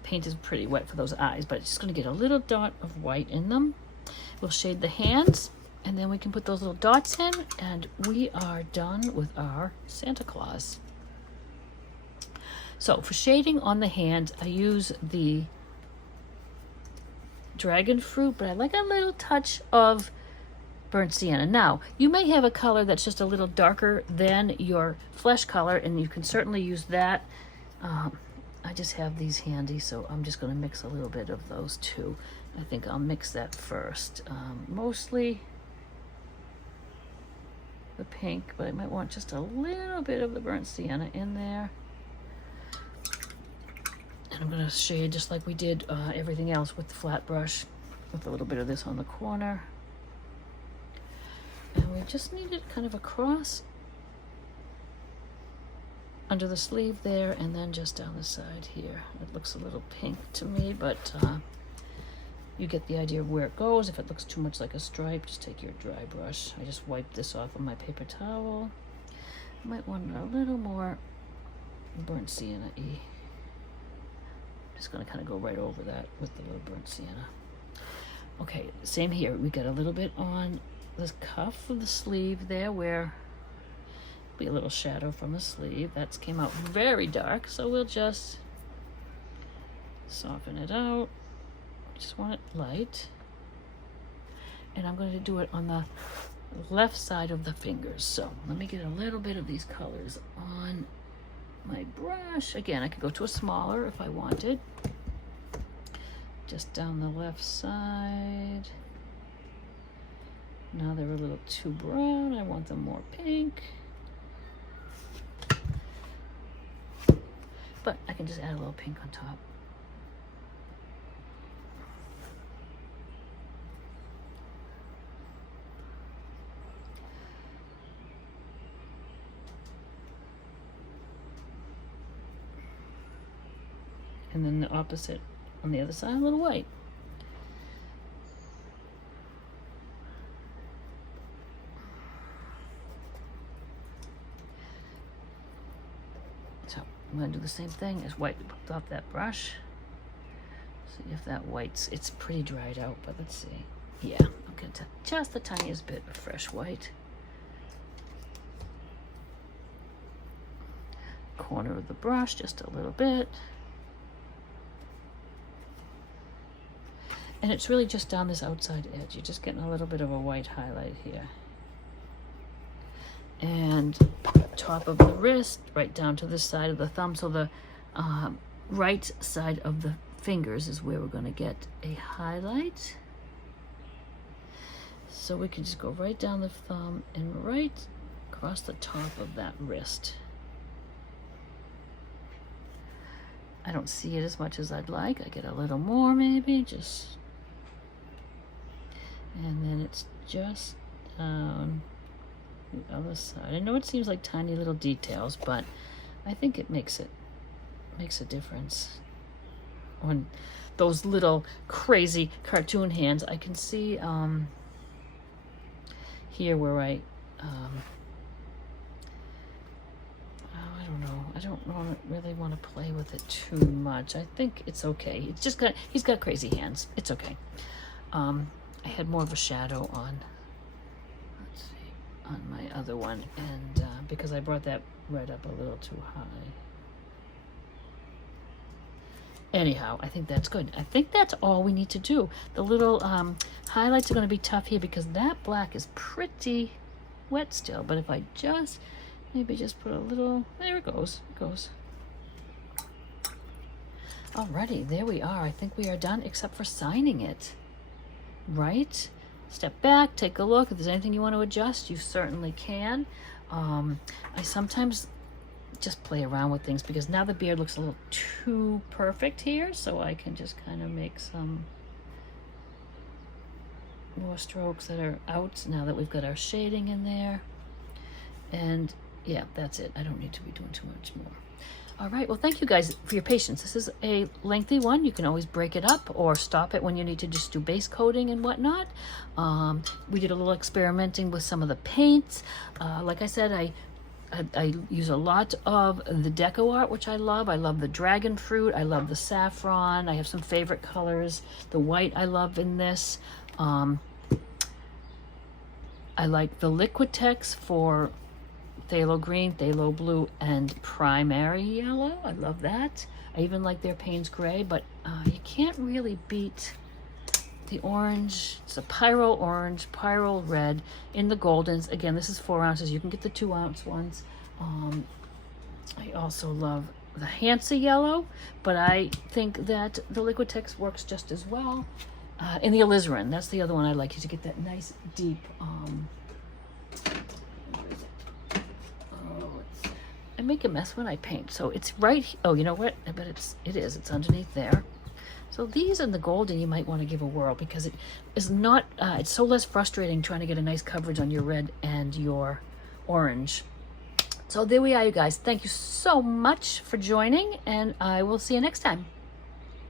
Paint is pretty wet for those eyes, but it's just going to get a little dot of white in them. We'll shade the hands, and then we can put those little dots in, and we are done with our Santa Claus. So for shading on the hand, I use the dragon fruit, but I like a little touch of burnt sienna. Now, you may have a color that's just a little darker than your flesh color, and you can certainly use that. I just have these handy, so I'm just going to mix a little bit of those two. I think I'll mix that first. Mostly the pink, but I might want just a little bit of the burnt sienna in there. And I'm going to shade just like we did everything else with the flat brush, with a little bit of this on the corner. And we just need it kind of across under the sleeve there, and then just down the side here. It looks a little pink to me, but you get the idea of where it goes. If it looks too much like a stripe, just take your dry brush. I just wiped this off of my paper towel. I might want a little more burnt sienna-y. Just going to kind of go right over that with the little burnt sienna. Okay, same here. We got a little bit on the cuff of the sleeve there where be a little shadow from the sleeve. That came out very dark, so we'll just soften it out. Just want it light. And I'm going to do it on the left side of the fingers. So let me get a little bit of these colors on my brush. Again, I could go to a smaller if I wanted. Just down the left side. Now they're a little too brown. I want them more pink. But I can just add a little pink on top. And then the opposite on the other side, a little white. So I'm gonna do the same thing as wipe off that brush. See if that white's, it's pretty dried out, but let's see. Yeah, I'm gonna just the tiniest bit of fresh white. Corner of the brush, just a little bit. And it's really just down this outside edge. You're just getting a little bit of a white highlight here. And top of the wrist, right down to this side of the thumb. So the right side of the fingers is where we're going to get a highlight. So we can just go right down the thumb and right across the top of that wrist. I don't see it as much as I'd like. I get a little more maybe, just, and then it's just down the other side. I know it seems like tiny little details, but I think it makes a difference. When those little crazy cartoon hands, I can see here where I I don't really want to play with it too much. I think it's okay. It's just got, he's got crazy hands. It's okay. I had more of a shadow on, let's see, on my other one, and because I brought that red up a little too high. Anyhow, I think that's good. I think that's all we need to do. The little highlights are going to be tough here because that black is pretty wet still. But if I just, maybe just put a little, there it goes, Alrighty, there we are. I think we are done except for signing it, right? Step back, take a look. If there's anything you want to adjust, you certainly can. I sometimes just play around with things because now the beard looks a little too perfect here, so I can just kind of make some more strokes that are out now that we've got our shading in there. And yeah, that's it. I don't need to be doing too much more. All right, well, thank you guys for your patience. This is a lengthy one. You can always break it up or stop it when you need to just do base coating and whatnot. We did a little experimenting with some of the paints. Like I said, I use a lot of the deco art, which I love. I love the dragon fruit. I love the saffron. I have some favorite colors. The white I love in this. I like the Liquitex for phthalo green, phthalo blue, and primary yellow. I love that. I even like their Payne's gray, but you can't really beat the orange. It's a pyro orange, pyro red in the goldens. Again, this is 4 ounces. You can get the 2 ounce ones. I also love the Hansa yellow, but I think that the Liquitex works just as well. In the alizarin, that's the other one I like, is to get that nice deep I make a mess when I paint, so it's right. Oh, you know what? I bet it's underneath there. So these and the golden you might want to give a whirl because it is not. It's so less frustrating trying to get a nice coverage on your red and your orange. So there we are, you guys. Thank you so much for joining, and I will see you next time.